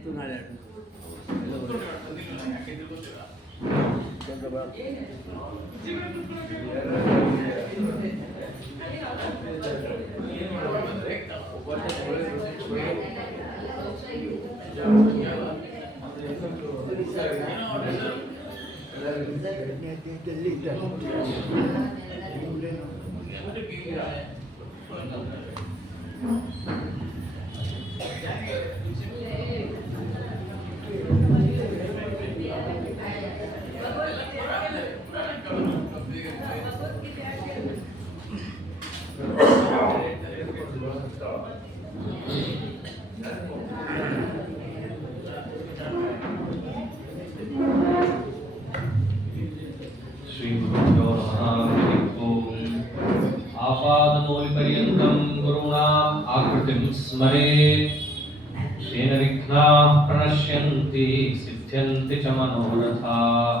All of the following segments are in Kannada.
ಇವತ್ತು ನಾಳೆ आपादमौलिपर्यन्तं गुरूणाम् आकृतिं स्मरेत् तेन विघ्नाः प्रणश्यन्ति सिद्ध्यन्ति च मनोरथाः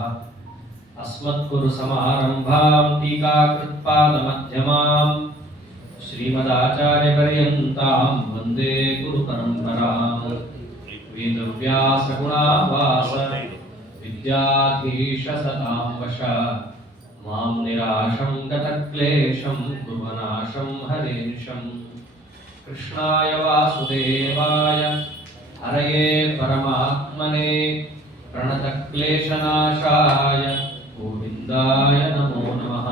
अस्मद्गुरुसमारम्भां टीकाकृत्पादमध्यमाम् श्रीमदाचार्यपर्यन्तां वन्दे गुरुपरम्पराम् वेदव्यासगुणावास विद्याधीश सतां वश मां निराशं गतक्लेशं कुर्वनाशं हरेनिशं कृष्णाय वासुदेवाय हरये परमात्मने प्रणतक्लेशनाशाय गोविन्दाय नमो नमः।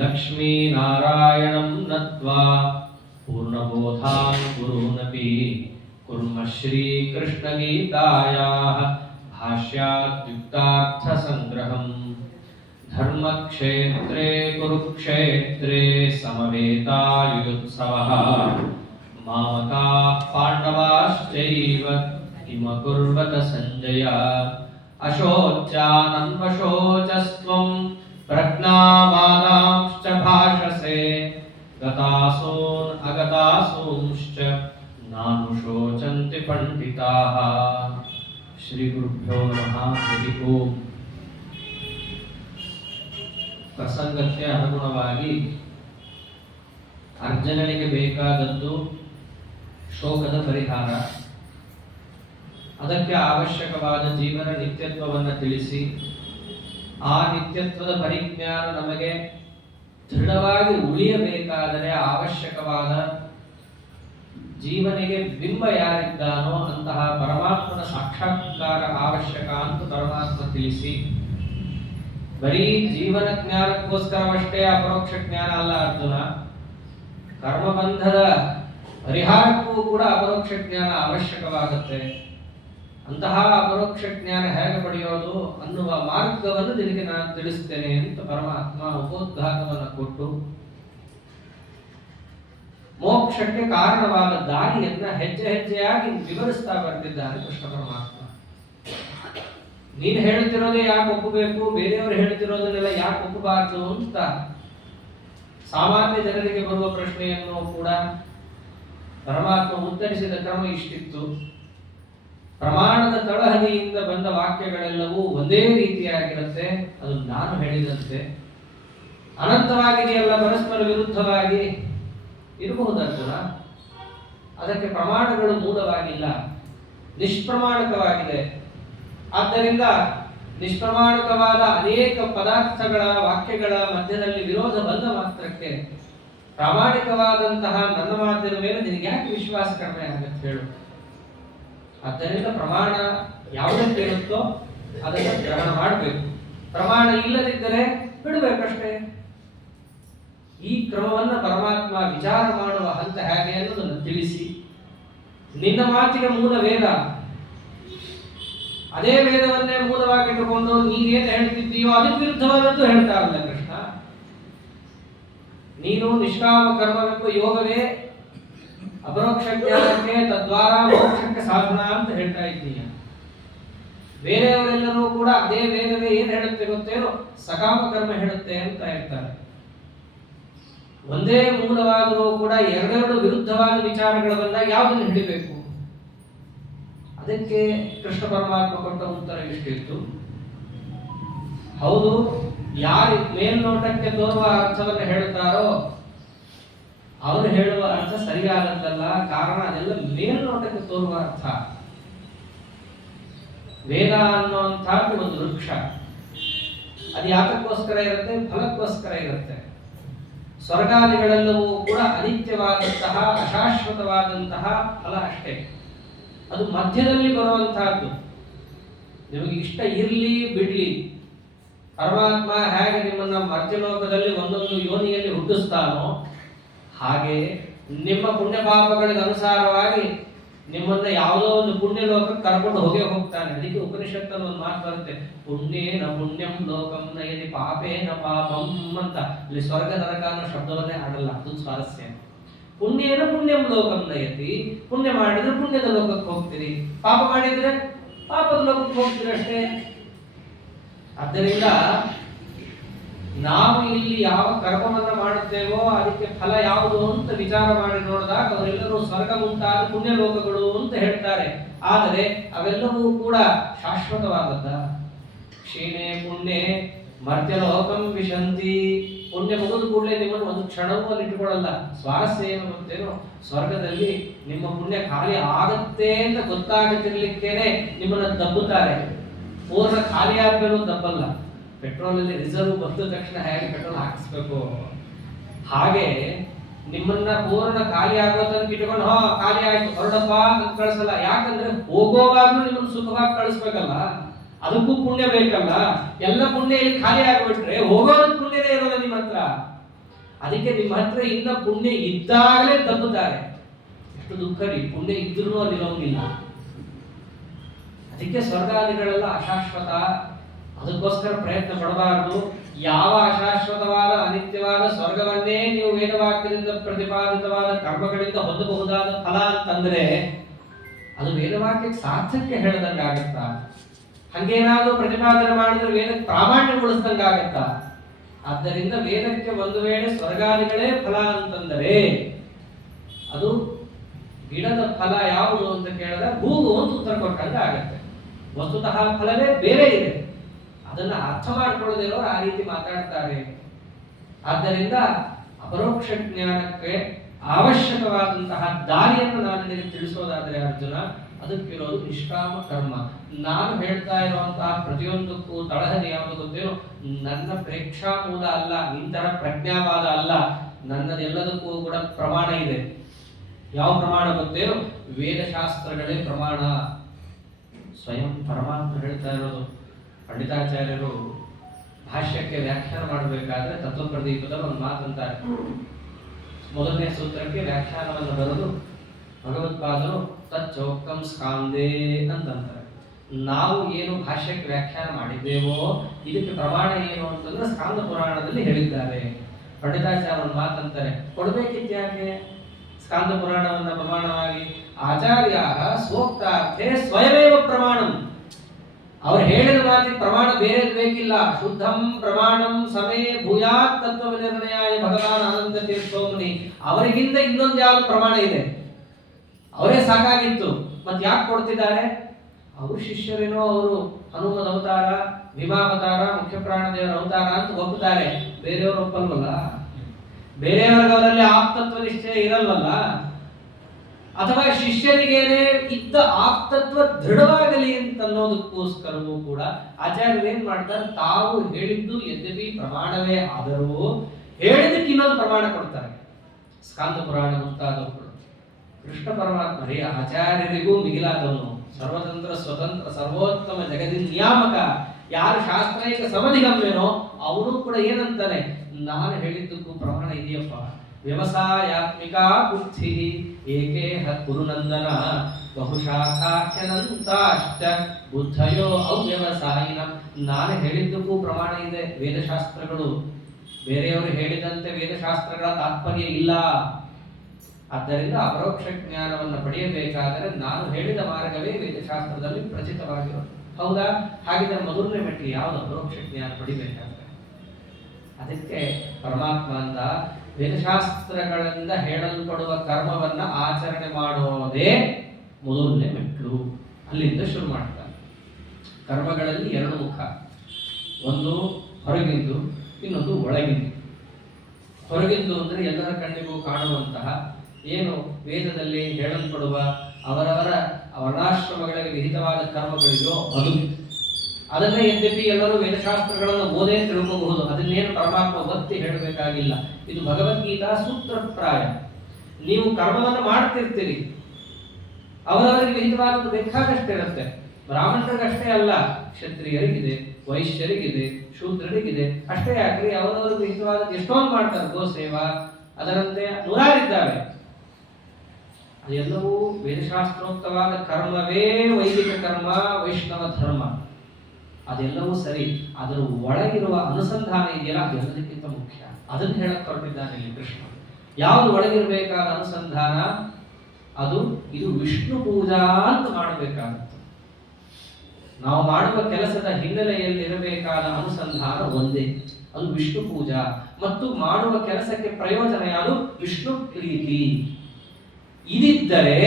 लक्ष्मीनारायणं नत्वा पूर्णबोधान् गुरूनपि कुर्मः श्रीकृष्णगीतायाः भाष्याद्युक्तार्थसङ्ग्रहम्। धर्मक्षेत्रे कुरुक्षेत्रे समवेतायुत्सवः मामकाः पाण्डवाश्चैव किमकुर्वत सञ्जय अशोच्यानन्वशोचस्त्वं प्रज्ञावादांश्च भाषसे गतासून् अगतासूंश्च नानुशोचन्ति पण्डिताः। श्रीगुरुभ्यो नमः। हरिः ओम्। ಪ್ರಸಂಗಕ್ಕೆ ಅನುಗುಣವಾಗಿ ಅರ್ಜುನನಿಗೆ ಬೇಕಾದದ್ದು ಶೋಕದ ಪರಿಹಾರ, ಅದಕ್ಕೆ ಅವಶ್ಯಕವಾದ ಜೀವನ ನಿತ್ಯತ್ವವನ್ನು ತಿಳಿಸಿ ಆ ನಿತ್ಯತ್ವದ ಪರಿಜ್ಞಾನ ನಮಗೆ ದೃಢವಾಗಿ ಉಳಿಯಬೇಕಾದರೆ ಅವಶ್ಯಕವಾದ ಜೀವನಿಗೆ ಬಿಂಬ ಯಾರಿದ್ದಾನೋ ಅಂತಹ ಪರಮಾತ್ಮನ ಸಾಕ್ಷಾತ್ಕಾರ ಅವಶ್ಯಕ ಅಂತ ಪರಮಾತ್ಮ ತಿಳಿಸಿ, ಬರೀ ಜೀವನ ಜ್ಞಾನಕ್ಕೋಸ್ಕರವಷ್ಟೇ ಅಪರೋಕ್ಷ ಜ್ಞಾನ ಅಲ್ಲ ಅರ್ಜುನ, ಕರ್ಮಬಂಧದ ಪರಿಹಾರಕ್ಕೂ ಕೂಡ ಅಪರೋಕ್ಷ ಜ್ಞಾನ ಅವಶ್ಯಕವಾಗುತ್ತೆ. ಅಂತಹ ಅಪರೋಕ್ಷ ಜ್ಞಾನ ಹೇಗೆ ಪಡೆಯೋದು ಅನ್ನುವ ಮಾರ್ಗವನ್ನು ನಿನಗೆ ನಾನು ತಿಳಿಸ್ತೇನೆ ಅಂತ ಪರಮಾತ್ಮ ಉಪೋದ್ಘಾತವನ್ನು ಕೊಟ್ಟು ಮೋಕ್ಷಕ್ಕೆ ಕಾರಣವಾದ ದಾರಿಯನ್ನ ಹೆಜ್ಜೆ ಹೆಜ್ಜೆಯಾಗಿ ವಿವರಿಸ್ತಾ ಬರ್ತಿದ್ದಾನೆ ಕೃಷ್ಣ ಪರಮಾತ್ಮ. ನೀನು ಹೇಳ್ತಿರೋದೇ ಯಾಕೆ ಒಪ್ಪಬೇಕು, ಬೇರೆಯವರು ಹೇಳ್ತಿರೋದನ್ನೆಲ್ಲ ಯಾಕೆ ಒಪ್ಪಬಾರದು ಅಂತ ಸಾಮಾನ್ಯ ಜನರಿಗೆ ಬರುವ ಪ್ರಶ್ನೆಯನ್ನು ಕೂಡ ಪರಮಾತ್ಮ ಉತ್ತರಿಸಿದ ಕ್ರಮ ಇಷ್ಟಿತ್ತು. ಪ್ರಮಾಣದ ತಳಹದಿಯಿಂದ ಬಂದ ವಾಕ್ಯಗಳೆಲ್ಲವೂ ಒಂದೇ ರೀತಿಯಾಗಿರುತ್ತೆ, ಅದು ನಾನು ಹೇಳಿದಂತೆ. ಅನಂತವಾಗಿದೆಯಲ್ಲ, ಪರಸ್ಪರ ವಿರುದ್ಧವಾಗಿ ಇರಬಹುದರ್ಜುನ. ಅದಕ್ಕೆ ಪ್ರಮಾಣಗಳು ಮೂಲವಾಗಿಲ್ಲ, ನಿಷ್ಪ್ರಮಾಣಕವಾಗಿದೆ. ಆದ್ದರಿಂದ ನಿಷ್ಪ್ರಮಾಣಕವಾದ ಅನೇಕ ಪದಾರ್ಥಗಳ ವಾಕ್ಯಗಳ ಮಧ್ಯದಲ್ಲಿ ವಿರೋಧ ಬಂದ ಮಾತ್ರಕ್ಕೆ ಪ್ರಾಮಾಣಿಕವಾದಂತಹ ನನ್ನ ಮಾತಿನ ಮೇಲೆ ನಿನಗೆ ಯಾಕೆ ವಿಶ್ವಾಸ ಕಡಿಮೆ ಆಗುತ್ತೆ ಹೇಳು. ಆದ್ದರಿಂದ ಪ್ರಮಾಣ ಯಾವುದಕ್ಕೆ ಇರುತ್ತೋ ಅದನ್ನು ಗ್ರಹಣ ಮಾಡಬೇಕು, ಪ್ರಮಾಣ ಇಲ್ಲದಿದ್ದರೆ ಬಿಡಬೇಕಷ್ಟೇ. ಈ ಕ್ರಮವನ್ನು ಪರಮಾತ್ಮ ವಿಚಾರ ಮಾಡುವ ಹಂತ ಹೇಗೆ ಅನ್ನೋದನ್ನು ತಿಳಿಸಿ, ನಿನ್ನ ಮಾತಿಗೆ ಮೂಲ ವೇದ, ಅದೇ ವೇದವನ್ನೇ ಮೂಲವಾಗಿಟ್ಟುಕೊಂಡು ನೀನೇನು ಹೇಳ್ತಿದ್ದೀಯೋ ಅದಕ್ಕೆ ವಿರುದ್ಧವಾದದ್ದು ಹೇಳ್ತಾ ಇಲ್ಲ ಕೃಷ್ಣ. ನೀನು ನಿಷ್ಕಾಮ ಕರ್ಮವೆಂಬ ಯೋಗವೇ ಅಪರೋಕ್ಷ ಜ್ಞಾನಕ್ಕೆ ತದ್ವಾರ ಮೋಕ್ಷಕ್ಕೆ ಸಾಧನ ಅಂತ ಹೇಳ್ತಾ ಇದ್ದೀಯ. ಬೇರೆಯವರೆಲ್ಲರೂ ಕೂಡ ಅದೇ ವೇದವೇ ಏನ್ ಹೇಳುತ್ತೆ ಗೊತ್ತೇನೋ, ಸಕಾಮ ಕರ್ಮ ಹೇಳುತ್ತೆ ಅಂತ ಹೇಳ್ತಾರೆ. ಒಂದೇ ಮೂಲವಾದರೂ ಕೂಡ ಎರಡೆರಡು ವಿರುದ್ಧವಾದ ವಿಚಾರಗಳು ಬಂದಾಗ ಯಾವುದನ್ನು ಹಿಡಿಬೇಕು? ಅದಕ್ಕೆ ಕೃಷ್ಣ ಪರಮಾತ್ಮ ಕೊಟ್ಟ ಉತ್ತರ ಇಷ್ಟಿತ್ತು. ಹೌದು, ಯಾರು ಮೇಲ್ನೋಟಕ್ಕೆ ತೋರುವ ಅರ್ಥವನ್ನು ಹೇಳುತ್ತಾರೋ ಅವರು ಹೇಳುವ ಅರ್ಥ ಸರಿಯಾದದ್ದಲ್ಲ. ಕಾರಣ ಅದೆಲ್ಲ ಮೇಲ್ನೋಟಕ್ಕೆ ತೋರುವ ಅರ್ಥ. ವೇದ ಅನ್ನುವಂಥದ್ದು ಒಂದು ವೃಕ್ಷ. ಅದು ಯಾತಕ್ಕೋಸ್ಕರ ಇರುತ್ತೆ? ಫಲಕ್ಕೋಸ್ಕರ ಇರುತ್ತೆ. ಸ್ವರ್ಗಾದಿಗಳೆಲ್ಲವೂ ಕೂಡ ಅನಿತ್ಯವಾದಂತಹ ಅಶಾಶ್ವತವಾದಂತಹ ಫಲ ಅಷ್ಟೇ. ಅದು ಮಧ್ಯದಲ್ಲಿ ಬರುವಂತಹದ್ದು. ನಿಮಗೆ ಇಷ್ಟ ಇರ್ಲಿ ಬಿಡ್ಲಿ, ಪರಮಾತ್ಮ ಹೇಗೆ ನಿಮ್ಮನ್ನ ಮರ್ತ್ಯಲೋಕದಲ್ಲಿ ಒಂದೊಂದು ಯೋನಿಯಲ್ಲಿ ಹುಟ್ಟಿಸ್ತಾನೋ ಹಾಗೆ ನಿಮ್ಮ ಪುಣ್ಯ ಪಾಪಗಳಿಗೆ ಅನುಸಾರವಾಗಿ ನಿಮ್ಮನ್ನ ಯಾವುದೋ ಒಂದು ಪುಣ್ಯ ಲೋಕಕ್ಕೆ ಕರ್ಕೊಂಡು ಹೋಗ್ತಾನೆ. ಅದಕ್ಕೆ ಉಪನಿಷತ್ತಲ್ಲಿ ಒಂದು ಮಾತು ಬರುತ್ತೆ, ಪುಣ್ಯೇನ ಪುಣ್ಯಂ ಲೋಕಂ ನಯತಿ ಪಾಪೇನ ಪಾಪಂ ಅಂತ. ಇಲ್ಲಿ ಸ್ವರ್ಗ ನರಕ ಅನ್ನೋ ಶಬ್ದವನ್ನೇ ಆಡಲ್ಲ, ಅದು ಸ್ವಾರಸ್ಯ. ಪುಣ್ಯೇನ ಪುಣ್ಯಂ ಲೋಕಂ ನಯತಿ, ಪುಣ್ಯ ಮಾಡಿದ್ರೆ ಪುಣ್ಯದ ಲೋಕಕ್ಕೆ ಹೋಗ್ತೀರಿ, ಪಾಪ ಮಾಡಿದ್ರೆ ಪಾಪದ ಲೋಕಕ್ಕೆ ಹೋಗ್ತೀರಿ ಅಷ್ಟೇ. ಆದ್ದರಿಂದ ನಾವು ಇಲ್ಲಿ ಯಾವ ಕರ್ಮವನ್ನ ಮಾಡುತ್ತೇವೋ ಅದಕ್ಕೆ ಫಲ ಯಾವುದು ಅಂತ ವಿಚಾರ ಮಾಡಿ ನೋಡಿದಾಗ ಅವರೆಲ್ಲರೂ ಸ್ವರ್ಗ ಮುಂತಾದ ಪುಣ್ಯ ಲೋಕಗಳು ಅಂತ ಹೇಳ್ತಾರೆ. ಆದರೆ ಅವೆಲ್ಲವೂ ಕೂಡ ಶಾಶ್ವತವಾದದ್ದ. ಕ್ಷೀಣೆ ಪುಣ್ಯ ಮರ್ತ್ಯಲೋಕಂ ವಿಶಂತಿ. ಪುಣ್ಯ ಮುಗಿದ ಕೂಡಲೇ ನಿಮ್ಮನ್ನು ಒಂದು ಕ್ಷಣವೂ ಅಲ್ಲಿ ಇಟ್ಟುಕೊಳ್ಳಲ್ಲ. ಸ್ವಾರಸ್ಯ ಏನು ಗೊತ್ತೇನೋ, ಸ್ವರ್ಗದಲ್ಲಿ ನಿಮ್ಮ ಪುಣ್ಯ ಖಾಲಿ ಆಗತ್ತೆ ಅಂತ ಗೊತ್ತಾಗುತ್ತಿರ್ಲಿಕ್ಕೇನೆ ನಿಮ್ಮನ್ನ ದಬ್ಬುತ್ತಾರೆ. ಪೂರ್ಣ ಖಾಲಿ ಆದ್ಮೇಲೂ ದಬ್ಬಲ್ಲ. ಪೆಟ್ರೋಲ್ ಅಲ್ಲಿ ರಿಸರ್ವ್ ಬಂದ ತಕ್ಷಣ ಹೇಗೆ ಪೆಟ್ರೋಲ್ ಹಾಕಿಸ್ಬೇಕು ಹಾಗೆ ನಿಮ್ಮನ್ನ ಪೂರ್ಣ ಖಾಲಿ ಆಗೋ ತನಕ ಇಟ್ಕೊಂಡು ಖಾಲಿ ಆಯ್ತು ಹೊರಡಪ್ಪ ಅಂತ ಕಳಿಸಲ್ಲ. ಯಾಕಂದ್ರೆ ಹೋಗೋವಾಗ್ಲೂ ನಿಮ್ಮನ್ನು ಸುಖವಾಗಿ ಕಳಿಸ್ಬೇಕಲ್ಲ, ಅದಕ್ಕೂ ಪುಣ್ಯ ಬೇಕಲ್ಲ. ಎಲ್ಲ ಪುಣ್ಯ ಇಲ್ಲಿ ಖಾಲಿ ಆಗ್ಬಿಟ್ರೆ ಹೋಗೋದಕ್ಕೆ ಪುಣ್ಯನೇ ಇರೋಲ್ಲ ನಿಮ್ಮ ಹತ್ರ. ಅದಕ್ಕೆ ನಿಮ್ಮ ಹತ್ರ ಇನ್ನ ಪುಣ್ಯ ಇದ್ದಾಗಲೇ ದಬ್ಬುತ್ತಾರೆ. ಎಷ್ಟು ದುಃಖ ರೀ, ಪುಣ್ಯ ಇದ್ರೂ ಅದಿರೋಂಗಿಲ್ಲ. ಅದಕ್ಕೆ ಸ್ವರ್ಗಾದಿಗಳೆಲ್ಲ ಅಶಾಶ್ವತ. ಅದಕ್ಕೋಸ್ಕರ ಪ್ರಯತ್ನ ಪಡಬಾರದು. ಯಾವ ಅಶಾಶ್ವತವಾದ ಅನಿತ್ಯವಾದ ಸ್ವರ್ಗವನ್ನೇ ನೀವು ವೇದವಾಕ್ಯದಿಂದ ಪ್ರತಿಪಾದಿತವಾದ ಕರ್ಮಗಳಿಂದ ಹೊಂದಬಹುದಾದ ಫಲ ಅಂತಂದ್ರೆ ಅದು ವೇದವಾಕ್ಯಕ್ಕೆ ಸಾರ್ಥಕ್ಕೆ ಹೇಳದಂಗಾಗತ್ತಾ? ಹಂಗೇನಾದ್ರೂ ಪ್ರತಿಪಾದನೆ ಮಾಡಿದ್ರೆ ವೇದಕ್ಕೆ ಪ್ರಾಮಾಣ್ಯಗೊಳಿಸ್ದಂಗಾಗತ್ತಾ? ಆದ್ದರಿಂದ ವೇದಕ್ಕೆ ಒಂದು ವೇಳೆ ಸ್ವರ್ಗಾದಿಗಳೇ ಫಲ ಅಂತಂದರೆ ಅದು ಗಿಡದ ಫಲ ಯಾವುದು ಅಂತ ಕೇಳಿದ್ರೆ ಹೂವು ಅಂತ ಉತ್ತರ ಕೊಟ್ಟಂಗೆ ಆಗತ್ತೆ. ವಸ್ತುತಃ ಫಲವೇ ಬೇರೆ ಇದೆ. ಅದನ್ನ ಅರ್ಥ ಮಾಡಿಕೊಳ್ಳದಿರೋ ಆ ರೀತಿ ಮಾತಾಡ್ತಾರೆ. ಆದ್ದರಿಂದ ಅಪರೋಕ್ಷ ಜ್ಞಾನಕ್ಕೆ ಅವಶ್ಯಕವಾದಂತಹ ದಾರಿಯನ್ನು ನಾನು ನಿನಗೆ ತಿಳಿಸೋದಾದ್ರೆ ಅರ್ಜುನ, ಅದಕ್ಕಿರೋದು ನಿಷ್ಕಾಮ ಕರ್ಮ. ನಾನು ಹೇಳ್ತಾ ಇರುವಂತಹ ಪ್ರತಿಯೊಂದಕ್ಕೂ ತಳಹದಿ ಯಾವುದು ಗೊತ್ತೇನೋ, ನನ್ನ ಪ್ರೇಕ್ಷಾ ಮೂಲ ಅಲ್ಲ, ನಿಂತರ ಪ್ರಜ್ಞಾವಾದ ಅಲ್ಲ. ನನ್ನದೆಲ್ಲದಕ್ಕೂ ಕೂಡ ಪ್ರಮಾಣ ಇದೆ. ಯಾವ ಪ್ರಮಾಣ ಗೊತ್ತೇನೋ? ವೇದಶಾಸ್ತ್ರಗಳೇ ಪ್ರಮಾಣ. ಸ್ವಯಂ ಪರಮಾತ್ಮ ಹೇಳ್ತಾ ಇರೋದು. ಪಂಡಿತಾಚಾರ್ಯರು ಭಾಷ್ಯಕ್ಕೆ ವ್ಯಾಖ್ಯಾನ ಮಾಡಬೇಕಾದ್ರೆ ತತ್ವಪ್ರದೀಪದಲ್ಲಿ ಒಂದು ಮಾತಂತಾರೆ. ಮೊದಲನೇ ಸೂತ್ರಕ್ಕೆ ವ್ಯಾಖ್ಯಾನವನ್ನು ಬರೆದು ಭಗವತ್ಪಾದರು ತಚ್ಚೌಕ್ತಂ ಸ್ಕಾಂದೇ ಅಂತಂತಾರೆ. ನಾವು ಏನು ಭಾಷ್ಯಕ್ಕೆ ವ್ಯಾಖ್ಯಾನ ಮಾಡಿದ್ದೇವೋ ಇದಕ್ಕೆ ಪ್ರಮಾಣ ಏನು ಅಂತಂದ್ರೆ ಸ್ಕಾಂದ ಪುರಾಣದಲ್ಲಿ ಹೇಳಿದ್ದಾರೆ. ಪಂಡಿತಾಚಾರ್ಯ ಒಂದು ಮಾತಂತಾರೆ, ಕೊಡ್ಬೇಕಿದ್ಯಾಕೆ ಸ್ಕಾಂದ ಪುರಾಣವನ್ನ ಪ್ರಮಾಣವಾಗಿ? ಆಚಾರ್ಯ ಸ್ವೋಕ್ತಾರ್ಥೆ ಸ್ವಯಮೇವ ಪ್ರಮಾಣಂ. ಅವ್ರು ಹೇಳಿದ ಮಾತಿಗೆ ಪ್ರಮಾಣ ಬೇರೆ ಬೇಕಿಲ್ಲ. ಶುದ್ಧಂ ಪ್ರಮಾಣಂ ಸಮೇ ಭೂಯಾತ್ ತತ್ವ ನಿರ್ಣಯಾಯ ಭಗವಾನ್ ಆನಂದ ತೀರ್ಥೋಮುನಿ. ಅವರಿಗಿಂತ ಇನ್ನೊಂದು ಯಾವ್ದು ಪ್ರಮಾಣ ಇದೆ? ಅವರೇ ಸಾಕಾಗಿತ್ತು, ಮತ್ತೆ ಯಾಕೆ ಕೊಡ್ತಿದ್ದಾರೆ? ಅವರು ಶಿಷ್ಯರೇನೋ ಅವರು ಹನುಮದ ಅವತಾರ, ಭೀಮಾವತಾರ, ಮುಖ್ಯ ಪ್ರಾಣದೇವರ ಅವತಾರ ಅಂತ ಒಪ್ಪುತ್ತಾರೆ. ಬೇರೆಯವರು ಒಪ್ಪಲ್ವಲ್ಲ. ಬೇರೆಯವರಿಗೆ ಅವರಲ್ಲಿ ಆಪ್ತತ್ವ ನಿಶ್ಚಯ ಇರಲ್ವಲ್ಲ. ಅಥವಾ ಶಿಷ್ಯರಿಗೇನೆ ಇದ್ದ ಆಪ್ತತ್ವ ದೃಢವಾಗಲಿ ಅಂತ ಅನ್ನೋದಕ್ಕೋಸ್ಕರವೂ ಕೂಡ ಆಚಾರ್ಯರು ಏನ್ ಮಾಡ್ತಾರೆ, ತಾವು ಹೇಳಿದ್ದು ಯದ್ಯಪಿ ಪ್ರಮಾಣವೇ ಆದರೂ ಹೇಳಿದಕ್ಕೆ ಇನ್ನೊಂದು ಪ್ರಮಾಣ ಕೊಡ್ತಾರೆ. ಸ್ಕಾಂದ ಪುರಾಣ ಮುಂತಾದವುಗಳು. ಕೃಷ್ಣ ಪರಮಾತ್ಮರೇ ಆಚಾರ್ಯರಿಗೂ ಮಿಗಿಲಾದವನು, ಸರ್ವತಂತ್ರ ಸ್ವತಂತ್ರ ಸರ್ವೋತ್ತಮ ಜಗದಿ ನಿಯಾಮಕ. ಯಾರು ಶಾಸ್ತ್ರೈಕ ಸಮಧಿಗಮ್ಯನೋ ಅವನು ಕೂಡ ಏನಂತಾನೆ, ನಾನು ಹೇಳಿದ್ದಕ್ಕೂ ಪ್ರಮಾಣ ಇದೆಯಪ್ಪ. ವ್ಯವಸಾಯಾತ್ಮಿಕ ಬುದ್ಧಿ ಏಕೆ ಗುರುನಂದನ ಬಹುಶಾಖಾಖ್ಯನಂತಾಶ್ಚ ಬುದ್ಧಯೋ ಅವ್ಯವಸಾಯಿನ. ನಾನು ಹೇಳಿದ್ದಕ್ಕೂ ಪ್ರಮಾಣ ಇದೆ. ವೇದಶಾಸ್ತ್ರಗಳು ಬೇರೆಯವರು ಹೇಳಿದಂತೆ ವೇದಶಾಸ್ತ್ರಗಳ ತಾತ್ಪರ್ಯ ಇಲ್ಲ. ಆದ್ದರಿಂದ ಅಪರೋಕ್ಷ ಜ್ಞಾನವನ್ನು ಪಡೆಯಬೇಕಾದರೆ ನಾನು ಹೇಳಿದ ಮಾರ್ಗವೇ ವೇದಶಾಸ್ತ್ರದಲ್ಲಿ ಪ್ರಚಿತವಾಗಿರೋದು. ಹೌದಾ? ಹಾಗಿದ್ರೆ ಮೊದಲನೇ ಮೆಟ್ಟಿಗೆ ಯಾವುದು? ಅಪರೋಕ್ಷ ಜ್ಞಾನ ಪಡಿಬೇಕಾದ್ರೆ. ಅದಕ್ಕೆ ಪರಮಾತ್ಮ ಅಂತ ವೇದಶಾಸ್ತ್ರಗಳಿಂದ ಹೇಳಲ್ಪಡುವ ಕರ್ಮವನ್ನ ಆಚರಣೆ ಮಾಡೋದೇ ಮೊದಲನೇ ಮೆಟ್ಲು. ಅಲ್ಲಿಂದ ಶುರು ಮಾಡ್ತಾರೆ. ಕರ್ಮಗಳಲ್ಲಿ ಎರಡು ಮುಖ, ಒಂದು ಹೊರಗಿಂದು, ಇನ್ನೊಂದು ಒಳಗಿಂದು. ಹೊರಗಿಂದು ಅಂದ್ರೆ ಎಲ್ಲರ ಕಣ್ಣಿಗೂ ಕಾಣುವಂತಹ ಏನು ವೇದದಲ್ಲಿ ಹೇಳಲ್ಪಡುವ ಅವರವರ ವರ್ಣಾಶ್ರಮಗಳಿಗೆ ವಿಹಿತವಾದ ಕರ್ಮಗಳಿಗೋ ಅದು. ಅದನ್ನೇ ಯದ್ಯಪಿ ಎಲ್ಲರೂ ವೇದಶಾಸ್ತ್ರಗಳನ್ನು ಓದೇ ತಿಳ್ಕೋಬಹುದು, ಅದನ್ನೇನು ಪರಮಾತ್ಮ ಒತ್ತಿ ಹೇಳಬೇಕಾಗಿಲ್ಲ. ಇದು ಭಗವದ್ಗೀತಾ ಸೂತ್ರಪ್ರಾಯ. ನೀವು ಕರ್ಮವನ್ನು ಮಾಡ್ತಿರ್ತೀರಿ, ಅವರವರಿಗೆ ವಿಹಿತವಾದದ್ದು ಬೇಕಾದಷ್ಟಿರುತ್ತೆ. ಬ್ರಾಹ್ಮಣರಿಗಷ್ಟೇ ಅಲ್ಲ, ಕ್ಷತ್ರಿಯರಿಗಿದೆ, ವೈಶ್ಯರಿಗಿದೆ, ಶೂದ್ರರಿಗಿದೆ. ಅಷ್ಟೇ ಯಾಕ್ರಿ, ಅವರವರಿಗೆ ವಿಹಿತವಾದದ್ದು ಎಷ್ಟೊಂದು ಮಾಡ್ತಾರೆ. ಗೋಸೇವಾ, ಅದರಂತೆ ನೂರಾರಿದ್ದಾವೆ. ಅದೆಲ್ಲವೂ ವೇದಶಾಸ್ತ್ರೋಕ್ತವಾದ ಕರ್ಮವೇ ವೈದಿಕ ಕರ್ಮ, ವೈಷ್ಣವ ಧರ್ಮ. ಅದೆಲ್ಲವೂ ಸರಿ, ಅದರ ಒಳಗಿರುವ ಅನುಸಂಧಾನ ಇದೆಯಲ್ಲ, ಅದೆಲ್ಲದಕ್ಕಿಂತ ಮುಖ್ಯ. ಅದನ್ನು ಹೇಳಕ್ ಹೊರಟಿದ್ದಾನೆ ಇಲ್ಲಿ ಕೃಷ್ಣ. ಯಾವುದು ಒಳಗಿರಬೇಕಾದ ಅನುಸಂಧಾನ? ಇದು ವಿಷ್ಣು ಪೂಜಾ ಅಂತ ಮಾಡಬೇಕಾಗುತ್ತೆ. ನಾವು ಮಾಡುವ ಕೆಲಸದ ಹಿನ್ನೆಲೆಯಲ್ಲಿ ಇರಬೇಕಾದ ಅನುಸಂಧಾನ ಒಂದೇ, ಅದು ವಿಷ್ಣು ಪೂಜಾ. ಮತ್ತು ಮಾಡುವ ಕೆಲಸಕ್ಕೆ ಪ್ರಯೋಜನ ಯಾವುದು? ವಿಷ್ಣು ಪ್ರೀತಿ. ಇದಿದ್ದರೆ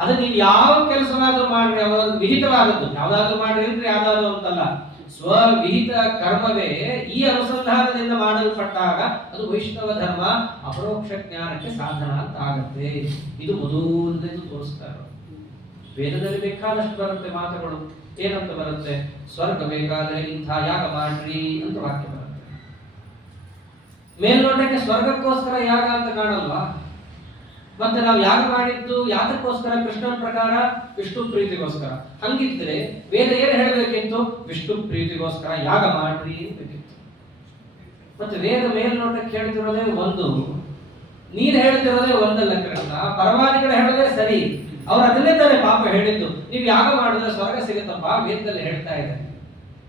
ಅದು ನೀವು ಯಾವ ಕೆಲಸವಾದರೂ ಮಾಡ್ರಿ, ಯಾವ್ದಾದ್ರು ವಿಹಿತವಾದದ್ದು ಯಾವ್ದಾದ್ರು ಮಾಡ್ರಿ ಅಂದ್ರೆ ಯಾವ್ದಾದ್ರು ಅಂತಲ್ಲ, ಸ್ವವಿಹಿತ ಕರ್ಮವೇ ಈ ಅನುಸಂಧಾನದಿಂದ ಮಾಡಲ್ಪಟ್ಟಾಗ ಅದು ವೈಷ್ಣವ ಧರ್ಮ, ಅಪರೋಕ್ಷ ಜ್ಞಾನಕ್ಕೆ ಸಾಧನ ಅಂತ ಆಗತ್ತೆ. ಇದು ಮೊದಲನೇದು ತೋರಿಸ್ತಾರೆ. ವೇದದಲ್ಲಿ ಬೇಕಾದಷ್ಟು ಬರುತ್ತೆ ಮಾತುಗಳು. ಏನಂತ ಬರುತ್ತೆ? ಸ್ವರ್ಗ ಬೇಕಾದ್ರೆ ಇಂಥ ಯಾಗ ಮಾಡ್ರಿ ಅಂತ ವಾಕ್ಯ ಬರುತ್ತೆ. ಮೇಲ್ನೋಟಕ್ಕೆ ಸ್ವರ್ಗಕ್ಕೋಸ್ಕರ ಯಾಗ ಅಂತ ಕಾಣಲ್ವಾ? ಮತ್ತೆ ನಾವು ಯಾಗ ಮಾಡಿದ್ದು ಯಾತಕ್ಕೋಸ್ಕರ? ಕೃಷ್ಣನ ಪ್ರಕಾರ ವಿಷ್ಣು ಪ್ರೀತಿಗೋಸ್ಕರ. ಹಂಗಿದ್ರೆ ವೇದ ಏನು ಹೇಳಬೇಕಿತ್ತು? ವಿಷ್ಣು ಪ್ರೀತಿಗೋಸ್ಕರ ಯಾಗ ಮಾಡ್ರಿ ಬೇಕಿತ್ತು. ಮತ್ತೆ ವೇದ ಮೇಲ್ನೋಟಕ್ಕೆ ಹೇಳ್ತಿರೋದೇ ಒಂದು, ನೀನು ಹೇಳ್ತಿರೋದೇ ಒಂದಲ್ಲ ಕೃಷ್ಣ. ಪರವಾದಿಗಳು ಹೇಳೋದೇ ಸರಿ, ಅವ್ರು ಅದನ್ನೇ ತಾನೇ ಪಾಪ ಹೇಳಿದ್ದು. ನೀವು ಯಾಗ ಮಾಡಿದ್ರೆ ಸ್ವರ್ಗ ಸಿಗುತ್ತಪ್ಪ, ವೇದದಲ್ಲಿ ಹೇಳ್ತಾ ಇದೆ.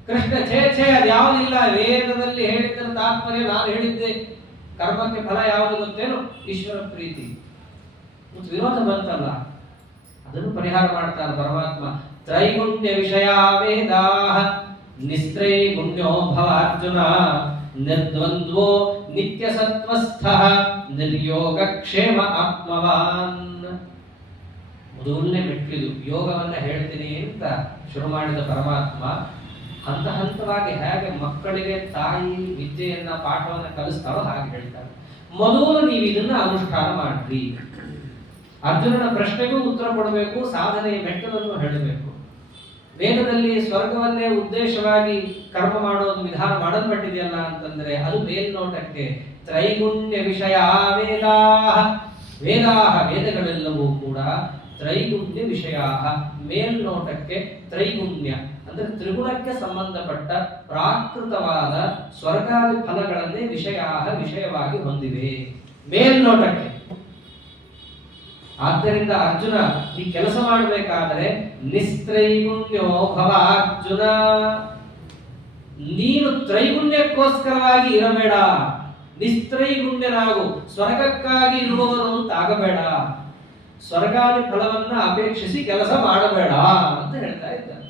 ಕೃಷ್ಣ ಛೇ ಅದು ಯಾವುದಿಲ್ಲ, ವೇದದಲ್ಲಿ ಹೇಳಿದ್ದರ ತಾತ್ಪರ್ಯ ನಾನು ಹೇಳಿದ್ದೆ. ಕರ್ಮಕ್ಕೆ ಫಲ ಯಾವುದು ಗೊತ್ತೇನು? ಈಶ್ವರ ಪ್ರೀತಿ. ವಿರೋಧ ಬಂತಲ್ಲ, ಅದನ್ನು ಪರಿಹಾರ ಮಾಡ್ತಾನೆ ಪರಮಾತ್ಮ. ತ್ರೈಗುಣ್ಯ ವಿಷಯ ವೇದಾಃ ನಿಸ್ತ್ರೈಗುಣ್ಯೋ ಭವ ಅರ್ಜುನ ನಿರ್ದ್ವಂದ್ವೋ ನಿತ್ಯ ಸತ್ವಸ್ಥಃ ನಿರ್ಯೋಗ ಕ್ಷೇಮ ಆತ್ಮವಾನ್. ಮೊದಲನೇ ಮೆಟ್ಟಿಲು ಯೋಗವನ್ನ ಹೇಳ್ತೀನಿ ಅಂತ ಶುರು ಮಾಡಿದ ಪರಮಾತ್ಮ ಹಂತ ಹಂತವಾಗಿ ಹೇಗೆ ಮಕ್ಕಳಿಗೆ ತಾಯಿ ವಿದ್ಯೆಯನ್ನ ಪಾಠವನ್ನ ಕಲಿಸ್ತಾರೋ ಹಾಗೆ ಹೇಳ್ತಾರೆ. ಮೊದಲು ನೀವು ಇದನ್ನ ಅನುಷ್ಠಾನ ಮಾಡ್ರಿ. ಅರ್ಜುನನ ಪ್ರಶ್ನೆಗೂ ಉತ್ತರ ಕೊಡಬೇಕು, ಸಾಧನೆಯ ಮೆಟ್ಟಲನ್ನು ಹೇಳಬೇಕು. ವೇದದಲ್ಲಿ ಸ್ವರ್ಗವನ್ನೇ ಉದ್ದೇಶವಾಗಿ ಕರ್ಮ ಮಾಡೋದು ವಿಧಾನ ಮಾಡಲ್ಪಟ್ಟಿದೆಯಲ್ಲ ಅಂತಂದ್ರೆ ಅದು ಮೇಲ್ನೋಟಕ್ಕೆ ತ್ರೈಗುಣ್ಯ ವಿಷಯ ವೇದಗಳೆಲ್ಲವೂ ಕೂಡ ತ್ರೈಗುಣ್ಯ ವಿಷಯ. ಮೇಲ್ನೋಟಕ್ಕೆ ತ್ರೈಗುಣ್ಯ ಅಂದ್ರೆ ತ್ರಿಗುಣಕ್ಕೆ ಸಂಬಂಧಪಟ್ಟ ಪ್ರಾಕೃತವಾದ ಸ್ವರ್ಗಾದಿ ಫಲಗಳನ್ನೇ ವಿಷಯವಾಗಿ ಹೊಂದಿವೆ ಮೇಲ್ನೋಟಕ್ಕೆ. ಆದ್ದರಿಂದ ಅರ್ಜುನ ಈ ಕೆಲಸ ಮಾಡಬೇಕಾದರೆ ನಿಸ್ತ್ರೈಗುಣ್ಯೋ ಭವ ಅರ್ಜುನ, ನೀನು ತ್ರೈಗುಣ್ಯಕ್ಕೋಸ್ಕರವಾಗಿ ಇರಬೇಡ, ನಿಸ್ತ್ರೈಗುಣ್ಯನಾಗು, ಸ್ವರ್ಗಕ್ಕಾಗಿ ಇರುವವನು ಅಂತ ಆಗಬೇಡ, ಸ್ವರ್ಗಾದಿ ಫಲವನ್ನ ಅಪೇಕ್ಷಿಸಿ ಕೆಲಸ ಮಾಡಬೇಡ ಅಂತ ಹೇಳ್ತಾ ಇದ್ದಾರೆ.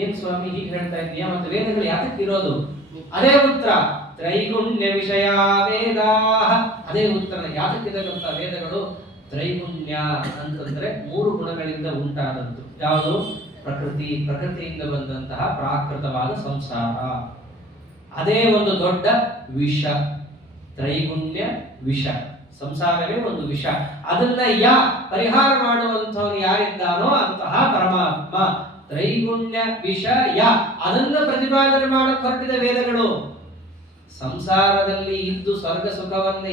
ಏನ್ ಸ್ವಾಮಿ ಹೀಗೆ ಹೇಳ್ತಾ ಇದೀಯಾ? ಮತ್ತೆ ವೇದಗಳು ಯಾತಕ್ಕೆ ಇರೋದು? ಅದೇ ಉತ್ತರ, ತ್ರೈಗುಣ್ಯ ವಿಷಯ ವೇದಾ. ಅದೇ ಉತ್ತರ. ಯಾತಕ್ಕಿದೆ ಗೊತ್ತಾ ವೇದಗಳು? ತ್ರೈಗುಣ್ಯ ಅಂತಂದ್ರೆ ಮೂರು ಗುಣಗಳಿಂದ ಉಂಟಾದದ್ದು. ಯಾವುದು? ಪ್ರಕೃತಿಯಿಂದ ಬಂದಂತಹ ಪ್ರಾಕೃತವಾದ ಸಂಸಾರ. ಅದೇ ಒಂದು ದೊಡ್ಡ ವಿಷ. ತ್ರೈಗುಣ್ಯ ವಿಷ, ಸಂಸಾರವೇ ಒಂದು ವಿಷ. ಅದನ್ನ ಪರಿಹಾರ ಮಾಡುವಂಥವನು ಯಾರಿದ್ದಾನೋ ಅಂತಹ ಪರಮಾತ್ಮ. ತ್ರೈಗುಣ್ಯ ವಿಷ ಅದನ್ನ ಪ್ರತಿಪಾದನೆ ಮಾಡಕ್ಕೆ ಹೊರಟಿದ ವೇದಗಳು. ಸಂಸಾರದಲ್ಲಿ ಇದ್ದು ಸ್ವರ್ಗ ಸುಖವನ್ನ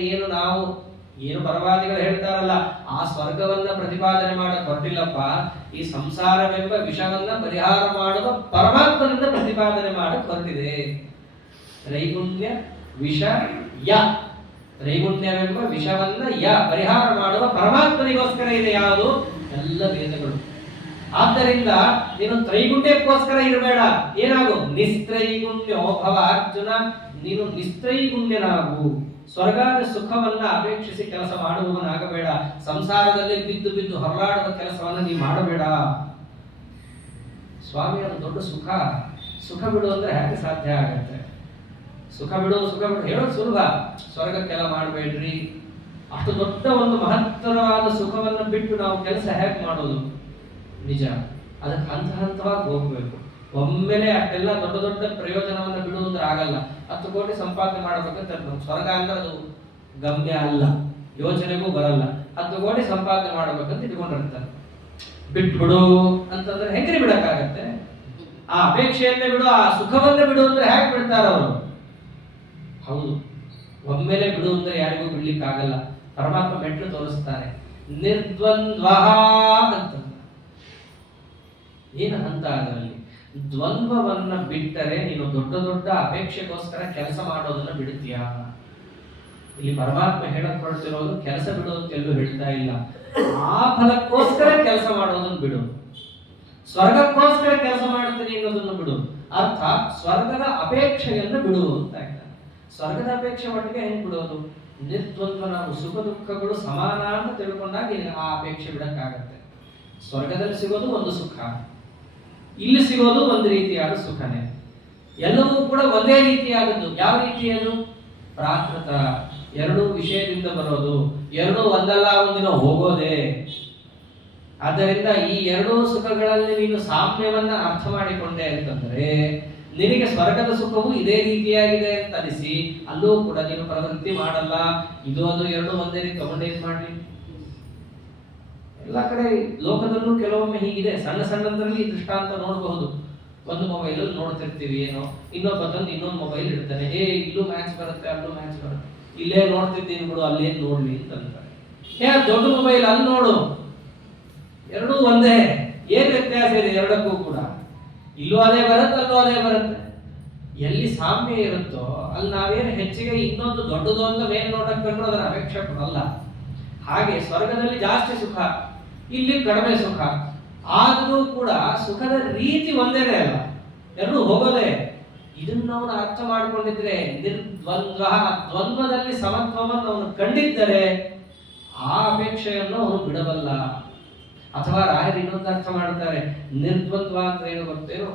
ಏನು ಪರವಾದಿಗಳು ಹೇಳ್ತಾರಲ್ಲ, ಆ ಸ್ವರ್ಗವನ್ನ ಪ್ರತಿಪಾದನೆ ಮಾಡಕ್ ಹೊರಟಿಲ್ಲಪ್ಪ. ಈ ಸಂಸಾರವೆಂಬ ವಿಷವನ್ನ ಪರಿಹಾರ ಮಾಡುವ ಪರಮಾತ್ಮನಿಂದ ಪ್ರತಿಪಾದನೆ ಮಾಡಕ್ ಹೊರಟಿದೆ. ತ್ರೈಗುಣ್ಯ ವಿಷ ತ್ರೈಗುಣ್ಯವೆಂಬ ವಿಷವನ್ನ ಪರಿಹಾರ ಮಾಡುವ ಪರಮಾತ್ಮನಿಗೋಸ್ಕರ ಇದೆ ಯಾವುದು? ಎಲ್ಲ ವೇದಗಳು. ಆದ್ದರಿಂದ ನೀನು ತ್ರೈಗುಣ್ಯಕ್ಕೋಸ್ಕರ ಇರಬೇಡ. ಏನಾಗು? ನಿಸ್ತ್ರೈಗುಣ್ಯೋ ಭವ ಅರ್ಜುನ, ನೀನು ನಿಸ್ತ್ರೈಗುಣ್ಯನಾಗು. ಸ್ವರ್ಗಾದ ಸುಖವನ್ನ ಅಪೇಕ್ಷಿಸಿ ಕೆಲಸ ಮಾಡುವವನಾಗಬೇಡ. ಸಂಸಾರದಲ್ಲಿ ಬಿದ್ದು ಹೊರಲಾಡುವ ಕೆಲಸವನ್ನ ನೀ ಮಾಡಬೇಡ. ಸ್ವಾಮಿ, ಅದು ದೊಡ್ಡ ಸುಖ ಬಿಡು ಅಂದ್ರೆ ಹೇಗೆ ಸಾಧ್ಯ ಆಗತ್ತೆ? ಸುಖ ಬಿಡು ಹೇಳೋದು ಸುಲಭ. ಸ್ವರ್ಗಕ್ಕೆಲ್ಲ ಮಾಡಬೇಡ್ರಿ, ಅಷ್ಟು ದೊಡ್ಡ ಒಂದು ಮಹತ್ತರವಾದ ಸುಖವನ್ನು ಬಿಟ್ಟು ನಾವು ಕೆಲಸ ಹೇಗೆ ಮಾಡೋದು? ನಿಜ, ಅದಕ್ಕೆ ಹಂತವಾಗಿ ಹೋಗ್ಬೇಕು. ಒಮ್ಮೆಲೆ ಅಷ್ಟೆಲ್ಲ ದೊಡ್ಡ ಪ್ರಯೋಜನವನ್ನು ಬಿಡುವುದ್ರೆ ಆಗಲ್ಲ. 10 ಕೋಟಿ ಸಂಪಾದನೆ ಮಾಡಬೇಕಂತ ಸ್ವರ್ಗ ಅಂದ್ರೆ ಅದು ಗಮ್ಯ ಅಲ್ಲ, ಯೋಚನೆಗೂ ಬರಲ್ಲ. ಅದು ತಗೊಂಡು ಸಂಪಾದನೆ ಮಾಡಬೇಕಂತ ಇಟ್ಕೊಂಡಿರ್ತಾರೆ. ಬಿಟ್ಬಿಡು ಅಂತಂದ್ರೆ ಹೆಂಗ್ರಿ ಬಿಡಕ್ಕಾಗತ್ತೆ? ಆ ಅಪೇಕ್ಷೆಯನ್ನೇ ಬಿಡು, ಆ ಸುಖವನ್ನೇ ಬಿಡು ಅಂದ್ರೆ ಹೇಗೆ ಬಿಡ್ತಾರ ಅವರು? ಹೌದು, ಒಮ್ಮೆಲೆ ಬಿಡು ಅಂದ್ರೆ ಯಾರಿಗೂ ಬಿಡ್ಲಿಕ್ಕಾಗಲ್ಲ. ಪರಮಾತ್ಮ ಮೆಟ್ಲು ತೋರಿಸ್ತಾನೆ. ನಿರ್ದ್ವಂದ್ವ ಅಂತ ಏನು ಹಂತ ಅದರಲ್ಲಿ? ದ್ವಂದ್ವವನ್ನ ಬಿಟ್ಟರೆ ನೀನು ದೊಡ್ಡ ದೊಡ್ಡ ಅಪೇಕ್ಷೆಗೋಸ್ಕರ ಕೆಲಸ ಮಾಡೋದನ್ನ ಬಿಡುತ್ತೀಯಾ? ಇಲ್ಲಿ ಪರಮಾತ್ಮ ಹೇಳಕ್ ಹೊರಟಿರೋದು ಕೆಲಸ ಬಿಡು ಅಂತ ಎಲ್ಲೂ ಹೇಳ್ತಾ ಇಲ್ಲ. ಆ ಫಲಕ್ಕೋಸ್ಕರ ಕೆಲಸ ಮಾಡೋದನ್ನ ಬಿಡು, ಸ್ವರ್ಗಕ್ಕೋಸ್ಕರ ಕೆಲಸ ಮಾಡ್ತೀನಿ ಅನ್ನೋದನ್ನು ಬಿಡು. ಅರ್ಥ ಸ್ವರ್ಗದ ಅಪೇಕ್ಷೆಯನ್ನು ಬಿಡು ಅಂತ ಹೇಳ್ತಾರೆ. ಸ್ವರ್ಗದ ಅಪೇಕ್ಷೆ ಒಟ್ಟಿಗೆ ಹೆಂಗ್ ಬಿಡೋದು? ನಿರ್ದ್ವಂದ್ವ, ನಾವು ಸುಖ ದುಃಖಗಳು ಸಮಾನ ಅಂತ ತಿಳ್ಕೊಂಡಾಗ ಆ ಅಪೇಕ್ಷೆ ಬಿಡಕ್ಕಾಗತ್ತೆ. ಸ್ವರ್ಗದಲ್ಲಿ ಸಿಗೋದು ಒಂದು ಸುಖ, ಇಲ್ಲಿ ಸಿಗೋದು ಒಂದು ರೀತಿಯಾದ ಸುಖನೇ. ಎಲ್ಲವೂ ಕೂಡ ಒಂದೇ ರೀತಿಯಾದದ್ದು. ಯಾವ ರೀತಿಯದು? ಪ್ರಾಕೃತ, ಎರಡೂ ವಿಷಯದಿಂದ ಬರೋದು, ಎರಡೂ ಒಂದಲ್ಲ ಒಂದಿನ ಹೋಗೋದೇ. ಆದ್ದರಿಂದ ಈ ಎರಡೂ ಸುಖಗಳಲ್ಲಿ ನೀನು ಸಾಮ್ಯವನ್ನ ಅರ್ಥ ಮಾಡಿಕೊಂಡೆ ಅಂತಂದ್ರೆ ನಿನಗೆ ಸ್ವರ್ಗದ ಸುಖವು ಇದೇ ರೀತಿಯಾಗಿದೆ ಅಂತ ಅನಿಸಿ ಅಲ್ಲೂ ಕೂಡ ನೀನು ಪ್ರವೃತ್ತಿ ಮಾಡಲ್ಲ. ಇದು ಅದು ಎರಡು ಒಂದೇ ರೀತಿ ತಗೊಂಡೇನ್ ಮಾಡ್ಲಿ? ಎಲ್ಲ ಕಡೆ ಲೋಕದಲ್ಲೂ ಕೆಲವೊಮ್ಮೆ ಹೀಗಿದೆ. ಸಣ್ಣ ಸಣ್ಣದ್ರಲ್ಲಿ ದೃಷ್ಟಾಂತ ನೋಡಬಹುದು. ಒಂದು ಮೊಬೈಲ್ ಅಲ್ಲಿ ನೋಡ್ತಿರ್ತೀವಿ ಏನೋ, ಇನ್ನೊಬ್ಬ ತಂದು ಇನ್ನೊಂದು ಮೊಬೈಲ್ ಇಡ್ತಾನೆ. ಇಲ್ಲೂ ಮ್ಯಾಚ್ ಬರುತ್ತೆ, ಅಲ್ಲೂ ಮ್ಯಾಚ್ ಬರುತ್ತೆ, ಇಲ್ಲೇ ನೋಡ್ತಿದ್ದೀನಿ ಬಿಡು, ಅಲ್ಲೇನ್ ನೋಡ್ಲಿ ಅಂತಂತಾರೆ. ದೊಡ್ಡ ಮೊಬೈಲ್ ಅಲ್ಲಿ ನೋಡು, ಎರಡೂ ಒಂದೇ. ಏನ್ ವ್ಯತ್ಯಾಸ ಇದೆ ಎರಡಕ್ಕೂ ಕೂಡ? ಇಲ್ಲೂ ಅದೇ ಬರುತ್ತೆ, ಅಲ್ಲೂ ಅದೇ ಬರುತ್ತೆ. ಎಲ್ಲಿ ಸಾಮ್ಯ ಇರುತ್ತೋ ಅಲ್ಲಿ ನಾವೇನು ಹೆಚ್ಚಿಗೆ ಇನ್ನೊಂದು ದೊಡ್ಡದು ಅಂತ ಮೇಲ್ ನೋಡಕ್ ಕಂಡ್ರು ಅದರ ಅಪೇಕ್ಷೆ ಕೊಡಲ್ಲ. ಹಾಗೆ ಸ್ವರ್ಗದಲ್ಲಿ ಜಾಸ್ತಿ ಸುಖ, ಇಲ್ಲಿ ಕಡಿಮೆ ಸುಖ. ಆದರೂ ಕೂಡ ಸುಖದ ರೀತಿ ಒಂದೇನೇ ಅಲ್ಲ, ಎರಡೂ ಹೋಗೋದೇ. ಇದನ್ನ ಅವನು ಅರ್ಥ ಮಾಡಿಕೊಂಡಿದ್ರೆ, ನಿರ್ದ್ವಂದ್ವ, ದ್ವಂದ್ವದಲ್ಲಿ ಸಮತ್ವವನ್ನು ಅವನು ಕಂಡಿದ್ದರೆ ಆ ಅಪೇಕ್ಷೆಯನ್ನು ಅವನು ಬಿಡಬಲ್ಲ. ಅಥವಾ ರಾಯರು ಇನ್ನೊಂದು ಅರ್ಥ ಮಾಡ್ತಾರೆ, ನಿರ್ದ್ವಂದ್ವ ಅಂದ್ರೆ ಏನು ಗೊತ್ತೇನು?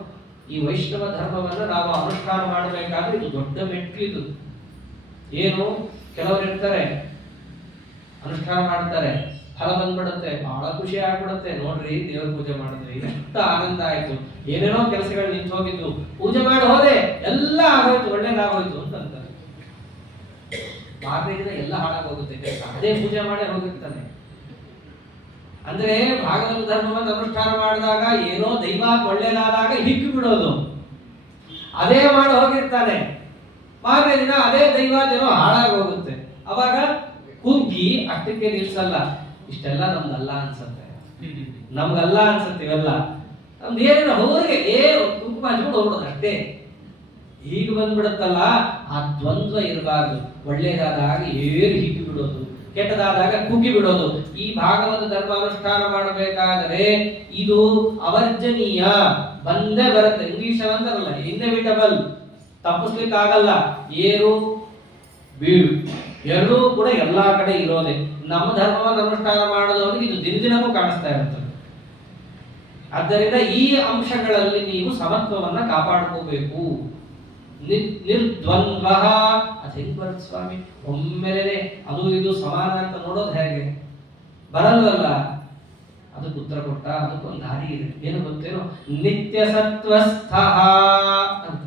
ಈ ವೈಷ್ಣವ ಧರ್ಮವನ್ನು ನಾವು ಅನುಷ್ಠಾನ ಮಾಡಬೇಕಾದ್ರೆ ಇದು ದೊಡ್ಡ ಮೆಟ್ಟಿಲು. ಏನು, ಕೆಲವರು ಇರ್ತಾರೆ ಅನುಷ್ಠಾನ ಮಾಡ್ತಾರೆ, ಫಲ ಬಂದ್ಬಿಡುತ್ತೆ, ಬಹಳ ಖುಷಿ ಆಗ್ಬಿಡುತ್ತೆ. ನೋಡ್ರಿ ದೇವ್ರ ಪೂಜೆ ಮಾಡಿದ್ರಿ, ಎಷ್ಟು ಆನಂದ ಆಯ್ತು, ಏನೇನೋ ಕೆಲಸಗಳು ನಿಂತು ಹೋಗಿದ್ದು, ಪೂಜೆ ಮಾಡಿ ಹೋದೆ, ಎಲ್ಲ ಆಗೋಯ್ತು, ಒಳ್ಳೇದಾಗೋಯ್ತು ಅಂತಂತಾರೆ. ಮಾರನೇ ದಿನ ಎಲ್ಲ ಹಾಳಾಗೋಗುತ್ತೆ ಕೆಲಸ, ಅದೇ ಪೂಜೆ ಮಾಡೇ ಹೋಗಿರ್ತಾನೆ. ಅಂದ್ರೆ ಭಾಗವತ ಧರ್ಮವನ್ನು ಅನುಷ್ಠಾನ ಮಾಡಿದಾಗ ಏನೋ ದೈವ ಒಳ್ಳೇದಾದಾಗ ಹಿಕ್ಕು ಬಿಡೋದು, ಅದೇ ಮಾಡಿ ಹೋಗಿರ್ತಾನೆ. ಮಾರನೇ ದಿನ ಅದೇ ದೈವ ಏನೋ ಹಾಳಾಗಿ ಹೋಗುತ್ತೆ. ಅವಾಗ ಕುಗ್ಗಿ ಅಷ್ಟಕ್ಕೆ ನಿಲ್ಸಲ್ಲ. ಇಷ್ಟೆಲ್ಲ ನಮ್ದಲ್ಲ ಅನ್ಸತ್ತೆ, ನಮ್ಗಲ್ಲ ಅನ್ಸತ್ತೆ ಇವೆಲ್ಲ. ನಮ್ದು ಏನಿಲ್ಲ, ಹೋಗಿ ಕುಂಕುಮ ಹಚ್ಕೊಂಡು ಹೋಗ್ಬಿಡೋದು ಅಷ್ಟೇ. ಹೀಗೆ ಬಂದ್ಬಿಡುತ್ತಲ್ಲ, ಆ ದ್ವಂದ್ವ ಇರಬಾರ್ದು. ಒಳ್ಳೇದಾದಾಗ ಏನು ಹಿಕ್ಕಿ ಬಿಡೋದು, ಕೆಟ್ಟದಾದಾಗ ಕುಗ್ಗಿ ಬಿಡೋದು. ಈ ಭಾಗವತ ಧರ್ಮ ಅನುಷ್ಠಾನ ಮಾಡಬೇಕಾದರೆ ಇದು ಅವರ್ಜನೀಯ, ಬಂದೇ ಬರುತ್ತೆ. ಇಂಗ್ಲಿಷ್ ಅಂತಾರಲ್ಲ, ಇನ್ಎವಿಟಬಲ್, ತಪ್ಪಿಸ್ಲಿಕ್ಕಾಗಲ್ಲ. ಏರು ಬೀಳು ಎರಡೂ ಕೂಡ ಎಲ್ಲಾ ಕಡೆ ಇರೋದೆ. ನಮ್ಮ ಧರ್ಮವನ್ನು ಅನುಷ್ಠಾನ ಮಾಡೋದವರಿಗೆ ಇದು ದಿನ ದಿನವೂ ಕಾಣಿಸ್ತಾ ಇರುತ್ತದೆ. ಆದ್ದರಿಂದ ಈ ಅಂಶಗಳಲ್ಲಿ ನೀವು ಸಮತ್ವವನ್ನ ಕಾಪಾಡ್ಕೋಬೇಕು. ನಿರ್ದ್ವಂದ್ವ ಅದು ಹೆಂಗ್ ಬರುತ್ತೆ ಸ್ವಾಮಿ? ಒಮ್ಮೆಲೆ ಅದು ಇದು ಸಮಾನ ಅಂತ ನೋಡೋದು ಹೇಗೆ? ಬರಲ್ವಲ್ಲ. ಅದಕ್ಕೆ ಉತ್ತರ ಕೊಟ್ಟ, ಅದಕ್ಕೊಂದು ದಾರಿ ಇದೆ. ಏನು ಗೊತ್ತೇನೋ? ನಿತ್ಯ ಸತ್ವಸ್ಥ ಅಂತ.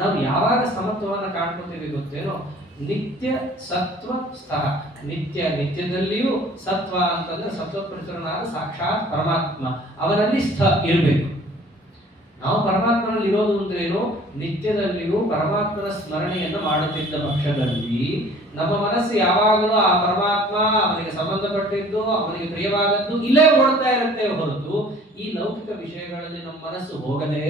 ನಾವು ಯಾವಾಗ ಸಮತ್ವವನ್ನ ಕಾಣ್ಕೋತೀವಿ ಗೊತ್ತೇನೋ? ನಿತ್ಯ ಸತ್ವ ಸ್ಥಃ. ನಿತ್ಯದಲ್ಲಿಯೂ ಸತ್ವ ಅಂತಂದ್ರೆ ಸತ್ವಪರಿಸರನಾದ ಸಾಕ್ಷಾತ್ ಪರಮಾತ್ಮ, ಅವನಲ್ಲಿ ಸ್ಥ ಇರಬೇಕು. ನಾವು ಪರಮಾತ್ಮನಲ್ಲಿ ಇರೋದು ಅಂದ್ರೇನು? ನಿತ್ಯದಲ್ಲಿಯೂ ಪರಮಾತ್ಮನ ಸ್ಮರಣೆಯನ್ನು ಮಾಡುತ್ತಿದ್ದ ಪಕ್ಷದಲ್ಲಿ ನಮ್ಮ ಮನಸ್ಸು ಯಾವಾಗಲೂ ಆ ಪರಮಾತ್ಮ, ಅವನಿಗೆ ಸಂಬಂಧಪಟ್ಟಿದ್ದು, ಅವನಿಗೆ ಪ್ರಿಯವಾದದ್ದು ಇಲ್ಲೇ ಓಡ್ತಾ ಇರುತ್ತೆ ಹೊರತು ಈ ಲೌಕಿಕ ವಿಷಯಗಳಲ್ಲಿ ನಮ್ಮ ಮನಸ್ಸು ಹೋಗದೆ,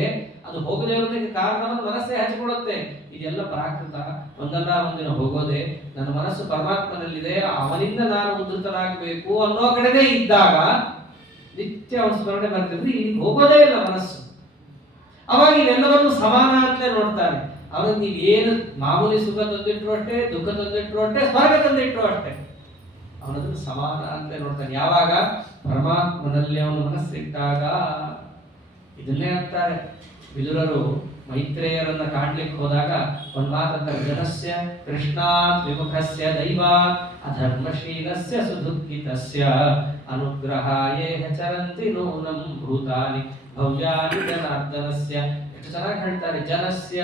ಅದು ಹೋಗದೇ ಇರೋದಕ್ಕೆ ಕಾರಣವನ್ನು ಮನಸ್ಸೇ ಹಚ್ಚಿಕೊಳ್ಳುತ್ತೆ. ಇದೆಲ್ಲ ಪ್ರಾಕೃತ, ಒಂದಲ್ಲ ಒಂದಿನ ಹೋಗೋದೆ. ನನ್ನ ಮನಸ್ಸು ಪರಮಾತ್ಮನಲ್ಲಿದೆ, ಅವನಿಂದ ನಾನು ಉದ್ಧತನಾಗಬೇಕು ಅನ್ನೋ ಕಡೆನೇ ಇದ್ದಾಗ ನಿತ್ಯ ಅವನ ಸ್ಮರಣೆ ಬರ್ತಿದ್ರೆ ಇಲ್ಲಿ ಹೋಗೋದೇ ಇಲ್ಲ ಮನಸ್ಸು. ಅವಾಗ ಇವೆಲ್ಲವನ್ನು ಸಮಾನ ಅಂತಲೇ ನೋಡ್ತಾನೆ. ಅವನಿಗೆ ನೀವು ಏನು ಮಾಮೂಲಿ ಸುಖ ತಂದಿಟ್ರು ಅಷ್ಟೇ, ದುಃಖ ತಂದಿಟ್ರು ಅಷ್ಟೇ, ಸ್ವರ್ಗ ತಂದಿಟ್ರು ಅಷ್ಟೇ, ಅವನದನ್ನು ಸಮಾನ ಅಂತಲೇ ನೋಡ್ತಾನೆ. ಯಾವಾಗ? ಪರಮಾತ್ಮನಲ್ಲಿ ಅವನ ಮನಸ್ಸಿಟ್ಟಾಗ. ಇದನ್ನೇ ಅಂತಾರೆ ವಿದುರರು ಮೈತ್ರೇಯರನ್ನ ಕಾಣ್ಲಿಕ್ಕೆ ಹೋದಾಗ ಒಂದು ಮಾತಂತಾರೆ, ಜನಸ್ಯ ಕೃಷ್ಣಾತ್ ವಿಮುಖಸ್ಯ ದೈವಾತ್ ಅಧರ್ಮಶೀಲಸ್ಯ ಸುದುಃಖಿತಸ್ಯ ಅನುಗ್ರಹಾಯೇಹ ಚರಂತಿ ನೂನಂ ಭೂತಾನಿ ಭವ್ಯಾನಿ ಜನಾರ್ದನಸ್ಯ. ಎಷ್ಟು ಚೆನ್ನಾಗಿ ಹೇಳ್ತಾರೆ. ಜನಸ್ಯ,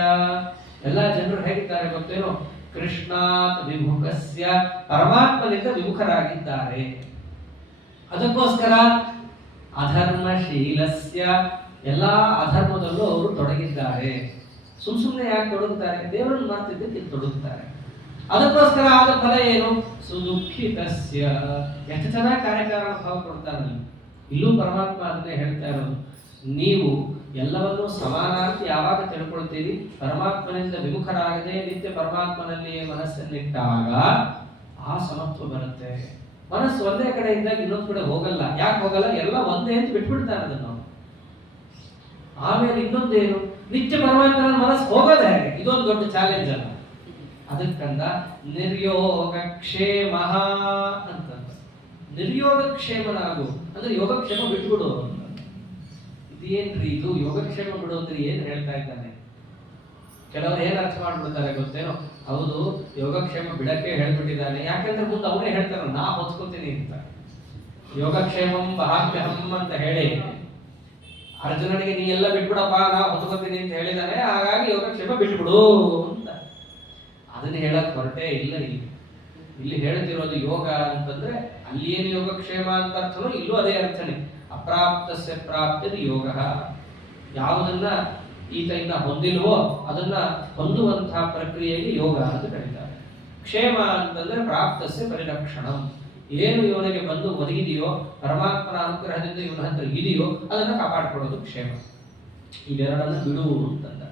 ಎಲ್ಲ ಜನರು ಹೇಗಿದ್ದಾರೆ ಗೊತ್ತೇನೋ? ಕೃಷ್ಣಾತ್ ವಿಮುಖಸ್ಯ, ಪರಮಾತ್ಮನಿಂದ ವಿಮುಖರಾಗಿದ್ದಾರೆ. ಅದಕ್ಕೋಸ್ಕರ ಅಧರ್ಮಶೀಲಸ್ಯ, ಎಲ್ಲಾ ಅಧರ್ಮದಲ್ಲೂ ಅವರು ತೊಡಗಿದ್ದಾರೆ. ಸುಮ್ಮನೆ ಯಾಕೆ ತೊಡಗುತ್ತಾರೆ? ದೇವರನ್ನು ಮಾಡ್ತಿದ್ದಕ್ಕೆ ತೊಡಗುತ್ತಾರೆ. ಅದಕ್ಕೋಸ್ಕರ ಆದ ಫಲ ಏನು? ಸುದುಃಖಿತಸ್ಯ. ಎಷ್ಟು ಚೆನ್ನಾಗಿ ಕಾರ್ಯಕಾರಣ ಭಾವ ಕೊಡ್ತಾರಲ್ಲ. ಇಲ್ಲೂ ಪರಮಾತ್ಮ ಅದನ್ನೇ ಹೇಳ್ತಾ ಇರೋದು. ನೀವು ಎಲ್ಲವನ್ನೂ ಸಮಾನ ಅಂತ ಯಾವಾಗ ತಿಳ್ಕೊಳ್ತೀರಿ, ಪರಮಾತ್ಮನಿಂದ ವಿಮುಖರಾಗದೆ ನಿತ್ಯ ಪರಮಾತ್ಮನಲ್ಲಿಯೇ ಮನಸ್ಸನ್ನಿಟ್ಟಾಗ ಆ ಸಮತ್ವ ಬರುತ್ತೆ. ಮನಸ್ಸು ಒಂದೇ ಕಡೆ ಇದ್ದಾಗ ಇನ್ನೊಂದು ಕಡೆ ಹೋಗಲ್ಲ. ಯಾಕೆ ಹೋಗಲ್ಲ? ಎಲ್ಲ ಒಂದೇ ಅಂತ ಬಿಟ್ಬಿಡ್ತಾರೆ ಅದನ್ನು. ಆಮೇಲೆ ಇನ್ನೊಂದೇನು, ನಿತ್ಯ ಪರಮಾತ್ಮನ ಮನಸ್ಸು ಹೋಗೋದು ಹೇಗೆ? ಇದೊಂದು ದೊಡ್ಡ ಚಾಲೆಂಜ್ ಅಲ್ಲ. ಅದಕ್ಕಂದ ನಿರ್ಯೋಗ ಕ್ಷೇಮ ಅಂತ. ನಿರ್ಯೋಗ ಕ್ಷೇಮನಾಗು ಅಂದ್ರೆ ಯೋಗಕ್ಷೇಮ ಬಿಟ್ಬಿಡು. ಇದೇನ್ರಿ ಇದು ಯೋಗಕ್ಷೇಮ ಬಿಡು ಅಂದ್ರೆ ಏನ್ ಹೇಳ್ತಾ ಇದ್ದಾನೆ? ಕೆಲವರು ಏನ್ ಅರ್ಥ ಮಾಡ್ಬಿಡ್ತಾರೆ ಗೊತ್ತೇನೋ? ಹೌದು, ಯೋಗಕ್ಷೇಮ ಬಿಡಕ್ಕೆ ಹೇಳ್ಬಿಟ್ಟಿದ್ದಾನೆ. ಯಾಕಂದ್ರೆ ಮುಂದೆ ಅವನೇ ಹೇಳ್ತಾರ ನಾ ಹೊತ್ಕೋತೀನಿ ಅಂತ. ಯೋಗಕ್ಷೇಮಂ ವಹಾಮ್ಯಹಂ ಅಂತ ಹೇಳಿ ಅರ್ಜುನನಿಗೆ ನೀ ಎಲ್ಲ ಬಿಟ್ಬಿಡಪ್ಪ, ನಾ ಹೊತ್ಕೋತೀನಿ ಅಂತ ಹೇಳಿದಾನೆ. ಹಾಗಾಗಿ ಯೋಗಕ್ಷೇಮ ಬಿಟ್ಬಿಡು ಅಂತ ಅದನ್ನ ಹೇಳಕ್ ಹೊರಟೇ ಇಲ್ಲ. ಇಲ್ಲಿ ಹೇಳ್ತಿರೋದು ಯೋಗ ಅಂತಂದ್ರೆ ಅಲ್ಲಿ ಏನು ಯೋಗಕ್ಷೇಮ ಅಂತ ಅರ್ಥನೋ ಇಲ್ಲೂ ಅದೇ ಅರ್ಥನೇ. ಅಪ್ರಾಪ್ತಸ್ಯ ಪ್ರಾಪ್ತಿರ್ ಯೋಗ. ಯಾವುದನ್ನ ಈತ ಇನ್ನ ಹೊಂದಿಲ್ವೋ ಅದನ್ನ ಹೊಂದುವಂತಹ ಪ್ರಕ್ರಿಯೆಗೆ ಯೋಗ ಅಂತ ಕರೀತಾರೆ. ಕ್ಷೇಮ ಅಂತಂದ್ರೆ ಪ್ರಾಪ್ತಸ್ಯ ಪರಿರಕ್ಷಣಂ. ಏನು ಇವನಿಗೆ ಬಂದು ಒದಗಿದೆಯೋ, ಪರಮಾತ್ಮನ ಅನುಗ್ರಹದಿಂದ ಇವನ ಹತ್ರ ಇದೆಯೋ ಅದನ್ನ ಕಾಪಾಡಿಕೊಳ್ಳೋದು ಕ್ಷೇಮ. ಇವೆರಡನ್ನ ಬಿಡು ಅಂತಂದ.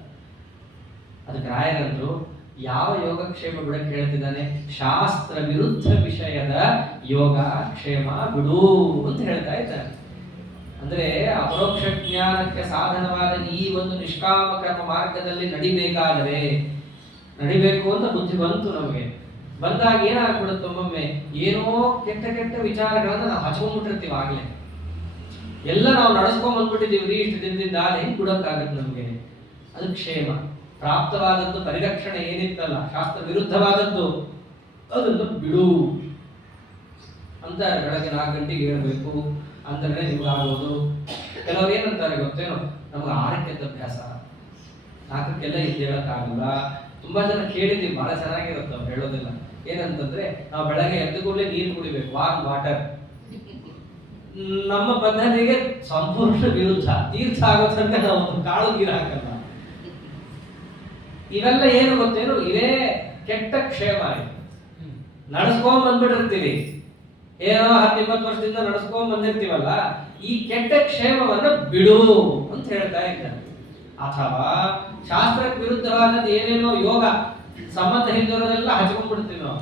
ಅದಕ್ಕೆ ರಾಯರಂದ್ರು ಯಾವ ಯೋಗಕ್ಷೇಮ ಬಿಡಕ್ಕೆ ಹೇಳ್ತಿದ್ದಾನೆ? ಶಾಸ್ತ್ರ ವಿರುದ್ಧ ವಿಷಯದ ಯೋಗ ಕ್ಷೇಮ ಬಿಡು ಅಂತ ಹೇಳ್ತಾ ಇದ್ದಾನೆ. ಅಂದ್ರೆ ಅಪರೋಕ್ಷ ಜ್ಞಾನಕ್ಕೆ ಸಾಧನವಾದ ಈ ಒಂದು ನಿಷ್ಕಾಮ ಕರ್ಮ ಮಾರ್ಗದಲ್ಲಿ ನಡಿಬೇಕು ಅಂತ ಬುದ್ಧಿ ಬಂತು ನಮಗೆ. ಬಂದಾಗ ಏನಾಗ್ಬಿಡುತ್ತೆ, ಒಮ್ಮೊಮ್ಮೆ ಏನೋ ಕೆಟ್ಟ ಕೆಟ್ಟ ವಿಚಾರಗಳನ್ನ ನಾವು ಹಚ್ಕೊಂಡ್ಬಿಟ್ಟಿರ್ತೀವಿ. ಆಗ್ಲೇ ಎಲ್ಲ ನಾವು ನಡೆಸ್ಕೊಂಡ್ ಬಂದ್ಬಿಟ್ಟಿದೀವಿ ರೀ ಇಷ್ಟು ದಿನದಿಂದ. ಹೆಂಗ್ ಬಿಡೋಕ್ಕಾಗತ್ತೆ ನಮ್ಗೆ? ಅದು ಕ್ಷೇಮ. ಪ್ರಾಪ್ತವಾದದ್ದು ಪರಿರಕ್ಷಣೆ ಏನಿತ್ತಲ್ಲ, ಶಾಸ್ತ್ರ ವಿರುದ್ಧವಾದದ್ದು, ಅದನ್ನು ಬಿಡು ಅಂತಾರೆ. ಬೆಳಗ್ಗೆ 4 ಗಂಟೆಗೆ ಹೇಳ್ಬೇಕು ಅಂದ್ರೆ ನಿಮ್ಗಾಗೋದು. ಕೆಲವರು ಏನಂತಾರೆ ಗೊತ್ತೇನೋ? ನಮ್ಗೆ 6ಕ್ಕೆ ಎದ್ದ ಅಭ್ಯಾಸ, 4ಕ್ಕೆಲ್ಲ ಎದ್ದು ಹೇಳಕ್ಕಾಗಲ್ಲ. ತುಂಬಾ ಜನ ಕೇಳಿದೀವಿ, ಬಹಳ ಚೆನ್ನಾಗಿರುತ್ತೆ ಅವ್ರು ಹೇಳೋದಿಲ್ಲ. ಏನಂತಂದ್ರೆ ನಾವು ಬೆಳಗ್ಗೆ ಎದ್ದು ಕೂಡಲೇ ನೀರು ಕುಡಿಬೇಕು, ವಾರ್ಮ್ ವಾಟರ್. ನಮ್ಮ ಪದ್ಧತಿಗೆ ಸಂಪೂರ್ಣ ವಿರುದ್ಧ. ತೀರ್ಥ ಆಗೋ ತನಕ ನಾವು ಒಂದು ಕಾಳು ನೀರು ಹಾಕಲ್ಲ. ಇವೆಲ್ಲ ಏನು ಗೊತ್ತೇನು? ಇದೇ ಕೆಟ್ಟ ಕ್ಷೇಮ. ನಡೆಸ್ಕೊಂಡ್ ಬಂದ್ಬಿಟ್ಟಿರ್ತೀವಿ, ಏನೋ 10-20 ವರ್ಷದಿಂದ ನಡೆಸ್ಕೊಂಡ್ ಬಂದಿರ್ತೀವಲ್ಲ, ಈ ಕೆಟ್ಟ ಕ್ಷೇಮವನ್ನ ಬಿಡು ಅಂತ ಹೇಳ್ತಾ ಇದ್ದಾರೆ. ಅಥವಾ ಶಾಸ್ತ್ರಕ್ಕೆ ವಿರುದ್ಧವಾದದ್ದು ಏನೇನೋ ಯೋಗ ಸಂಬಂಧ ಹಿಂದಿರೋದೆಲ್ಲ ಹಚ್ಕೊಂಡ್ಬಿಡ್ತೀವಿ ನಾವು.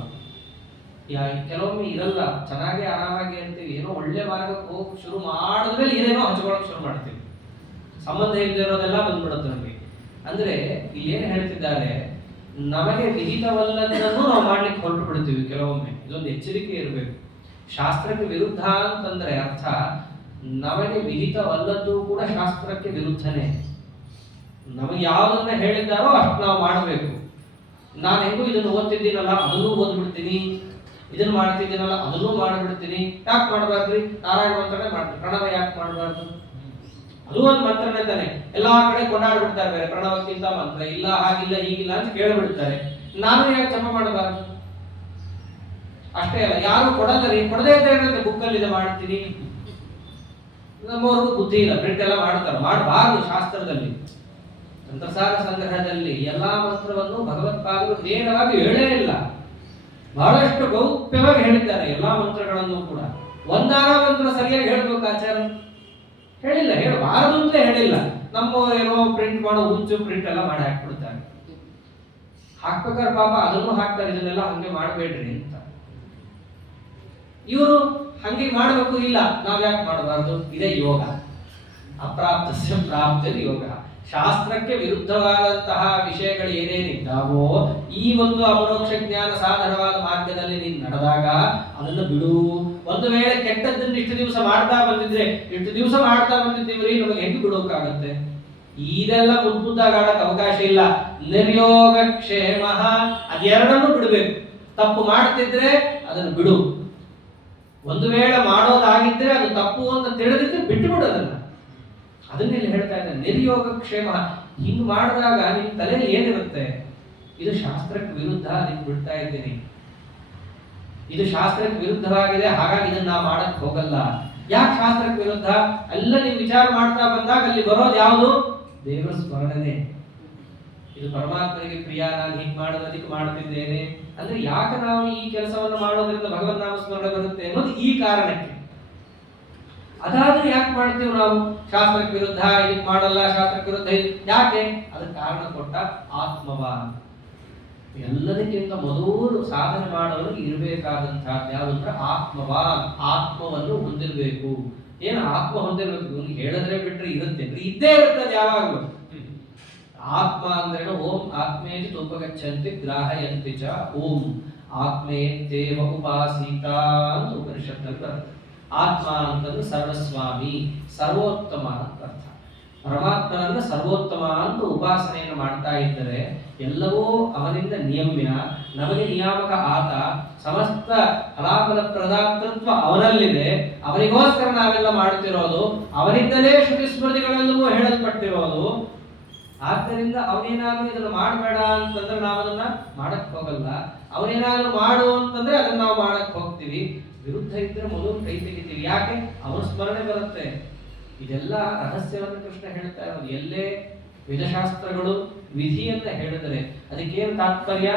ಕೆಲವೊಮ್ಮೆ ಇರಲ್ಲ, ಚೆನ್ನಾಗಿ ಆರಾಮಾಗಿ ಇರ್ತೀವಿ, ಏನೋ ಒಳ್ಳೆ ಮಾರ್ಗಕ್ಕೆ ಹೋಗಿ ಶುರು ಮಾಡಿದ್ಮೇಲೆ ಏನೇನೋ ಹಚ್ಕೊಳಕ್ ಶುರು ಮಾಡ್ತೀವಿ. ಸಂಬಂಧ ಇಲ್ಲದಿರೋದೆಲ್ಲ ಬಂದ್ಬಿಡುತ್ತೆ ನಮಗೆ. ಅಂದ್ರೆ ಇಲ್ಲಿ ಏನ್ ಹೇಳ್ತಿದ್ದಾರೆ, ನಮಗೆ ವಿಹಿತವಲ್ಲದನ್ನು ನಾವು ಮಾಡ್ಲಿಕ್ಕೆ ಹೊರಟು ಬಿಡ್ತೀವಿ ಕೆಲವೊಮ್ಮೆ. ಇದೊಂದು ಎಚ್ಚರಿಕೆ ಇರಬೇಕು. ಶಾಸ್ತ್ರಕ್ಕೆ ವಿರುದ್ಧ ಅಂತಂದ್ರೆ ಅರ್ಥ ನಮಗೆ ವಿಹಿತವಲ್ಲದ್ದು ಕೂಡ ಶಾಸ್ತ್ರಕ್ಕೆ ವಿರುದ್ಧನೇ. ನಮಗೆ ಯಾವುದನ್ನ ಹೇಳಿದ್ದಾರೋ ಅಷ್ಟು ನಾವು ಮಾಡಬೇಕು. ನಾನು ಹೆಂಗೂ ಇದನ್ನು ಓದ್ತಿದ್ದೀನಲ್ಲ ಅದನ್ನೂ ಓದ್ಬಿಡ್ತೀನಿ, ಇದನ್ನು ಮಾಡ್ತಿದ್ದೀನಲ್ಲ ಅದನ್ನೂ ಮಾಡಿಬಿಡ್ತೀನಿ. ಯಾಕೆ ಮಾಡಬಾರ್ದ್ರಿ? ನಾರಾಯಣ ಮಂತ್ರನೇ ಮಾಡ್ತೀನಿ, ಪ್ರಣವ ಯಾಕೆ ಮಾಡಬಾರ್ದು? ಅದು ಒಂದು ಮಂತ್ರನೇ ತಾನೆ. ಎಲ್ಲಾ ಕಡೆ ಕೊಂಡಾಡ್ಬಿಡ್ತಾರೆ, ಬೇರೆ ಪ್ರಣವಕ್ಕಿಂತ ಮಂತ್ರ ಇಲ್ಲ, ಹಾಗಿಲ್ಲ ಹೀಗಿಲ್ಲ ಅಂತ ಕೇಳ್ಬಿಡ್ತಾರೆ. ನಾನು ಯಾಕೆ ಜಪ ಮಾಡಬಾರ್ದು? ಅಷ್ಟೇ ಅಲ್ಲ, ಯಾರು ಕೊಡಲ್ಲ ರೀ, ಕೊಡದೇ ಇದ್ದ ಬುಕ್ಕಲ್ಲಿ ಇದೆ ಮಾಡ್ತೀನಿ. ನಮ್ಮವ್ರಿಗೂ ಬುದ್ಧಿ ಇಲ್ಲ, ಪ್ರಿಂಟ್ ಎಲ್ಲ ಮಾಡ್ತಾರೆ. ಮಾಡಬಾರ್ದು. ಶಾಸ್ತ್ರದಲ್ಲಿ ತಂತ್ರಸಾರ ಸಂಗ್ರಹದಲ್ಲಿ ಎಲ್ಲಾ ಮಂತ್ರವನ್ನು ಭಗವತ್ಪಾದರು ನೇರವಾಗಿ ಹೇಳೇ ಇಲ್ಲ, ಬಹಳಷ್ಟು ಗೌಪ್ಯವಾಗಿ ಹೇಳಿದ್ದಾರೆ ಎಲ್ಲಾ ಮಂತ್ರಗಳನ್ನು ಕೂಡ. ಒಂದಾರ ಮಂತ್ರ ಸರಿಯಾಗಿ ಹೇಳ್ಬೇಕು ಆಚಾರ ಹೇಳಿಲ್ಲ, ಹೇಳಬಾರದು ಅಂತ ಹೇಳಿಲ್ಲ. ನಮ್ಮ ಏನೋ ಪ್ರಿಂಟ್ ಮಾಡೋ ಹುಚ್ಚು ಪ್ರಿಂಟ್ ಎಲ್ಲ ಮಾಡಿ ಹಾಕ್ಬಿಡ್ತಾರೆ. ಹಾಕ್ಬೇಕಾದ್ರೆ ಪಾಪ ಅದನ್ನು ಹಾಕ್ತಾರೆ, ಇದನ್ನೆಲ್ಲ ಹಂಗೆ ಮಾಡಬೇಡ್ರಿ ಅಂತ. ಇವರು ಹಂಗೆ ಮಾಡಬೇಕು, ಇಲ್ಲ ನಾವ್ ಯಾಕೆ ಮಾಡಬಾರ್ದು? ಇದೇ ಯೋಗ. ಅಪ್ರಾಪ್ತಸ್ಯ ಪ್ರಾಪ್ತಿರ್ ಯೋಗ. ಶಾಸ್ತ್ರಕ್ಕೆ ವಿರುದ್ಧವಾದಂತಹ ವಿಷಯಗಳು ಏನೇನಿದ್ದಾವೋ ಈ ಒಂದು ಅಪರೋಕ್ಷ ಜ್ಞಾನ ಸಾಧನವಾದ ಮಾರ್ಗದಲ್ಲಿ ನೀನು ನಡೆದಾಗ ಅದನ್ನು ಬಿಡು. ಒಂದು ವೇಳೆ ಕೆಟ್ಟದ್ದನ್ನು ಇಷ್ಟು ದಿವಸ ಮಾಡ್ತಾ ಬಂದಿದ್ದೀವ್ರಿ, ನಮಗೆ ಹೆಂಗೆ ಬಿಡೋಕ್ಕಾಗತ್ತೆ? ಇದೆಲ್ಲ ಮುದ್ದಾಗಾಡಕ್ ಅವಕಾಶ ಇಲ್ಲ. ನಿರ್ಯೋಗ ಕ್ಷೇಮ, ಅದೆರಡನ್ನೂ ಬಿಡಬೇಕು. ತಪ್ಪು ಮಾಡ್ತಿದ್ರೆ ಅದನ್ನು ಬಿಡು. ಒಂದು ವೇಳೆ ಮಾಡೋದಾಗಿದ್ರೆ ಅದು ತಪ್ಪು ಅಂತ ತಿಳಿದಿದ್ರೆ ಬಿಟ್ಟು ಬಿಡೋದನ್ನ. ಅದನ್ನೆಲ್ಲಿ ಹೇಳ್ತಾ ಇದ್ದಾರೆ, ನಿರ್ಯೋಗ ಕ್ಷೇಮ. ಹಿಂಗ್ ಮಾಡಿದಾಗ ನಿಮ್ ತಲೆಯಲ್ಲಿ ಏನಿರುತ್ತೆ? ಇದು ಶಾಸ್ತ್ರಕ್ಕೆ ವಿರುದ್ಧ, ಅದಕ್ಕೆ ಬಿಡ್ತಾ ಇದ್ದೀನಿ. ಇದು ಶಾಸ್ತ್ರಕ್ಕೆ ವಿರುದ್ಧವಾಗಿದೆ, ಹಾಗಾಗಿ ಇದನ್ನ ನಾವು ಮಾಡಕ್ ಹೋಗಲ್ಲ. ಯಾಕೆ ಶಾಸ್ತ್ರಕ್ಕೆ ವಿರುದ್ಧ? ಎಲ್ಲ ನೀವು ವಿಚಾರ ಮಾಡ್ತಾ ಬಂದಾಗ ಅಲ್ಲಿ ಬರೋದು ಯಾವುದು? ದೇವರ ಸ್ಮರಣೆ. ಇದು ಪರಮಾತ್ಮನಿಗೆ ಪ್ರಿಯ, ನಾನು ಹೀಗೆ ಮಾಡೋದಕ್ಕೆ ಮಾಡ್ತಿದ್ದೇನೆ ಅಂದ್ರೆ ಯಾಕೆ ನಾವು ಈ ಕೆಲಸವನ್ನು ಮಾಡೋದ್ರಿಂದ ಭಗವನ್ ನಾಮ ಸ್ಮರಣೆ ಬರುತ್ತೆ ಅನ್ನೋದು ಈ ಕಾರಣಕ್ಕೆ. ಅದಾದ್ರೂ ಯಾಕೆ ಮಾಡ್ತೀವಿ ನಾವು? ಶಾಸ್ತ್ರಕ್ಕೆ ವಿರುದ್ಧ ಇದಕ್ಕೆ ಮಾಡಲ್ಲ, ಶಾಸ್ತ್ರಕ್ಕೆ ವಿರುದ್ಧ ಯಾಕೆ? ಅದಕ್ಕೆ ಕಾರಣ ಕೊಟ್ಟ ಆತ್ಮವಾನ್. ಎಲ್ಲದಕ್ಕಿಂತ ಮೊದಲು ಸಾಧನೆ ಮಾಡೋರಿಗೆ ಇರಬೇಕಾದಂತಹದ್ದು ಯಾವುದಂದ್ರೆ ಆತ್ಮವಾನ್. ಆತ್ಮವನ್ನು ಹೊಂದಿರಬೇಕು. ಏನು ಆತ್ಮ ಹೊಂದಿರಬೇಕು? ಇವನಿಗೆ ಹೇಳಿದ್ರೆ ಬಿಟ್ರೆ ಇರುತ್ತೆ, ಇದ್ದೇ ಇರ್ತದೆ ಯಾವಾಗಲೂ. ಆತ್ಮ ಅಂದ್ರೇನು? ಓಂ ಆತ್ಮೇತಿ ತೋಪಗಚ್ಚಂತಿ ಗ್ರಾಹಯಂತಿ ಚ ಓಂ ಆತ್ಮೇತೇವ ಉಪಾಸೀತ ಅಂತ ಉಪನಿಷತ್ತಲ್ಲಿ ಬರುತ್ತೆ. ಆತ್ಮ ಅಂತಂದ್ರೆ ಸರ್ವಸ್ವಾಮಿ, ಸರ್ವೋತ್ತಮ ಅಂತ ಅರ್ಥ. ಪರಮಾತ್ಮನನ್ನ ಸರ್ವೋತ್ತಮ ಅಂತ ಉಪಾಸನೆಯನ್ನು ಮಾಡ್ತಾ ಇದ್ದರೆ ಎಲ್ಲವೂ ಅವನಿಂದ ನಿಯಮ್ಯ, ನಮಗೆ ನಿಯಾಮಕ ಆತ, ಸಮಸ್ತ ಫಲಾಫಲ ಪ್ರದಾತೃತ್ವ ಅವನಲ್ಲಿದೆ. ಅವನಿಗೋಸ್ಕರ ನಾವೆಲ್ಲ ಮಾಡುತ್ತಿರೋದು, ಅವನಿಂದಲೇ ಶ್ರುತಿ ಸ್ಮೃತಿಗಳೆಲ್ಲವೂ ಹೇಳಲ್ಪಟ್ಟಿರೋದು. ಆದ್ದರಿಂದ ಅವನೇನಾದ್ರೂ ಇದನ್ನು ಮಾಡಬೇಡ ಅಂತಂದ್ರೆ ನಾವು ಅದನ್ನ ಮಾಡಕ್ ಹೋಗಲ್ಲ. ಅವನೇನಾದ್ರೂ ಮಾಡು ಅಂತಂದ್ರೆ ಅದನ್ನ ನಾವು ಮಾಡಕ್ ಹೋಗ್ತೀವಿ. ವಿರುದ್ಧ ಇದ್ರೆ ಮೊದಲು ಕೈ ತೆಗಿತೀವಿ. ಯಾಕೆ? ಅವನ ಸ್ಮರಣೆ ಬರುತ್ತೆ. ಇದೆಲ್ಲ ರಹಸ್ಯವನ್ನು ಕೃಷ್ಣ ಹೇಳ್ತಾ ಇರೋದು. ಎಲ್ಲೇ ವೇದಶಾಸ್ತ್ರಗಳು ವಿಧಿಯನ್ನ ಹೇಳಿದರೆ ಅದಕ್ಕೇನು ತಾತ್ಪರ್ಯ?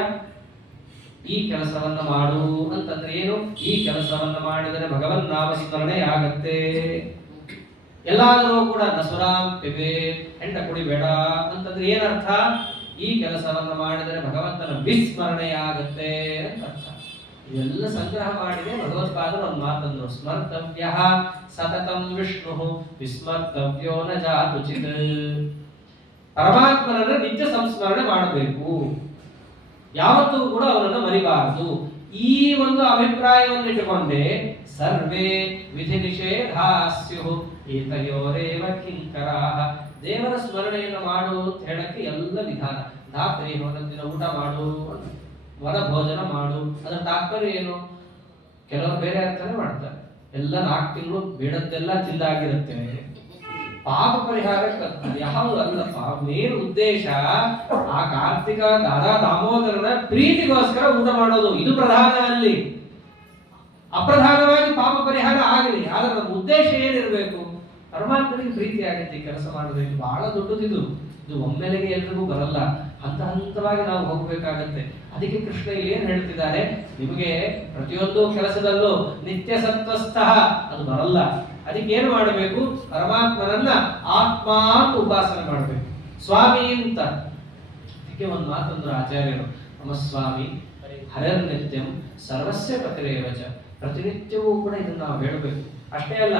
ಈ ಕೆಲಸವನ್ನ ಮಾಡು ಅಂತಂದ್ರೆ ಏನು? ಈ ಕೆಲಸವನ್ನ ಮಾಡಿದರೆ ಭಗವನ್ ನಾಮ ಸ್ಮರಣೆ ಆಗತ್ತೆ. ಎಲ್ಲಾದರೂ ಕೂಡ ನಸುರಾಂ ಪಿಬೆ, ಹೆಂಡ ಕುಡಿಬೇಡ ಅಂತಂದ್ರೆ ಏನರ್ಥ? ಈ ಕೆಲಸವನ್ನ ಮಾಡಿದರೆ ಭಗವಂತನ ವಿಸ್ಮರಣೆಯಾಗತ್ತೆ ಅಂತ ಅರ್ಥ. ಇದೆಲ್ಲ ಸಂಗ್ರಹ ಮಾಡಿದೆ ಭಗವತ್ಪಾದರು ಒಂದು ಮಾತಂದ್ರು, ಸ್ಮರ್ತವ್ಯ ಸತತಂ ವಿಷ್ಣು ವಿಸ್ಮರ್ತವ್ಯೋ ನ ಜಾತುಚಿತ್. ಪರಮಾತ್ಮನನ್ನು ನಿತ್ಯ ಸಂಸ್ಮರಣೆ ಮಾಡಬೇಕು, ಯಾವತ್ತೂ ಕೂಡ ಅವನನ್ನು ಮರಿಬಾರದು. ಈ ಒಂದು ಅಭಿಪ್ರಾಯವನ್ನು ಇಟ್ಟುಕೊಂಡೇ ಸರ್ವೇ ವಿಧಿ ನಿಷೇಧಾಸ್ಯು ಏತಯೋರೇವ ಕಿಂಕರಾಃ. ದೇವರ ಸ್ಮರಣೆಯನ್ನು ಮಾಡು ಅಂತ ಹೇಳಕ್ಕೆ ಎಲ್ಲ ವಿಧಾನ. ಧಾತ್ರಿ ಒಂದೊಂದಿನ ಊಟ ಮಾಡು, ವನ ಭೋಜನ ಮಾಡು. ಅದರ ತಾತ್ಪರ್ಯ ಏನು? ಕೆಲವರು ಬೇರೆ ಅರ್ಥನೇ ಮಾಡ್ತಾರೆ. ಎಲ್ಲ 4 ತಿಂಗಳು ಬೇಡದ್ದೆಲ್ಲ ತಿಂದಾಗಿರುತ್ತೆ. ಪಾಪ ಪರಿಹಾರಕ್ಕೆ ಯಾವುದು ಅಲ್ಲಪ್ಪ. ಮೇನ್ ಉದ್ದೇಶ ಆ ಕಾರ್ತಿಕ ದಾಮೋದರನ ಪ್ರೀತಿಗೋಸ್ಕರ ಊಟ ಮಾಡೋದು, ಇದು ಪ್ರಧಾನ. ಅಲ್ಲಿ ಅಪ್ರಧಾನವಾಗಿ ಪಾಪ ಪರಿಹಾರ ಆಗಲಿ, ಆದ್ರೆ ನಮ್ಮ ಉದ್ದೇಶ ಏನಿರಬೇಕು? ಪರಮಾತ್ಮನಿಗೆ ಪ್ರೀತಿ ಆಗುತ್ತೆ ಈ ಕೆಲಸ ಮಾಡೋದು. ಬಹಳ ದೊಡ್ಡದಿದು. ಇದು ಒಮ್ಮೆಲೆಗೆ ಎಲ್ರಿಗೂ ಬರಲ್ಲ, ಹಂತ ಹಂತವಾಗಿ ನಾವು ಹೋಗ್ಬೇಕಾಗತ್ತೆ. ಅದಕ್ಕೆ ಕೃಷ್ಣ ಇಲ್ಲಿ ಏನ್ ಹೇಳ್ತಿದ್ದಾರೆ? ನಿಮಗೆ ಪ್ರತಿಯೊಂದು ಕೆಲಸದಲ್ಲೂ ನಿತ್ಯ ಸತ್ವಸ್ಥ ಅದು ಬರಲ್ಲ. ಅದಕ್ಕೆ ಏನು ಮಾಡಬೇಕು? ಪರಮಾತ್ಮನನ್ನ ಆತ್ಮ ಅಂತ ಉಪಾಸನೆ ಮಾಡಬೇಕು, ಸ್ವಾಮಿ ಅಂತ. ಅದಕ್ಕೆ ಒಂದು ಮಾತಂದ್ರು ಆಚಾರ್ಯರು, ನಮ್ಮ ಸ್ವಾಮಿ ಹರರ್ ನಿತ್ಯಂ ಸರ್ವಸ್ಯ ಪತಿರೇವಚ. ಪ್ರತಿನಿತ್ಯವೂ ಕೂಡ ಇದನ್ನ ನಾವು ಹೇಳಬೇಕು. ಅಷ್ಟೇ ಅಲ್ಲ,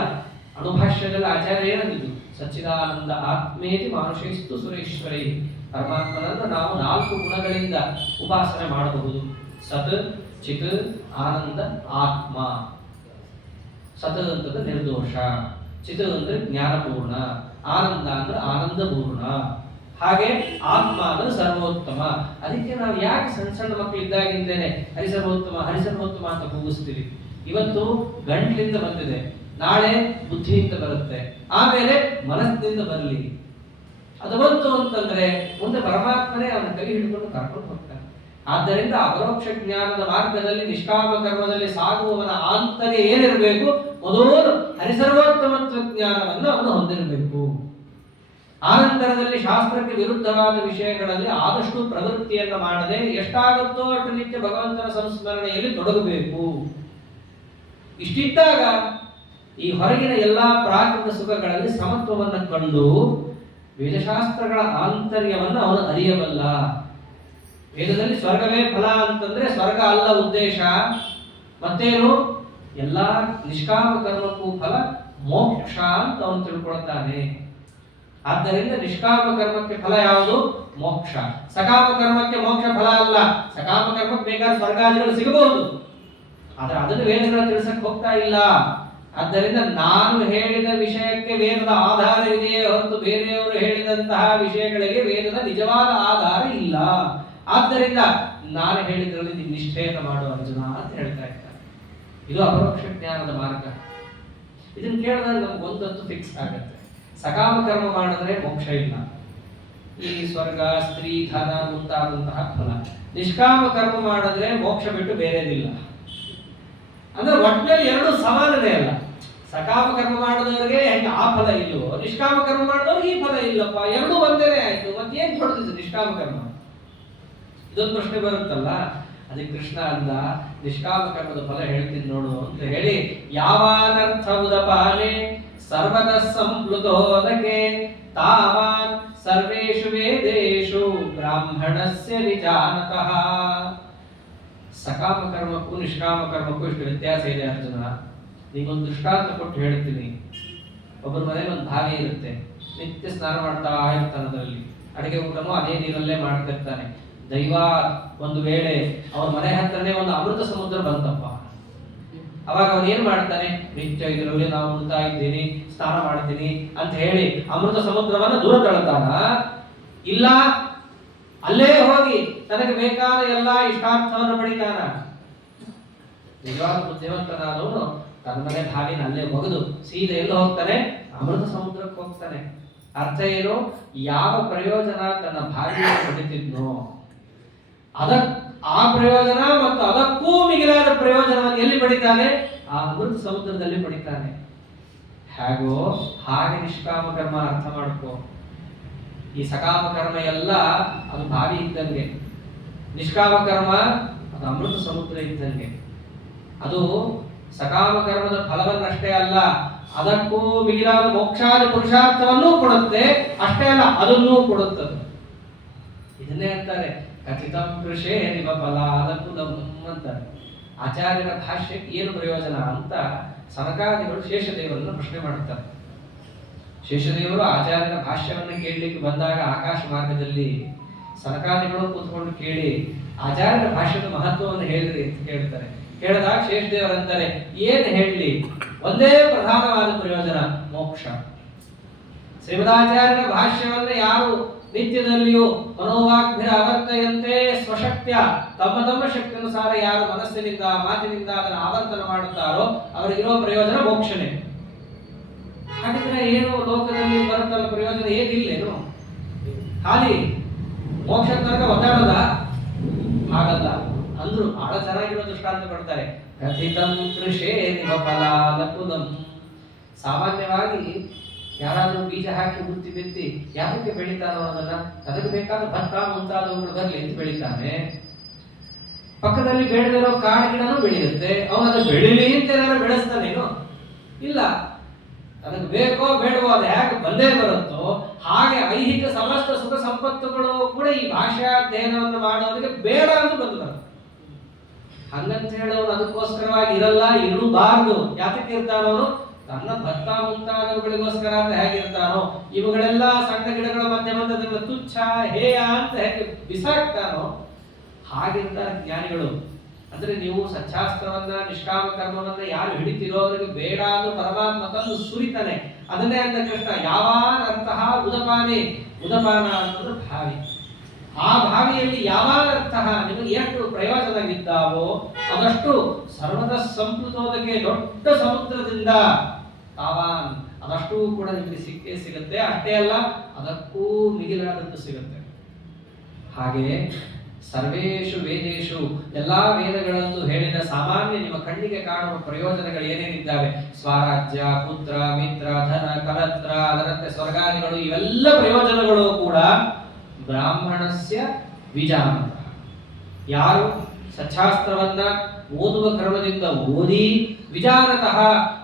ಅನುಭಾಷ್ಯದಲ್ಲಿ ಆಚಾರ್ಯ ಏನಂದಿದ್ದು? ಸಚ್ಚಿದಾನಂದ ಆತ್ಮೇತಿ ಮಾನುಷೇಸ್ತು ಸುರೇಶ್ವರೈ. ಪರಮಾತ್ಮನನ್ನು ನಾವು 4 ಗುಣಗಳಿಂದ ಉಪಾಸನೆ ಮಾಡಬಹುದು. ಸತ್, ಚಿತ್, ಆನಂದ, ಆತ್ಮ. ಸತ್ ಅಂತಂದ್ರೆ ನಿರ್ದೋಷ, ಚಿತ್ ಅಂದ್ರೆ ಜ್ಞಾನಪೂರ್ಣ, ಆನಂದ ಅಂದ್ರೆ ಆನಂದಪೂರ್ಣ, ಹಾಗೆ ಆತ್ಮ ಅಂದ್ರೆ ಸರ್ವೋತ್ತಮ. ಅದಕ್ಕೆ ನಾವು ಯಾಕೆ ಸಣ್ಣ ಸಣ್ಣ ಮಕ್ಕಳು ಇದ್ದಾಗಿಂದೇನೆ ಹರಿಸರ್ವೋತ್ತಮ ಹರಿಸರ್ವೋತ್ತಮ ಅಂತ ಕೂಗಿಸ್ತೀವಿ? ಇವತ್ತು ಗಂಟ್ಲಿಂದ ಬಂದಿದೆ, ನಾಳೆ ಬುದ್ಧಿಯಿಂದ ಬರುತ್ತೆ, ಆಮೇಲೆ ಮನಸ್ಸಿನಿಂದ ಬರಲಿ. ಅದು ಬಂತು ಅಂತಂದ್ರೆ ಮುಂದೆ ಪರಮಾತ್ಮನೇ ಅವನ ಕೈ ಹಿಡ್ಕೊಂಡು ಕರ್ಕೊಂಡು ಹೋಗ್ತಾನೆ. ಆದ್ದರಿಂದ ಅಪರೋಕ್ಷ ಜ್ಞಾನದ ಮಾರ್ಗದಲ್ಲಿ ನಿಷ್ಕಾಮ ಕರ್ಮದಲ್ಲಿ ಸಾಗುವವನ ಆಂತರ್ಯ ಏನಿರಬೇಕು? ಮೊದಲು ಹರಿಸರ್ವೋತ್ತಮತ್ವ ಜ್ಞಾನವನ್ನು ಅವನು ಹೊಂದಿರಬೇಕು. ಆನಂತರದಲ್ಲಿ ಶಾಸ್ತ್ರಕ್ಕೆ ವಿರುದ್ಧವಾದ ವಿಷಯಗಳಲ್ಲಿ ಆದಷ್ಟು ಪ್ರವೃತ್ತಿಯನ್ನು ಮಾಡದೆ ಎಷ್ಟಾಗುತ್ತೋ ಅಷ್ಟು ನಿತ್ಯ ಭಗವಂತನ ಸಂಸ್ಮರಣೆಯಲ್ಲಿ ತೊಡಗಬೇಕು. ಇಷ್ಟಿದ್ದಾಗ ಈ ಹೊರಗಿನ ಎಲ್ಲಾ ಪ್ರಾಕೃತ ಸುಖಗಳಲ್ಲಿ ಸಮತ್ವವನ್ನು ಕಂಡು ವೇದಶಾಸ್ತ್ರಗಳ ಆಂತರ್ಯವನ್ನು ಅವನು ಅರಿಯಬಲ್ಲ. ವೇದದಲ್ಲಿ ಸ್ವರ್ಗವೇ ಫಲ ಅಂತಂದ್ರೆ ಸ್ವರ್ಗ ಅಲ್ಲ ಉದ್ದೇಶ, ಮತ್ತೇನು? ಎಲ್ಲಾ ನಿಷ್ಕಾಮ ಕರ್ಮಕ್ಕೂ ಫಲ ಮೋಕ್ಷ ಅಂತ ಅವನು ತಿಳ್ಕೊಳ್ತಾನೆ. ಆದ್ದರಿಂದ ನಿಷ್ಕಾಮ ಕರ್ಮಕ್ಕೆ ಫಲ ಯಾವುದು? ಮೋಕ್ಷ. ಸಕಾಮ ಕರ್ಮಕ್ಕೆ ಮೋಕ್ಷ ಫಲ ಅಲ್ಲ. ಸಕಾಮ ಕರ್ಮಕ್ಕೆ ಬೇಕಾದ ಸ್ವರ್ಗಾದಿಗಳು ಸಿಗಬಹುದು, ಆದ್ರೆ ಅದನ್ನು ವೇದಗಳು ತಿಳಿಸಕ್ಕೆ ಹೋಗ್ತಾ ಇಲ್ಲ. ಆದ್ದರಿಂದ ನಾನು ಹೇಳಿದ ವಿಷಯಕ್ಕೆ ವೇದದ ಆಧಾರವಿದೆಯೇ ಹೊರತು ಬೇರೆಯವರು ಹೇಳಿದಂತಹ ವಿಷಯಗಳಿಗೆ ವೇದದ ನಿಜವಾದ ಆಧಾರ ಇಲ್ಲ. ಆದ್ದರಿಂದ ನಾನು ಹೇಳಿದ್ರಲ್ಲಿ ನೀನು ನಿಷ್ಠೆಯನ್ನು ಮಾಡು ಅರ್ಜುನ ಅಂತ ಹೇಳ್ತಾ ಇದ್ದಾರೆ. ಇದು ಅಪರೋಕ್ಷ ಜ್ಞಾನದ ಮಾರ್ಗ. ಇದನ್ನು ಕೇಳಿದಾಗ ನಮ್ಗೆ ಒಂದಂತೂ ಫಿಕ್ಸ್ ಆಗತ್ತೆ, ಸಕಾಮ ಕರ್ಮ ಮಾಡಿದ್ರೆ ಮೋಕ್ಷ ಇಲ್ಲ, ಈ ಸ್ವರ್ಗ, ಸ್ತ್ರೀ, ಧನ ಮುಂತಾದಂತಹ ಫಲ. ನಿಷ್ಕಾಮ ಕರ್ಮ ಮಾಡಿದ್ರೆ ಮೋಕ್ಷ ಬಿಟ್ಟು ಬೇರೆದಿಲ್ಲ. ಅಂದ್ರೆ ಒಟ್ಟಿನಲ್ಲಿ ಎರಡು ಸಮಾನನೇ ಅಲ್ಲ. ಸಕಾಮ ಕರ್ಮ ಮಾಡಿದವರಿಗೆ ಹೆಂಗೆ ಆ ಫಲ ಇಲ್ಲವೋ, ನಿಷ್ಕಾಮ ಕರ್ಮ ಮಾಡಿದವ್ರಿಗೆ ಈ ಫಲ ಇಲ್ಲಪ್ಪ, ಎರಡೂ ಒಂದೇನೆ ಆಯ್ತು, ಮತ್ತೇನ್ ಹೊಡೆದಿದ್ದು ನಿಷ್ಕಾಮ ಕರ್ಮ? ಇದೊಂದು ಪ್ರಶ್ನೆ ಬರುತ್ತಲ್ಲ. ಅದಕ್ಕೆ ಕೃಷ್ಣ ಅಂದ, ನಿಷ್ಕಾಮ ಕರ್ಮದ ಫಲ ಹೇಳ್ತೀನಿ ನೋಡು ಅಂತ ಹೇಳಿ, ಯಾವಾನರ್ಥ ಉದಪಾನೆ ಸರ್ವತಃ ಸಂಪ್ಲುತೋದಕೆ ತಾವಾನ್ ಸರ್ವೇಷು ವೇದೇಷು ಬ್ರಾಹ್ಮಣಸ್ಯ ವಿಜಾನತಃ. ಸಕಾಮ ಕರ್ಮಕ್ಕೂ ನಿಷ್ಕಾಮ ಕರ್ಮಕ್ಕೂ ಇಷ್ಟು ವ್ಯತ್ಯಾಸ ಇದೆ ಅರ್ಜುನ. ನೀಗೊಂದು ದೃಷ್ಟಾಂತ ಕೊಟ್ಟು ಹೇಳ್ತೀನಿ. ಒಬ್ಬರ ಮನೇಲಿ ಒಂದು ಬಾವಿ ಇರುತ್ತೆ, ನಿತ್ಯ ಸ್ನಾನ ಮಾಡ್ತಾ ಇರ್ತಾನೆ, ಅದರಲ್ಲಿ ಅಡಿಗೆ ಊಟನೂ ಅದೇ ನೀರಲ್ಲೇ ಮಾಡ್ತಿರ್ತಾನೆ. ದೈವ ಒಂದು ವೇಳೆ ಅವ್ರ ಮನೆ ಹತ್ರನೇ ಒಂದು ಅಮೃತ ಸಮುದ್ರ ಬಂತಪ್ಪ, ಅವಾಗ ಅವನು ಏನ್ ಮಾಡ್ತಾನೆ? ನಿತ್ಯ ಇದರಲ್ಲಿ ನಾವು ಉಣ್ತಾ ಇದ್ದೀನಿ, ಸ್ನಾನ ಮಾಡ್ತೀನಿ ಅಂತ ಹೇಳಿ ಅಮೃತ ಸಮುದ್ರವನ್ನ ದೂರ ತಳ್ತಾನ? ಇಲ್ಲ, ಅಲ್ಲೇ ಹೋಗಿ ತನಗೆ ಬೇಕಾದ ಎಲ್ಲಾ ಇಷ್ಟಾರ್ಥವನ್ನು ಪಡಿತಾನ? ನಿಜವಾದ ಬುದ್ಧಿವಂತನಾದವನು ತನ್ನ ಮನೆ ಬಾವಿನ ಅಲ್ಲೇ ಒಗೆದು ಸೀದಾ ಎಲ್ಲ ಹೋಗ್ತಾನೆ? ಅಮೃತ ಸಮುದ್ರಕ್ಕೆ ಹೋಗ್ತಾನೆ. ಅರ್ಥ ಏನು? ಯಾವ ಪ್ರಯೋಜನ ತನ್ನ ಬಾವಿಯನ್ನು ಪಡಿತಿದ್ನೋ ಆ ಪ್ರಯೋಜನ ಮತ್ತು ಅದಕ್ಕೂ ಮಿಗಿಲಾದ ಪ್ರಯೋಜನವನ್ನು ಎಲ್ಲಿ ಪಡಿತಾನೆ? ಆ ಅಮೃತ ಸಮುದ್ರದಲ್ಲಿ ಪಡಿತಾನೆ. ಹೇಗೋ ಹಾಗೆ ನಿಷ್ಕಾಮ ಕರ್ಮ ಅರ್ಥ ಮಾಡ್ಕೋ. ಈ ಸಕಾಮ ಕರ್ಮ ಎಲ್ಲ ಅದು ಬಾವಿ ಇದ್ದಂಗೆ, ನಿಷ್ಕಾಮ ಕರ್ಮ ಅದು ಅಮೃತ ಸಮುದ್ರ ಇದ್ದಂಗೆ. ಅದು ಸಕಾಮ ಕರ್ಮದ ಫಲವನ್ನಷ್ಟೇ ಅಲ್ಲ, ಅದಕ್ಕೂ ಮಿಗಿಲಾದ ಮೋಕ್ಷಾದಿ ಪುರುಷಾರ್ಥವನ್ನೂ ಕೊಡುತ್ತೆ. ಅಷ್ಟೇ ಅಲ್ಲ, ಅದನ್ನೂ ಕೊಡುತ್ತದೆ. ಇದನ್ನೇ ಅಂತಾರೆ ಕಥಿತಂ ಕೃಷೇ ನಿವ ಫಲ ಅದಕ್ಕುದಂ ಅಂತಾರೆ. ಆಚಾರ್ಯರ ಭಾಷ್ಯಕ್ಕೆ ಏನು ಪ್ರಯೋಜನ ಅಂತ ಸನಕಾದಿಗಳು ಶೇಷದೇವರನ್ನು ಪ್ರಶ್ನೆ ಮಾಡುತ್ತಾರೆ. ಶೇಷದೇವರು ಆಚಾರ್ಯರ ಭಾಷ್ಯವನ್ನು ಕೇಳಲಿಕ್ಕೆ ಬಂದಾಗ ಆಕಾಶ ಮಾರ್ಗದಲ್ಲಿ ಸನಕಾದಿಗಳು ಕೂತ್ಕೊಂಡು ಕೇಳಿ ಆಚಾರ್ಯರ ಭಾಷ್ಯದ ಮಹತ್ವವನ್ನು ಹೇಳಿದ್ರಿ ಅಂತ ಕೇಳ್ತಾರೆ. ಕೇಳಿದಾಗ ಶೇಷದೇವರಂತಾರೆ, ಏನ್ ಹೇಳಲಿ, ಒಂದೇ ಪ್ರಧಾನವಾದ ಪ್ರಯೋಜನ, ಮೋಕ್ಷ. ಶ್ರೀಮದಾಚಾರ್ಯರ ಭಾಷ್ಯವನ್ನು ಯಾರು ನಿತ್ಯದಲ್ಲಿಯೂ ಮನೋವಾಗ್ಭಿರ ಆವರ್ತಯಂತೆ ಸ್ವಶಕ್ತಿಯ ತಮ್ಮ ತಮ್ಮ ಶಕ್ತಿಯನುಸಾರ ಯಾರು ಮನಸ್ಸಿನಿಂದ ಮಾತಿನಿಂದ ಅದನ್ನು ಆವರ್ತನ ಮಾಡುತ್ತಾರೋ ಅವರಿಗಿರೋ ಪ್ರಯೋಜನ ಮೋಕ್ಷನೇ. ಹಾಗಿದ್ರೆ ಏನು ಲೋಕದಲ್ಲಿ ಬರುತ್ತಲ್ಲ ಪ್ರಯೋಜನ ಏನಿಲ್ಲೇನು? ಖಾಲಿ ಮೋಕ್ಷ ತನಕ ಒದ್ದಾಡೋದ? ಹಾಗಲ್ಲ ಅಂದ್ರು. ಬಹಳ ಚೆನ್ನಾಗಿರೋ ದೃಷ್ಟಾಂತ ಕೊಡ್ತಾರೆ. ಕಥಿತಂ ಕೃಷೇ ನಿವ ಫಲಾಲಕುಲಂ. ಸಾಮಾನ್ಯವಾಗಿ ಯಾರಾದ್ರೂ ಬೀಜ ಹಾಕಿ ಹುತ್ತಿ ಬಿತ್ತಿ ಯಾಕೆ ಬೆಳಿತಾನೋ ಅದನ್ನ, ಅದಕ್ಕೆ ಬೇಕಾದ ಭತ್ತ ಮುಂತಾದವುಗಳು ಬರ್ಲಿ ಅಂತ ಬೆಳಿತಾನೆ. ಪಕ್ಕದಲ್ಲಿ ಬೆಳೆದಿರೋ ಕಾಡು ಗಿಡನೂ ಬೆಳೆಯುತ್ತೆ, ಅವನದು ಬೆಳಿಲಿ ಅಂತ ಏನಾದ್ರು ಬೆಳೆಸ್ತಾನೇನು? ಇಲ್ಲ. ಅದಕ್ಕೆ ಬೇಕೋ ಬೇಡವೋ ಅದು ಹೇಗೆ ಬಂದೇ ಬರುತ್ತೋ ಹಾಗೆ ಐಹಿಕ ಸಮಸ್ತ ಸುಖ ಸಂಪತ್ತುಗಳು ಕೂಡ ಈ ಭಾಷಾಧ್ಯಯನವನ್ನು ಮಾಡೋದಕ್ಕೆ ಬೇಡ ಅಂತ ಬಂದು ಬರುತ್ತೆ. ಹಂಗಂತ ಹೇಳೋನು ಅದಕ್ಕೋಸ್ಕರವಾಗಿ ಇರಲ್ಲ, ಇರಬಾರ್ದು. ಯಾತಕ್ಕೆ ಇರ್ತಾನವನು? ತನ್ನ ಭತ್ತ ಮುಂತಾದವುಗಳಿಗೋಸ್ಕರ ಅಂತ ಹೇಗಿರ್ತಾನೋ, ಇವುಗಳೆಲ್ಲ ಸಣ್ಣ ಗಿಡಗಳ ಮಧ್ಯಮದಲ್ಲಿ ತುಚ್ಛ ಹೇಯ ಅಂತ ಹೇಗೆ ಬಿಸಾಕ್ತಾನೋ ಹಾಗಿರ್ತಾರೆ ಜ್ಞಾನಿಗಳು. ಅಂದ್ರೆ ನೀವು ಸಚ್ಚಾಸ್ತ್ರವನ್ನ ನಿಷ್ಕಾಮ ಕರ್ಮವನ್ನ ಯಾರು ಹಿಡಿತಿರೋ ಅವರಿಗೆ ಬೇಡ ಅಂತ ಪರಮಾತ್ಮ ತಂದು ಸುರಿತಾನೆ. ಅದನ್ನೇ ಅಂತ ಕೃಷ್ಣ ಯಾವಾನ್ ಅರ್ಥಃ ಉದಪಾನೆ. ಉದಪಾನ ಅಂತಂದ್ರೆ ಭಾವಿ. ಆ ಭಾವಿಯಲ್ಲಿ ಯಾವಾನ್ ಅರ್ಥಃ ನಿಮಗೆ ಎಷ್ಟು ಪ್ರಯೋಜನವಿದ್ದಾವೋ ಅದಷ್ಟು ಸರ್ವದ ಸಂಪ್ಲುತೋದಕ್ಕೆ ದೊಡ್ಡ ಸಮುದ್ರದಿಂದ ತಾವಾನ್ ಅದಷ್ಟು ಕೂಡ ನಿಮಗೆ ಸಿಕ್ಕೇ ಸಿಗುತ್ತೆ. ಅಷ್ಟೇ ಅಲ್ಲ, ಅದಕ್ಕೂ ಮಿಗಿಲಾದದ್ದು ಸಿಗುತ್ತೆ. ಹಾಗೆ ಸರ್ವೇಷು ವೇದೇಶು ಎಲ್ಲಾ ವೇದಗಳಲ್ಲೂ ಹೇಳಿದ ಸಾಮಾನ್ಯ ನಿಮ್ಮ ಕಣ್ಣಿಗೆ ಕಾಣುವ ಪ್ರಯೋಜನಗಳು ಏನೇನಿದ್ದಾವೆ, ಸ್ವರಾಜ್ಯ, ಪುತ್ರ, ಮಿತ್ರ, ಧನ, ಕಲತ್ರ, ಅದರಂತೆ ಸ್ವರ್ಗಾದಿಗಳು, ಇವೆಲ್ಲ ಪ್ರಯೋಜನಗಳು ಕೂಡ ಬ್ರಾಹ್ಮಣಸ್ಯ ವಿಜಾನತ. ಯಾರು ಸಚ್ಚಾಸ್ತ್ರವನ್ನ ಓದುವ ಕ್ರಮದಿಂದ ಓದಿ ವಿಜಾನತಃ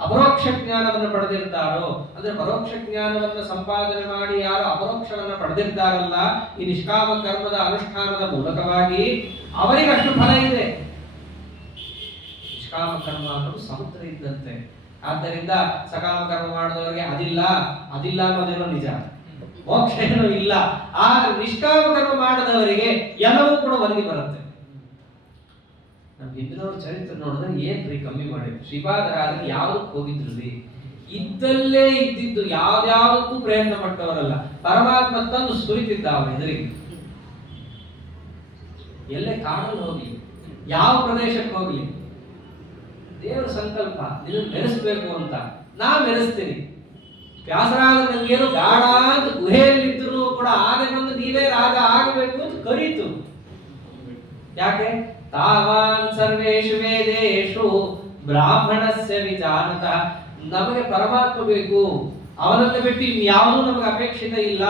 ಅಪರೋಕ್ಷ ಜ್ಞಾನವನ್ನು ಪಡೆದಿರ್ತಾರೋ, ಅಂದ್ರೆ ಪರೋಕ್ಷ ಜ್ಞಾನವನ್ನು ಸಂಪಾದನೆ ಮಾಡಿ ಯಾರು ಅಪರೋಕ್ಷವನ್ನ ಪಡೆದಿರ್ತಾರಲ್ಲ ಈ ನಿಷ್ಕಾಮ ಕರ್ಮದ ಅನುಷ್ಠಾನದ ಮೂಲಕವಾಗಿ, ಅವರಿಗಷ್ಟು ಫಲ ಇದೆ. ನಿಷ್ಕಾಮ ಕರ್ಮ ಅನ್ನೋದು ಸಮುದ್ರ ಇದ್ದಂತೆ. ಆದ್ದರಿಂದ ಸಕಾಮ ಕರ್ಮ ಮಾಡಿದವರಿಗೆ ಅದಿಲ್ಲ ಅನ್ನೋದೇನೋ ನಿಜ, ಮೋಕ್ಷ ಏನೋ ಇಲ್ಲ. ಆ ನಿಷ್ಕಾಮ ಕರ್ಮ ಮಾಡದವರಿಗೆ ಎಲ್ಲವೂ ಕೂಡ ಒದಗಿ ಬರುತ್ತೆ. ನಮ್ ಹಿಂದಿನವ್ರ ಚರಿತ್ರೆ ನೋಡಿದ್ರೆ ಏನ್ರಿ ಕಮ್ಮಿ ಮಾಡಿದ್ರು. ಶ್ರೀಪಾದರಾಜರು ಯಾವ್ದಕ್ಕೆ ಹೋಗಿದ್ರಿ? ಇದ್ದಲ್ಲೇ ಇದ್ದಿದ್ದು ಯಾವ್ದಾವುದಕ್ಕೂ ಪ್ರಯತ್ನ ಪಟ್ಟವರಲ್ಲ. ಪರಮಾತ್ಮ ತಂದು ಸುರಿತಿದ್ದ ಅವರ ಎದುರಿಗೆ. ಎಲ್ಲೇ ಕಾಡಲ್ಲಿ ಹೋಗ್ಲಿ, ಯಾವ ಪ್ರದೇಶಕ್ಕೆ ಹೋಗ್ಲಿ, ದೇವರ ಸಂಕಲ್ಪ ಇದನ್ನು ಮೆರೆಸ್ಬೇಕು ಅಂತ ನಾ ಮೆರೆಸ್ತೀನಿ. ವ್ಯಾಸರಾಜ ನನಗೇನು ಬೇಡ ಅಂತ ಗುಹೆಯಲ್ಲಿದ್ದರೂ ಕೂಡ ಆನೆ ಬಂದು ನೀನೇ ಯಾಕೆ? ತಾವಾನ್ ಸರ್ವೇಷು ವೇದೇಶು ಬ್ರಾಹ್ಮಣಸ್ಯ ವಿಜಾನತಃ. ನಮಗೆ ಪರಮಾತ್ಮ ಬೇಕು, ಅವನನ್ನು ಬಿಟ್ಟು ಇನ್ಯಾವುದೂ ನಮಗೆ ಅಪೇಕ್ಷಿತ ಇಲ್ಲ.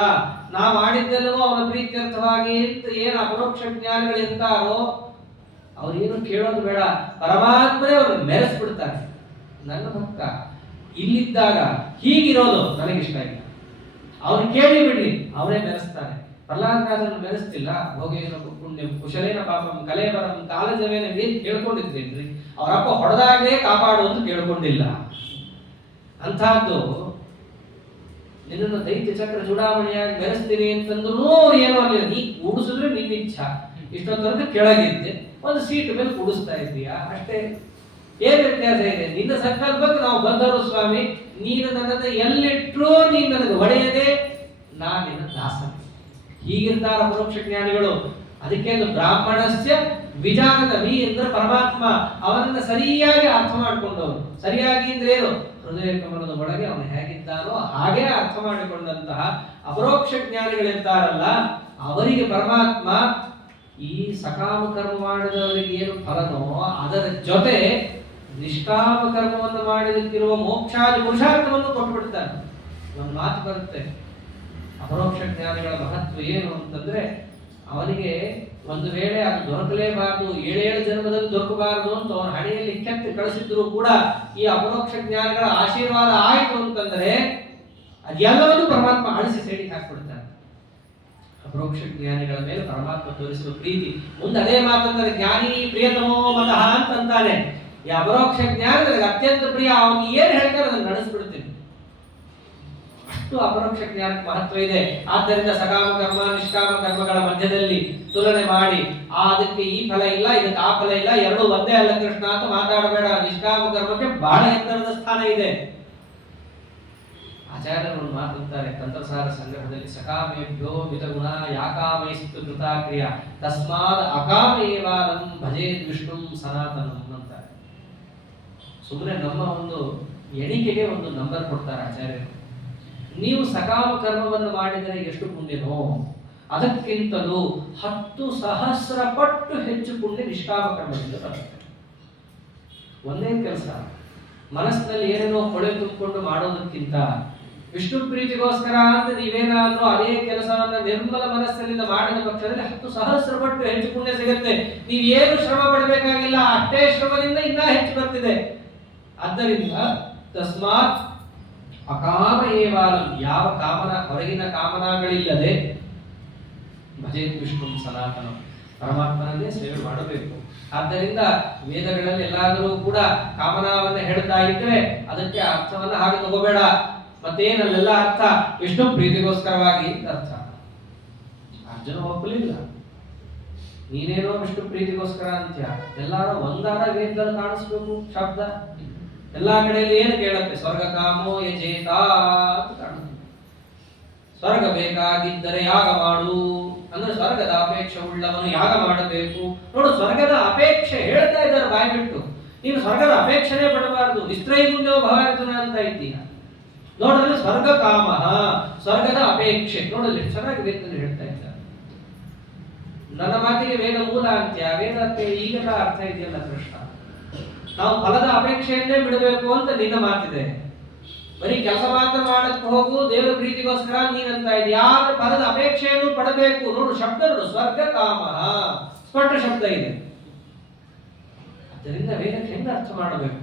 ನಾವು ಮಾಡಿದ್ದೆಲ್ಲವೂ ಅವನ ಪ್ರೀತ್ಯರ್ಥವಾಗಿ ಏನು ಅಪರೋಕ್ಷ ಜ್ಞಾನಿಗಳಿರ್ತಾರೋ ಅವ್ರೇನು ಕೇಳೋದು ಬೇಡ, ಪರಮಾತ್ಮನೇ ಅವ್ರನ್ನ ಮೆರೆಸ್ಬಿಡ್ತಾರೆ. ನನ್ನ ಭಕ್ತ ಇಲ್ಲಿದ್ದಾಗ ಹೀಗಿರೋದು ನನಗಿಷ್ಟ ಇಲ್ಲ, ಅವನು ಕೇಳಿ ಬಿಡ್ಲಿ, ಅವನೇ ಮೆರೆಸ್ತಾನೆ. ಪ್ರಹ್ಲಾದರಾಜನ್ನು ಮೆರೆಸ್ತಿಲ್ಲ, ಭೋಗೇನ ಪುಣ್ಯ ಕುಶಲೇನ ಪಾಪಂ ಕಲೇಬರಂ ಕಾಲಜವೇನ ಏನು ಕೇಳ್ಕೊಂಡಿದ್ರೇನ್ರಿ? ಅವರಪ್ಪ ಹೊಡೆದಾಗಲೇ ಕಾಪಾಡುವುದು ಕೇಳ್ಕೊಂಡಿಲ್ಲ. ಅಂಥದ್ದು ನಿನ್ನನ್ನು ದೈತ್ಯ ಚಕ್ರ ಚೂಡಾಮಣಿಯಾಗಿ ಮೆರೆಸ್ತೀನಿ ಅಂತಂದ್ರೂ ಅವ್ರು ಏನೋ ಅಲ್ಲಿ ನೀ ಕೂಡಿಸಿದ್ರೆ ನಿನ್ನ ಇಚ್ಛಾ. ಇಷ್ಟೊತ್ತವರೆಗೆ ಕೆಳಗಿದ್ದೆ, ಒಂದು ಸೀಟ್ ಮೇಲೆ ಕೂಡಿಸ್ತಾ ಇದ್ದೀಯಾ ಅಷ್ಟೇ. ಏನ್ ವ್ಯತ್ಯಾಸ ಇದೆ? ನಿನ್ನ ಸಂಕಲ್ಪಕ್ಕೆ ನಾವು ಬಂದರು ಸ್ವಾಮಿ, ನೀನು ನನ್ನನ್ನು ಎಲ್ಲಿಟ್ರೂ ನೀನು ನನಗೆ ಒಡೆಯದೆ, ನಾನು ನಿನ್ನ ದಾಸ. ಹೀಗಿರ್ತಾರ ಪರೋಕ್ಷ ಜ್ಞಾನಿಗಳು. ಅದಕ್ಕೆ ಅದು ಬ್ರಾಹ್ಮಣಸ್ಯ ವಿಜಾನದ ವಿ ಅಂದ್ರೆ ಪರಮಾತ್ಮ ಅವನನ್ನ ಸರಿಯಾಗಿ ಅರ್ಥ ಮಾಡಿಕೊಂಡವರು. ಸರಿಯಾಗಿ ಅಂದ್ರೆ ಏನು? ಹೃದಯ ಕಮಲದ ಒಳಗೆ ಅವನು ಹೇಗಿದ್ದಾನೋ ಹಾಗೆ ಅರ್ಥ ಮಾಡಿಕೊಂಡಂತಹ ಅಪರೋಕ್ಷ ಜ್ಞಾನಿಗಳಿರ್ತಾರಲ್ಲ, ಅವರಿಗೆ ಪರಮಾತ್ಮ ಈ ಸಕಾಮ ಕರ್ಮ ಮಾಡಿದವರಿಗೆ ಏನು ಫಲನೋ ಅದರ ಜೊತೆ ನಿಷ್ಕಾಮ ಕರ್ಮವನ್ನು ಮಾಡಿದಕ್ಕಿರುವ ಮೋಕ್ಷಾದಿ ಪುರುಷಾರ್ಥವನ್ನು ಕೊಟ್ಟುಬಿಡ್ತಾನೆ. ಒಂದು ಮಾತು ಬರುತ್ತೆ, ಅಪರೋಕ್ಷ ಜ್ಞಾನಿಗಳ ಮಹತ್ವ ಏನು ಅಂತಂದ್ರೆ, ಅವನಿಗೆ ಒಂದು ವೇಳೆ ಅದು ದೊರಕಲೇಬಾರದು, 7 ಜನ್ಮದಲ್ಲಿ ದೊರಕಬಾರದು ಅಂತ ಅವನ ಹಣೆಯಲ್ಲಿ ಕೆತ್ತಿ ಕಳಿಸಿದ್ರು ಕೂಡ ಈ ಅಪರೋಕ್ಷ ಜ್ಞಾನಿಗಳ ಆಶೀರ್ವಾದ ಆಯಿತು ಅಂತಂದ್ರೆ ಅದೆಲ್ಲವನ್ನೂ ಪರಮಾತ್ಮ ಅಳಿಸಿ ಸೈಡಿಗೆ ಹಾಕ್ಬಿಡ್ತಾನೆ. ಅಪರೋಕ್ಷ ಜ್ಞಾನಿಗಳ ಮೇಲೆ ಪರಮಾತ್ಮ ತೋರಿಸುವ ಪ್ರೀತಿ. ಮುಂದೆ ಅದೇ ಮಾತಂದ್ರೆ ಜ್ಞಾನಿ ಪ್ರಿಯತಮೋ ಮತಃ ಅಂತಾನೆ. ಈ ಅಪರೋಕ್ಷ ಜ್ಞಾನ ನನಗೆ ಅತ್ಯಂತ ಪ್ರಿಯ, ಅವನು ಏನ್ ಹೇಳ್ತಾರೆ ಅದನ್ನು ನಡೆಸ್ಬಿಡ್ತೀನಿ. ಅಷ್ಟು ಅಪರೋಕ್ಷ ಜ್ಞಾನಕ್ಕೆ ಮಹತ್ವ ಇದೆ. ಆದ್ದರಿಂದ ಸಕಾಮ ಕರ್ಮ ನಿಷ್ಕಾಮ ಕರ್ಮಗಳ ಮಧ್ಯದಲ್ಲಿ ತುಲನೆ ಮಾಡಿ ಅದಕ್ಕೆ ಈ ಫಲ ಇಲ್ಲ, ಇದಕ್ಕೆ ಆ ಫಲ ಇಲ್ಲ, ಎರಡೂ ಒಂದೇ ಅಲ್ಲ ಕೃಷ್ಣ ಅಂತ ಮಾತಾಡಬೇಡ. ನಿಷ್ಕಾಮ ಕರ್ಮಕ್ಕೆ ಬಹಳ ಎತ್ತರದ ಸ್ಥಾನ ಇದೆ. ಆಚಾರ್ಯರು ಒಂದು ಮಾತಂತಾರೆ ತಂತ್ರಸಾರ ಸಂಗ್ರಹದಲ್ಲಿ, ಸಕಾಮೇಭ್ಯೋ ಮಿತಗುಣ ಯಾಕಾಮೈಸ್ತು ಕೃತಾ ಕ್ರಿಯಾ ತಸ್ಮಾದ್ ಅಕಾಮೇವಾರಂ ಭಜೇದ್ ವಿಷ್ಣುಂ ಸನಾತನಂ ಅಂತಾರೆ. ಸುಮ್ಮನೆ ನಮ್ಮ ಒಂದು ಎಣಿಕೆಗೆ ಒಂದು ನಂಬರ್ ಕೊಡ್ತಾರೆ ಆಚಾರ್ಯರು. ನೀವು ಸಕಾಮ ಕರ್ಮವನ್ನು ಮಾಡಿದರೆ ಎಷ್ಟು ಪುಣ್ಯನೋ ಅದಕ್ಕಿಂತಲೂ 10,000 ಪಟ್ಟು ಹೆಚ್ಚು ಪುಣ್ಯ ನಿಷ್ಕಾಮ ಕರ್ಮದಿಂದ ಬರುತ್ತೆ. ಒಂದೇ ಕೆಲಸ ಮನಸ್ಸಿನಲ್ಲಿ ಏನೇನೋ ಕೊಳೆ ತುಂಬಿಕೊಂಡು ಮಾಡೋದಕ್ಕಿಂತ ವಿಷ್ಣು ಪ್ರೀತಿಗೋಸ್ಕರ ಅಂತ ನೀವೇನಾದ್ರೂ ಅದೇ ಕೆಲಸವನ್ನ ನಿರ್ಮಲ ಮನಸ್ಸಿನಿಂದ ಮಾಡಿದ ಪಕ್ಷದಲ್ಲಿ 10,000 ಪಟ್ಟು ಹೆಚ್ಚು ಪುಣ್ಯ ಸಿಗುತ್ತೆ. ನೀವೇನು ಶ್ರಮ ಪಡಬೇಕಾಗಿಲ್ಲ, ಅಷ್ಟೇ ಶ್ರಮದಿಂದ ಇನ್ನೂ ಹೆಚ್ಚು ಬರ್ತಿದೆ. ಆದ್ದರಿಂದ ತಸ್ಮಾತ್ ಅಕಾಮ ಏವಾಲಂ, ಯಾವ ಕಾಮನ ಹೊರಗಿನ ಕಾಮನಾಗಳಿಲ್ಲದೆ ಭಜೇತ್ ವಿಷ್ಣು ಸನಾತನ, ಪರಮಾತ್ಮನನ್ನೇ ಸೇವೆ ಮಾಡಬೇಕು. ಆದ್ದರಿಂದ ವೇದಗಳಲ್ಲಿ ಎಲ್ಲಾದರೂ ಕೂಡ ಕಾಮನಾವನ್ನ ಹೇಳ್ತಾ ಇದ್ರೆ ಅದಕ್ಕೆ ಅರ್ಥವನ್ನ ಹಾಗೆ ತಗೋಬೇಡ. ಮತ್ತೇನಲ್ಲೆಲ್ಲ ಅರ್ಥ ವಿಷ್ಣು ಪ್ರೀತಿಗೋಸ್ಕರವಾಗಿ ಅರ್ಥ. ಅರ್ಜುನ ಒಪ್ಪಲಿಲ್ಲ, ನೀನೇನೋ ವಿಷ್ಣು ಪ್ರೀತಿಗೋಸ್ಕರ ಅಂತ್ಯ. ಎಲ್ಲಾರು ಒಂದಾದ ವೇದದಲ್ಲಿ ಕಾಣಿಸ್ಬೇಕು ಶಬ್ದ. ಎಲ್ಲಾ ಕಡೆಯಲ್ಲಿ ಏನು ಕೇಳುತ್ತೆ? ಸ್ವರ್ಗ ಕಾಮೋ ಯಜೇತ ಅಂತ ಕಾಣುತ್ತೆ. ಸ್ವರ್ಗ ಬೇಕಾಗಿದ್ದರೆ ಯಾಗ ಮಾಡು ಅಂದ್ರೆ ಸ್ವರ್ಗದ ಅಪೇಕ್ಷೆ ಉಳ್ಳವನು ಯಾಗ ಮಾಡಬೇಕು. ನೋಡು, ಸ್ವರ್ಗದ ಅಪೇಕ್ಷೆ ಹೇಳ್ತಾ ಇದ್ದಾರೆ ಬಾಯಿ ಬಿಟ್ಟು. ನೀನು ಸ್ವರ್ಗದ ಅಪೇಕ್ಷೆನೇ ಪಡಬಾರದು. ನಿಸ್ತ್ರೈಗುಣ್ಯೋ ಭವಾರ್ಜುನ ಅಂತ ಇದ್ದೀಯ. ನೋಡಲ್ಲಿ ಸ್ವರ್ಗ ಕಾಮ, ಸ್ವರ್ಗದ ಅಪೇಕ್ಷೆ. ನೋಡಲ್ಲಿ ಚೆನ್ನಾಗಿ ವೇದದಲ್ಲಿ ಹೇಳ್ತಾ ಇದ್ದಾರೆ. ನನ್ನ ಮಾತಿಗೆ ವೇದ ಮೂಲ ಅಂತ್ಯ, ವೇದಕ್ಕೆ ಈಗೆಲ್ಲ ಅರ್ಥ ಇದೆಯಲ್ಲ ಕೃಷ್ಣ. ನಾವು ಫಲದ ಅಪೇಕ್ಷೆಯನ್ನೇ ಬಿಡಬೇಕು ಅಂತ ನಿನ್ನ ಮಾತಿದೆ. ಬರೀ ಕೆಲಸ ಮಾತ್ರ ಮಾಡಕ್ ಹೋಗು, ದೇವರ ಪ್ರೀತಿಗೋಸ್ಕರ ನೀನಂತ ಇದೆ. ಯಾರ ಫಲದ ಅಪೇಕ್ಷೆಯನ್ನು ಪಡಬೇಕು. ನೋಡು ಶಬ್ದ ನೋಡು, ಸ್ವರ್ಗ ಕಾಮ ಸ್ಪಷ್ಟ ಶಬ್ದ ಇದೆ. ಅದರಿಂದ ವೇದಕ್ಕೆ ಹೆಂಗ ಅರ್ಥ ಮಾಡಬೇಕು?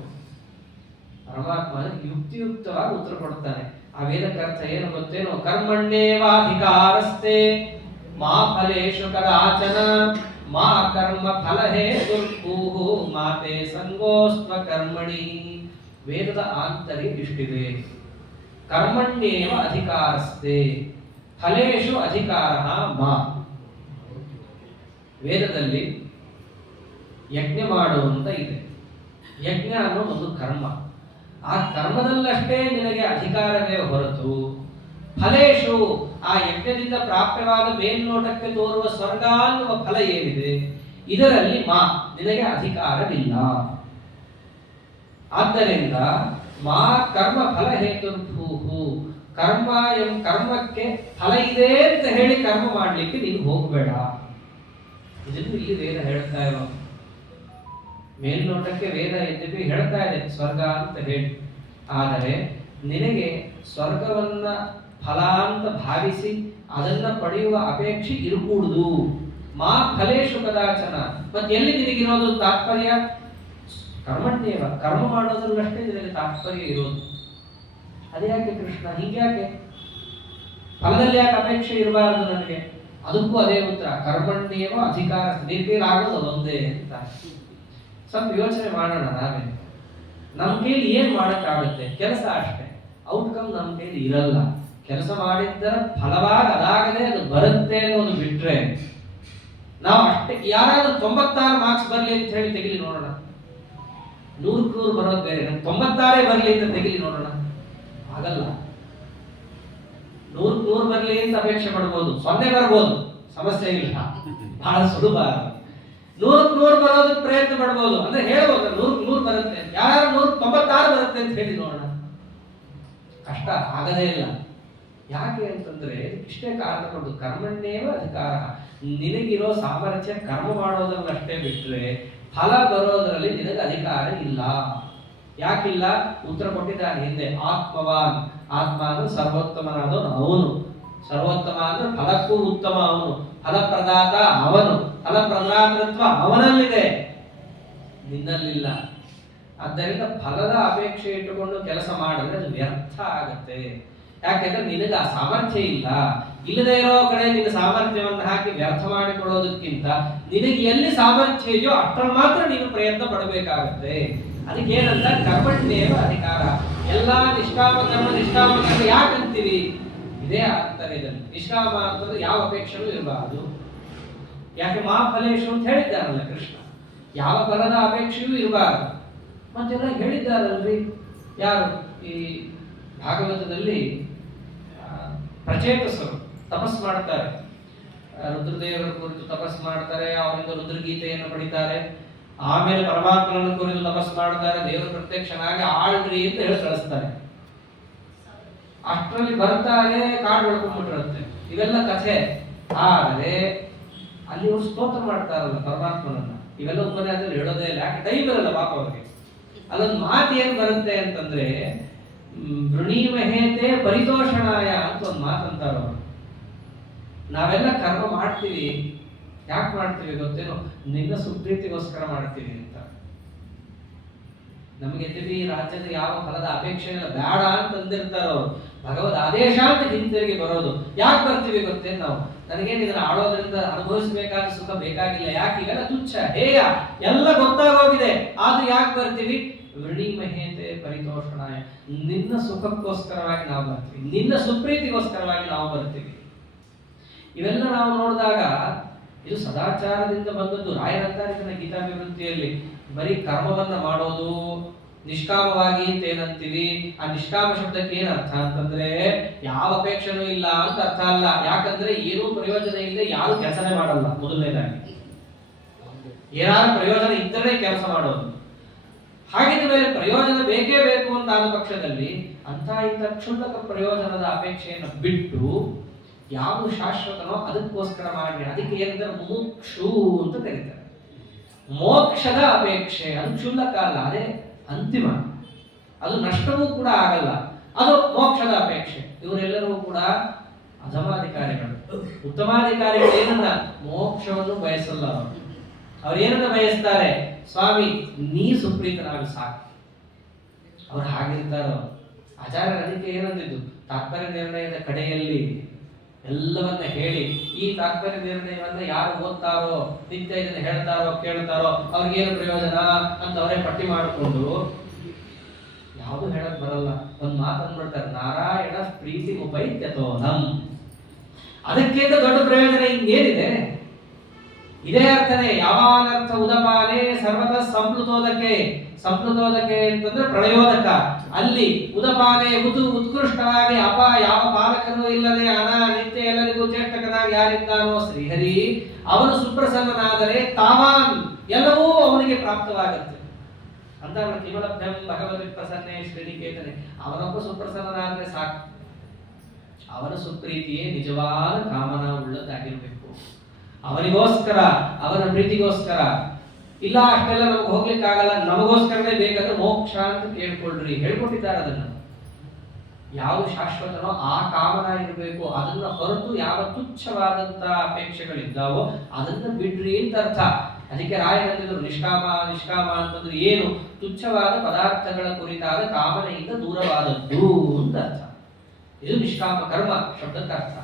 ಪರಮಾತ್ಮ ಯುಕ್ತಿಯುಕ್ತವಾಗಿ ಉತ್ತರ ಕೊಡ್ತಾನೆ. ಆ ವೇದಕ್ಕೆ ಅರ್ಥ ಏನು ಗೊತ್ತೇನೋ? ಕರ್ಮಣ್ಯೇವಾಧಿಕಾರಸ್ತೆ ಮಾ ಫಲೇಶು ಕದಾಚನ ಮಾ ಕರ್ಮ ಫಲ ಹೇತುರ್ಭೂಃ ಮಾತೆ ಸಂಗೋಸ್ತ್ವ ಕರ್ಮಣಿ. ವೇದದ ಆಂತರ್ಯ ಇಷ್ಟಿದೆ. ಕರ್ಮಣ್ಯೇವ ಅಧಿಕಾರಸ್ತೆ ಫಲೇಶು ಅಧಿಕಾರಃ ಮಾ. ವೇದದಲ್ಲಿ ಯಜ್ಞ ಮಾಡುವಂತ ಇದೆ. ಯಜ್ಞ ಅನ್ನೋ ಒಂದು ಕರ್ಮ. ಆ ಕರ್ಮದಲ್ಲಷ್ಟೇ ನಿನಗೆ ಅಧಿಕಾರವೇ ಹೊರತು ಫಲೇಶು, ಆ ಯಜ್ಞದಿಂದ ಪ್ರಾಪ್ಯವಾದ ಮೇಲ್ನೋಟಕ್ಕೆ ತೋರುವ ಸ್ವರ್ಗ ಅನ್ನುವ ಫಲ ಏನಿದೆ ಇದರಲ್ಲಿ ಮಾ ನಿನಗೆ ಅಧಿಕಾರವಿಲ್ಲ. ಆದ್ದರಿಂದ ಮಾ ಕರ್ಮ ಫಲ ಹೇತುರ್ಭೂಃ, ಕರ್ಮಕ್ಕೆ ಫಲ ಇದೆ ಅಂತ ಹೇಳಿ ಕರ್ಮ ಮಾಡಲಿಕ್ಕೆ ನೀನು ಹೋಗಬೇಡ. ಇದನ್ನು ಇಲ್ಲಿ ವೇದ ಹೇಳ್ತಾ ಇರೋ. ಮೇಲ್ನೋಟಕ್ಕೆ ವೇದ ಯದ್ಯಪಿ ಹೇಳ್ತಾ ಇದೆ ಸ್ವರ್ಗ ಅಂತ ಹೇಳಿ, ಆದರೆ ನಿನಗೆ ಸ್ವರ್ಗವನ್ನ ಫಲ ಅಂತ ಭಾವಿಸಿ ಅದನ್ನ ಪಡೆಯುವ ಅಪೇಕ್ಷೆ ಇರಕೂಡುದು. ಮಾ ಫಲೇಶು ಕದಾಚನ. ಮತ್ತೆ ಎಲ್ಲಿ ನಿನಗಿರೋದು ತಾತ್ಪರ್ಯ? ಕರ್ಮಣ್ಯೇವ, ಕರ್ಮ ಮಾಡೋದ್ರಲ್ಲಷ್ಟೇ ನಿನಗೆ ತಾತ್ಪರ್ಯ ಇರೋದು. ಅದ್ಯಾಕೆ ಕೃಷ್ಣ ಹಿಂಗ್ಯಾಕೆ? ಫಲದಲ್ಲಿ ಯಾಕೆ ಅಪೇಕ್ಷೆ ಇರಬಾರದು ನನಗೆ? ಅದಕ್ಕೂ ಅದೇ ಉತ್ತರ, ಕರ್ಮಣ್ಯೇವ ಅಧಿಕಾರ. ನಿನ್ನ ಆಗೋದು ಒಂದೇ ಅಂತ. ಸ್ವಲ್ಪ ಯೋಚನೆ ಮಾಡೋಣ ನಾವೇ. ನಮ್ಮ ಕೈಲಿ ಏನ್ ಮಾಡಕ್ಕಾಗುತ್ತೆ? ಕೆಲಸ ಅಷ್ಟೇ, ಔಟ್ಕಮ್ ನಮ್ಮ ಕೈಲಿ ಇರಲ್ಲ. ಕೆಲಸ ಮಾಡಿದ್ದರ ಫಲವಾಗಿ ಅದಾಗದೆ ಅದು ಬರುತ್ತೆ ಅನ್ನೋದು ಬಿಟ್ರೆ ನಾವು ಅಷ್ಟೇ. ಯಾರಾದ್ರೂ 96 ಮಾರ್ಕ್ಸ್ ಬರ್ಲಿ ಅಂತ ಹೇಳಿ ತೆಗಿಲಿ ನೋಡೋಣ. 100 ಬರೋದು ಬೇರೆ, ನಂಗೆ 96 ಬರ್ಲಿ ಅಂತ ತೆಗಿಲಿ ನೋಡೋಣ. ಆಗಲ್ಲ. 100 ಬರ್ಲಿ ಅಂತ ಅಪೇಕ್ಷೆ ಪಡ್ಬೋದು, 0 ಬರ್ಬೋದು, ಸಮಸ್ಯೆ ಇಲ್ಲ, ಬಹಳ ಸುಲಭ. 100 ಬರೋದಕ್ಕೆ ಪ್ರಯತ್ನ ಪಡ್ಬೋದು, ಅಂದ್ರೆ ಹೇಳ್ಬೋದು 100 ಬರುತ್ತೆ. ಯಾರು 196 ಬರುತ್ತೆ ಅಂತ ಹೇಳಿ ನೋಡೋಣ. ಕಷ್ಟ, ಆಗದೇ ಇಲ್ಲ. ಯಾಕೆ ಅಂತಂದ್ರೆ ಇಷ್ಟೇ ಕಾರಣ ಕೊಡು, ಕರ್ಮಣ್ಣೇವ ಅಧಿಕಾರ. ನಿನಗಿರೋ ಸಾಮರ್ಥ್ಯ ಕರ್ಮ ಮಾಡೋದ್ರಲ್ಲಷ್ಟೇ ಬಿಟ್ರೆ ಫಲ ಬರೋದ್ರಲ್ಲಿ ನಿನಗೆ ಅಧಿಕಾರ ಇಲ್ಲ. ಯಾಕಿಲ್ಲ? ಉತ್ತರ ಕೊಟ್ಟಿದ್ದಾನೆ ಹಿಂದೆ. ಆತ್ಮವಾನ್, ಆತ್ಮ ಅಂದ್ರೆ ಸರ್ವೋತ್ತಮನಾದವನು ಅವನು. ಸರ್ವೋತ್ತಮ ಅಂದ್ರೆ ಫಲಕ್ಕೂ ಉತ್ತಮ ಅವನು, ಫಲಪ್ರದಾತ ಅವನು. ಫಲಪ್ರದಾತೃತ್ವ ಅವನಲ್ಲಿದೆ, ನಿನ್ನಲ್ಲಿಲ್ಲ. ಆದ್ದರಿಂದ ಫಲದ ಅಪೇಕ್ಷೆ ಇಟ್ಟುಕೊಂಡು ಕೆಲಸ ಮಾಡಿದ್ರೆ ಅದು ವ್ಯರ್ಥ ಆಗತ್ತೆ. ಯಾಕೆಂದ್ರೆ ನಿನಗೆ ಆ ಸಾಮರ್ಥ್ಯ ಇಲ್ಲ. ಇಲ್ಲದೆ ಇರೋ ಕಡೆ ನಿನ್ನ ಸಾಮರ್ಥ್ಯವನ್ನು ಹಾಕಿ ವ್ಯರ್ಥ ಮಾಡಿಕೊಡೋದಕ್ಕಿಂತ ನಿನಗೆ ಎಲ್ಲಿ ಸಾಮರ್ಥ್ಯ ಇದೆಯೋ ಅಷ್ಟರಲ್ಲಿ ಮಾತ್ರ ನೀನು ಪ್ರಯತ್ನ ಪಡಬೇಕಾಗತ್ತೆ. ಅದಕ್ಕೆ ಏನಂತ ಕರ್ಮಣ್ಯೇವ ಅಧಿಕಾರ. ಎಲ್ಲಾ ನಿಷ್ಕಾಮ ಕರ್ಮ ಯಾಕಂತೀವಿ? ಇದೇ ಆಗ್ತಾರೆ ಇದನ್ನು. ನಿಷ್ಕಾಮ ಅಂತಂದ್ರೆ ಯಾವ ಅಪೇಕ್ಷೆನೂ ಇರಬಾರದು. ಯಾಕೆ ಮಾ ಫಲೇಶು ಅಂತ ಹೇಳಿದ್ದಾರಲ್ಲ ಕೃಷ್ಣ, ಯಾವ ಫಲದ ಅಪೇಕ್ಷೆಯೂ ಇರಬಾರದು. ಮತ್ತೆಲ್ಲ ಹೇಳಿದ್ದಾರಲ್ರಿ ಯಾರು? ಈ ಭಾಗವತದಲ್ಲಿ ಪ್ರಚೇತಸರು ತಪಸ್ ಮಾಡ್ತಾರೆ, ರುದ್ರದೇವರ ಕುರಿತು ತಪಸ್ ಮಾಡ್ತಾರೆ, ಅವರಿಂದ ರುದ್ರಗೀತೆಯನ್ನು ಪಡಿತಾರೆ. ಆಮೇಲೆ ಪರಮಾತ್ಮನನ್ನು ಕುರಿತು ತಪಸ್ ಮಾಡ್ತಾರೆ, ದೇವರು ಪ್ರತ್ಯಕ್ಷನಾಗಿ ಆಳ್ರಿ ಅಂತ ಹೇಳಿ ಕಳಿಸ್ತಾರೆ. ಅಷ್ಟರಲ್ಲಿ ಬರ್ತಾರೆ, ಕಾಡು ಬೆಳ್ಕೊಂಡ್ಬಿಟ್ಟಿರುತ್ತೆ. ಇವೆಲ್ಲ ಕಥೆ. ಆದರೆ ಅಲ್ಲಿ ಅವ್ರು ಸ್ತೋತ್ರ ಮಾಡ್ತಾರಲ್ಲ ಪರಮಾತ್ಮನನ್ನ, ಇವೆಲ್ಲ ಉಪನ್ಯಾಸದಲ್ಲಿ ಹೇಳೋದೇ ಇಲ್ಲ. ಯಾಕೆ? ಟೈಮ್ ಇರಲ್ಲ ಪಾಪ ಅವ್ರಿಗೆ. ಅಲ್ಲೊಂದು ಮಾತು ಏನ್ ಬರುತ್ತೆ ಅಂತಂದ್ರೆ, ವೃಣೀಮಹೇತೆ ಪರಿತೋಷಣಾಯ ಅಂತ ಒಂದು ಮಾತಂತಾರ ಅವರು. ನಾವೆಲ್ಲ ಕರ್ಮ ಮಾಡ್ತೀವಿ, ಯಾಕೆ ಮಾಡ್ತೀವಿ ಗೊತ್ತೇನೋ? ನಿನ್ನ ಸುಪ್ರೀತಿಗೋಸ್ಕರ ಮಾಡ್ತೀವಿ ಅಂತ. ನಮಗೆ ಎದ್ದಿವಿ ರಾಜ್ಯದ ಯಾವ ಫಲದ ಅಪೇಕ್ಷೆ ಇಲ್ಲ, ಬೇಡ ಅಂತ ಅಂದಿರ್ತಾರ ಅವರು. ಭಗವದ್ ಆದೇಶ ಅಂತ ಹಿಂತಿರುಗಿ ಬರೋದು. ಯಾಕೆ ಬರ್ತೀವಿ ಗೊತ್ತೇನು? ನಾವು ನನಗೇನು ಇದನ್ನ ಆಡೋದ್ರಿಂದ ಅನುಭವಿಸಬೇಕಾದ ಸುಖ ಬೇಕಾಗಿಲ್ಲ. ಯಾಕೆ? ಇವೆಲ್ಲ ತುಚ್ಛ ಹೇಯ ಎಲ್ಲ ಗೊತ್ತಾಗೋಗಿದೆ. ಆದ್ರೂ ಯಾಕೆ ಬರ್ತೀವಿ? ವೃಣೀಮಹೇತೆ ಪರಿತೋಷಣಾಯ, ನಿನ್ನ ಸುಖಕ್ಕೋಸ್ಕರವಾಗಿ ನಾವು ಬರ್ತೀವಿ, ನಿನ್ನ ಸುಪ್ರೀತಿಗೋಸ್ಕರವಾಗಿ ನಾವು ಬರ್ತೀವಿ. ಇವೆಲ್ಲ ನಾವು ನೋಡಿದಾಗ ಇದು ಸದಾಚಾರದಿಂದ ಬಂದದ್ದು. ರಾಯರಂತಾರೆ ಇದನ್ನ ಗೀತಾಭಿವೃದ್ಧಿಯಲ್ಲಿ, ಬರೀ ಕರ್ಮವನ್ನ ಮಾಡೋದು ನಿಷ್ಕಾಮವಾಗಿ ಅಂತ ಏನಂತೀವಿ. ಆ ನಿಷ್ಕಾಮ ಶಬ್ದಕ್ಕೆ ಏನ್ ಅರ್ಥ ಅಂತಂದ್ರೆ ಯಾವ ಅಪೇಕ್ಷೆನೂ ಇಲ್ಲ ಅಂತ ಅರ್ಥ ಅಲ್ಲ. ಯಾಕಂದ್ರೆ ಏನೂ ಪ್ರಯೋಜನ ಇಲ್ಲದೆ ಯಾರು ಕೆಲಸನೇ ಮಾಡಲ್ಲ. ಮೊದಲನೇದಾಗಿ ಏನಾದ್ರು ಪ್ರಯೋಜನ ಇದ್ದರೆ ಕೆಲಸ ಮಾಡೋದು. ಹಾಗಿದ್ದ ಮೇಲೆ ಪ್ರಯೋಜನ ಬೇಕೇ ಬೇಕು ಅಂತ ಆದ ಪಕ್ಷದಲ್ಲಿ ಅಂತ ಇಂಥ ಕ್ಷುಲ್ಲಕ ಪ್ರಯೋಜನದ ಅಪೇಕ್ಷೆಯನ್ನು ಬಿಟ್ಟು ಯಾವುದು ಶಾಶ್ವತನೋ ಅದಕ್ಕೋಸ್ಕರ ಮಾಡಿ. ಅದಕ್ಕೆ ಏನಂದ್ರೆ ಮುಮುಕ್ಷು ಅಂತ ಕರೀತಾರೆ. ಮೋಕ್ಷದ ಅಪೇಕ್ಷೆ ಅದು ಕ್ಷುಲ್ಲಕ ಅಲ್ಲ, ಅದೇ ಅಂತಿಮ. ಅದು ನಷ್ಟವೂ ಕೂಡ ಆಗಲ್ಲ, ಅದು ಮೋಕ್ಷದ ಅಪೇಕ್ಷೆ. ಇವರೆಲ್ಲರೂ ಕೂಡ ಅಧಮಾಧಿಕಾರಿಗಳು. ಉತ್ತಮಾಧಿಕಾರಿಗಳು ಏನನ್ನ? ಮೋಕ್ಷವನ್ನು ಬಯಸಲ್ಲ. ಅವ್ರು ಏನನ್ನ ಬಯಸ್ತಾರೆ? ಸ್ವಾಮಿ ನೀ ಸುಪ್ರೀತನಾಗಿ ಸಾಕು. ಅವ್ರು ಹಾಗಿರ್ತಾರೋ. ಆಚಾರ್ಯರ ಅದಕ್ಕೆ ಏನಂದಿದ್ದು, ತಾತ್ಪರ್ಯ ನಿರ್ಣಯದ ಕಡೆಯಲ್ಲಿ ಎಲ್ಲವನ್ನ ಹೇಳಿ, ಈ ತಾತ್ಪರ್ಯ ನಿರ್ಣಯವನ್ನ ಯಾರು ಓದ್ತಾರೋ, ನಿತ್ಯ ಇದನ್ನ ಹೇಳ್ತಾರೋ ಕೇಳ್ತಾರೋ ಅವ್ರಿಗೇನು ಪ್ರಯೋಜನ ಅಂತ ಅವರೇ ಪಟ್ಟಿ ಮಾಡಿಕೊಂಡು ಯಾವುದು ಹೇಳಕ್ ಬರಲ್ಲ. ಒಂದ್ ಮಾತು ಅಂದ್ಬಿಡ್ತಾರೆ, ನಾರಾಯಣ ಪ್ರೀತಿ ಉಪೈತ್ಯತೋನಂ. ಅದಕ್ಕಿಂತ ದೊಡ್ಡ ಪ್ರಯೋಜನ ಇನ್ನೇನಿದೆ? ಇದೇ ಅರ್ಥನೇ. ಯಾವಾನರ್ಥ ಉದಪಾನೆ ಸರ್ವತಃ ಸಂಪ್ಲುತೋದಕ್ಕೆ. ಸಂಪ್ಲುತೋದಕ್ಕೆ ಅಂತಂದ್ರೆ ಪ್ರಳಯೋದಕ. ಅಲ್ಲಿ ಉದಪಾನೆ ಉತ್ಕೃಷ್ಟವಾಗಿ ಅಪ ಯಾವ ಪಾಲಕನೂ ಇಲ್ಲದೆ ನಿತ್ಯ ಎಲ್ಲರಿಗೂ ಚೇಷ್ಟಕನಾಗಿ ಯಾರಿದ್ದಾನೋ ಶ್ರೀಹರಿ, ಅವನು ಸುಪ್ರಸನ್ನನಾದರೆ ತಾವಾನ್ ಎಲ್ಲವೂ ಅವನಿಗೆ ಪ್ರಾಪ್ತವಾಗುತ್ತೆ ಅಂತ. ಕಿಮಲಭ್ಯಂ ಭಗವತಿ ಪ್ರಸನ್ನೇ ಶ್ರೀನಿಕೇತನೆ. ಅವನೊಬ್ಬ ಸುಪ್ರಸನ್ನನಾದ್ರೆ ಸಾಕು. ಅವನ ಸುಪ್ರೀತಿಯೇ ನಿಜವಾದ ಕಾಮನ ಉಳ್ಳದ್ದಾಗಿರ್ಬೇಕು. ಅವನಿಗೋಸ್ಕರ, ಅವನ ಪ್ರೀತಿಗೋಸ್ಕರ. ಇಲ್ಲ ಅಷ್ಟೆಲ್ಲ ನಮ್ಗೆ ಹೋಗ್ಲಿಕ್ಕಾಗಲ್ಲ, ನಮಗೋಸ್ಕರನೇ ಬೇಕಂದ್ರೆ ಮೋಕ್ಷ ಅಂತ ಕೇಳ್ಕೊಳ್ರಿ, ಹೇಳ್ಕೊಟ್ಟಿದ್ದಾರೆ ಅದನ್ನ. ಯಾವ ಶಾಶ್ವತನೋ ಆ ಕಾಮನ ಇರಬೇಕು, ಅದನ್ನ ಹೊರತು ಯಾವ ತುಚ್ಛವಾದಂತ ಅಪೇಕ್ಷೆಗಳಿದ್ದಾವೋ ಅದನ್ನ ಬಿಡ್ರಿ ಅಂತ ಅರ್ಥ. ಅದಕ್ಕೆ ರಾಯರಂತಿದ್ರು ನಿಷ್ಕಾಮ ನಿಷ್ಕಾಮ ಅಂತಂದ್ರೆ ಏನು? ತುಚ್ಛವಾದ ಪದಾರ್ಥಗಳ ಕುರಿತಾದ ಕಾಮನೆಯಿಂದ ದೂರವಾದದ್ದು ಅಂತ ಅರ್ಥ. ಇದು ನಿಷ್ಕಾಮ ಕರ್ಮ ಶಬ್ದಕ್ಕೆ ಅರ್ಥ.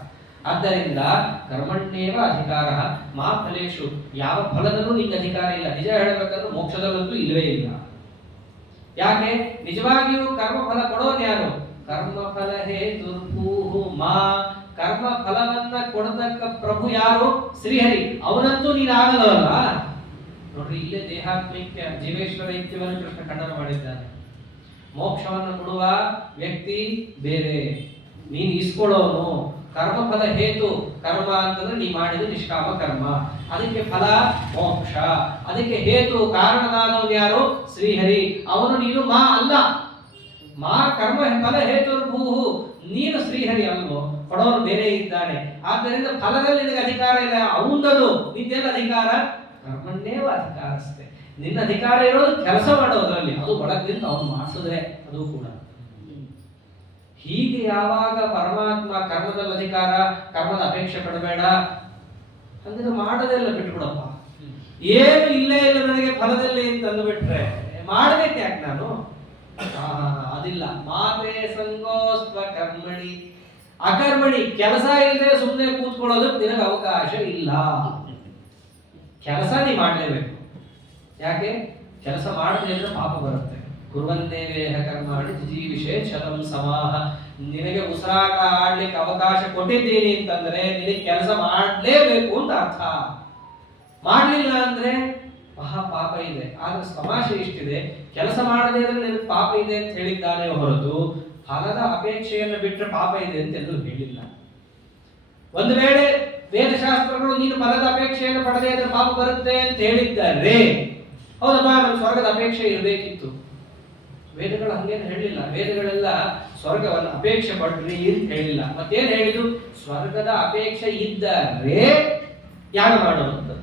ಆದ್ದರಿಂದ ಕರ್ಮಣ್ಣೇವ ಅಧಿಕಾರ ಮಾ ಫಲೇಶು, ಯಾವ ಫಲದಲ್ಲೂ ನಿಂಗೆ ಅಧಿಕಾರ ಇಲ್ಲ. ನಿಜ ಹೇಳಬೇಕಂದ್ರೆ ಮೋಕ್ಷದಲ್ಲಂತೂ ಇಲ್ಲವೇ ಇಲ್ಲ. ಯಾಕೆ? ನಿಜವಾಗಿಯೂ ಕರ್ಮ ಫಲ ಕೊಡೋನು ಯಾರು? ಕರ್ಮಫಲ ಹೇತುರ್ಭೂಹು ಮಾ, ಕರ್ಮ ಫಲವನ್ನ ಕೊಡತಕ್ಕ ಪ್ರಭು ಯಾರು? ಶ್ರೀಹರಿ. ಅವನಂತೂ ನೀನಾಗಲ್ಲ. ನೋಡ್ರಿ, ಇಲ್ಲೇ ದೇಹಾತ್ಮೈಕ್ಯ ಜೀವೇಶ್ವರ ಐಕ್ಯವನ್ನು ಕೃಷ್ಣ ಖಂಡನ ಮಾಡಿದ್ದಾನೆ. ಮೋಕ್ಷವನ್ನು ಕೊಡುವ ವ್ಯಕ್ತಿ ಬೇರೆ, ನೀನು ಇಸ್ಕೊಳ್ಳೋನು. ಕರ್ಮಫಲ ಹೇತು, ಕರ್ಮ ಅಂತಂದ್ರೆ ನೀ ಮಾಡಿದ ನಿಷ್ಕಾಮ ಕರ್ಮ, ಅದಕ್ಕೆ ಫಲ ಮೋಕ್ಷ. ಅದಕ್ಕೆ ಹೇತು ಕಾರಣನಾದವನು ಯಾರು? ಶ್ರೀಹರಿ. ಅವನು ನೀನು ಮಾ ಅಲ್ಲ. ಮಾ ಕರ್ಮ ಫಲ ಹೇತುರ್ಭೂಹು, ನೀನು ಶ್ರೀಹರಿ ಅಲ್ವೋ, ಕೊಡೋರು ಬೇರೆ ಇದ್ದಾನೆ. ಆದ್ದರಿಂದ ಫಲದಲ್ಲಿ ನಿನಗೆ ಅಧಿಕಾರ ಇಲ್ಲ. ಅವನದು ನಿನ್ನೆಲ್ಲ ಅಧಿಕಾರ ಕರ್ಮನ್ನೇವ ಅಧಿಕಾರಸ್ಥೆ. ನಿನ್ನ ಅಧಿಕಾರ ಇರೋದು ಕೆಲಸ ಮಾಡೋದ್ರಲ್ಲಿ, ಅದು ಒಳಗಿಂದ ಅವನು ಮಾಡಿಸಿದ್ರೆ ಅದು ಕೂಡ. ಹೀಗೆ ಯಾವಾಗ ಪರಮಾತ್ಮ ಕರ್ಮದಲ್ಲಿ ಅಧಿಕಾರ, ಕರ್ಮದ ಅಪೇಕ್ಷೆ ಪಡಬೇಡ ಅಂದ್ರೆ ಮಾಡದೆಲ್ಲ ಬಿಟ್ಬಿಡಪ್ಪ. ಏನು ಇಲ್ಲೇ ಇಲ್ಲ ನನಗೆ ಫಲದಲ್ಲಿ ಅಂತ ಅಂದುಬಿಟ್ರೆ ಮಾಡ್ಬೇಕು ಯಾಕೆ ನಾನು? ಅದಿಲ್ಲ. ಮಾತೆ ಸಂಗೋಸ್ತ್ವ ಕರ್ಮಣಿ ಅಕರ್ಮಣಿ, ಕೆಲಸ ಇಲ್ಲದೆ ಸುಮ್ಮನೆ ಕೂತ್ಕೊಳ್ಳೋದಕ್ಕೆ ನಿನಗೆ ಅವಕಾಶ ಇಲ್ಲ. ಕೆಲಸ ನೀ ಮಾಡಲೇಬೇಕು. ಯಾಕೆ? ಕೆಲಸ ಮಾಡದೇ ಇದ್ರೆ ಪಾಪ ಬರುತ್ತೆ. ಕುರ್ವನ್ನೇವೇಹ ಕರ್ಮಾಣಿ ಜಿಜೀವಿಷೇ ಶತಂ ಸಮಾಹ. ನಿನಗೆ ಉಸಿರಾಟ ಆಡ್ಲಿಕ್ಕೆ ಅವಕಾಶ ಕೊಟ್ಟಿದ್ದೀನಿ ಅಂತಂದ್ರೆ ನಿನಗೆ ಕೆಲಸ ಮಾಡಲೇಬೇಕು ಅಂತ ಅರ್ಥ. ಮಾಡಲಿಲ್ಲ ಅಂದ್ರೆ ಮಹಾ ಪಾಪ ಇದೆ. ಆದ್ರೆ ತಮಾಷೆ ಇಷ್ಟಿದೆ, ಕೆಲಸ ಮಾಡದೇ ಇದ್ರೆ ನಿನಗೆ ಪಾಪ ಇದೆ ಅಂತ ಹೇಳಿದ್ದಾನೆ ಹೊರತು ಫಲದ ಅಪೇಕ್ಷೆಯನ್ನು ಬಿಟ್ಟರೆ ಪಾಪ ಇದೆ ಅಂತ ಎಲ್ಲೂ ಹೇಳಿಲ್ಲ. ಒಂದು ವೇಳೆ ವೇದಶಾಸ್ತ್ರಗಳು ನೀನು ಫಲದ ಅಪೇಕ್ಷೆಯನ್ನು ಪಡೆದೇ ಇದ್ರೆ ಪಾಪ ಬರುತ್ತೆ ಅಂತ ಹೇಳಿದ್ದಾರೆ, ಹೌದಪ್ಪ ನಮ್ಗೆ ಸ್ವರ್ಗದ ಅಪೇಕ್ಷೆ ಇರಬೇಕಿತ್ತು. ವೇದಗಳು ಹಂಗೇನು ಹೇಳಿಲ್ಲ. ವೇದಗಳೆಲ್ಲ ಸ್ವರ್ಗವನ್ನು ಅಪೇಕ್ಷೆ ಪಡ್ರಿ ಅಂತ ಹೇಳಿಲ್ಲ. ಮತ್ತೇನು ಹೇಳಿದ್ರು? ಸ್ವರ್ಗದ ಅಪೇಕ್ಷೆ ಇದ್ದರೆ ಯಾಗ ಮಾಡುವಂಥದ್ದು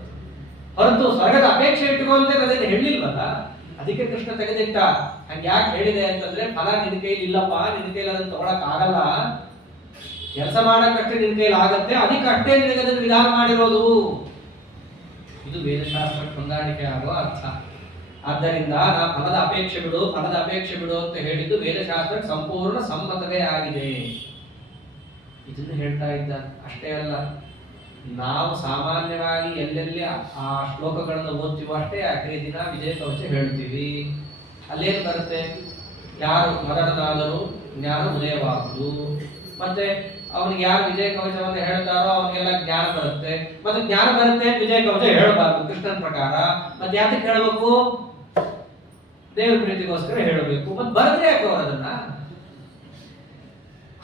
ಹೊರತು ಸ್ವರ್ಗದ ಅಪೇಕ್ಷೆ ಇಟ್ಟುಕೊಂತ ಅದೇನು ಹೇಳಿಲ್ವಲ್ಲ. ಅದಕ್ಕೆ ಕೃಷ್ಣ ತೆಗೆದಿಟ್ಟ. ಹಂಗೆ ಯಾಕೆ ಹೇಳಿದೆ ಅಂತಂದ್ರೆ ಫಲ ನಿನ್ನ ಕೈಲಿ ಇಲ್ಲಪ್ಪ, ನಿನ್ನ ಕೈಲಿ ಅದನ್ನು ತಗೊಳಕ್ ಆಗಲ್ಲ. ಕೆಲಸ ಮಾಡಕ್ಕಷ್ಟೇ ನಿನ್ನ ಕೈಲಿ ಆಗತ್ತೆ, ಅದಕ್ಕೆ ಅಷ್ಟೇ ನಿನಗೆ ಅದನ್ನು ವಿಧಾನ ಮಾಡಿರೋದು. ಇದು ವೇದಶಾಸ್ತ್ರ ಹೊಂದಾಣಿಕೆ ಆಗುವ ಅರ್ಥ. ಆದ್ದರಿಂದ ನಾ ಫಲದ ಅಪೇಕ್ಷೆ ಬಿಡು, ಫಲದ ಅಪೇಕ್ಷೆ ಬಿಡು ಅಂತ ಹೇಳಿದ್ದು ವೇದಶಾಸ್ತ್ರಕ್ಕೆ ಸಂಪೂರ್ಣ ಸಮ್ಮತವೇ ಆಗಿದೆ. ಇದನ್ನು ಹೇಳ್ತಾ ಇದ್ದ. ಅಷ್ಟೇ ಅಲ್ಲ, ನಾವು ಸಾಮಾನ್ಯವಾಗಿ ಎಲ್ಲೆಲ್ಲಿ ಆ ಶ್ಲೋಕಗಳನ್ನು ಓದ್ತೀವೋ ಅಷ್ಟೇ ಆಖರಿ ದಿನ ವಿಜಯ ಕವಚ ಹೇಳ್ತೀವಿ. ಅಲ್ಲೇನು ಬರುತ್ತೆ? ಯಾರು ಮರಣನಾದರೂ ಜ್ಞಾನ ಉದಯವಾಗುವುದು. ಮತ್ತೆ ಅವನಿಗೆ ಯಾರು ವಿಜಯ ಕವಚವನ್ನು ಹೇಳ್ತಾರೋ ಅವನಿಗೆಲ್ಲ ಜ್ಞಾನ ಬರುತ್ತೆ. ಮತ್ತೆ ಜ್ಞಾನ ಬರುತ್ತೆ ವಿಜಯ ಕವಚ ಹೇಳಬಾರ್ದು ಕೃಷ್ಣನ ಪ್ರಕಾರ. ಮತ್ತೆ ಯಾತಕ್ಕೆ ಹೇಳಬೇಕು? ದೇವ್ರ ಪ್ರೀತಿಗೋಸ್ಕರ ಹೇಳಬೇಕು. ಮತ್ತೆ ಬರದ್ರೆ ಯಾಕೆ ಅವರು ಅದನ್ನ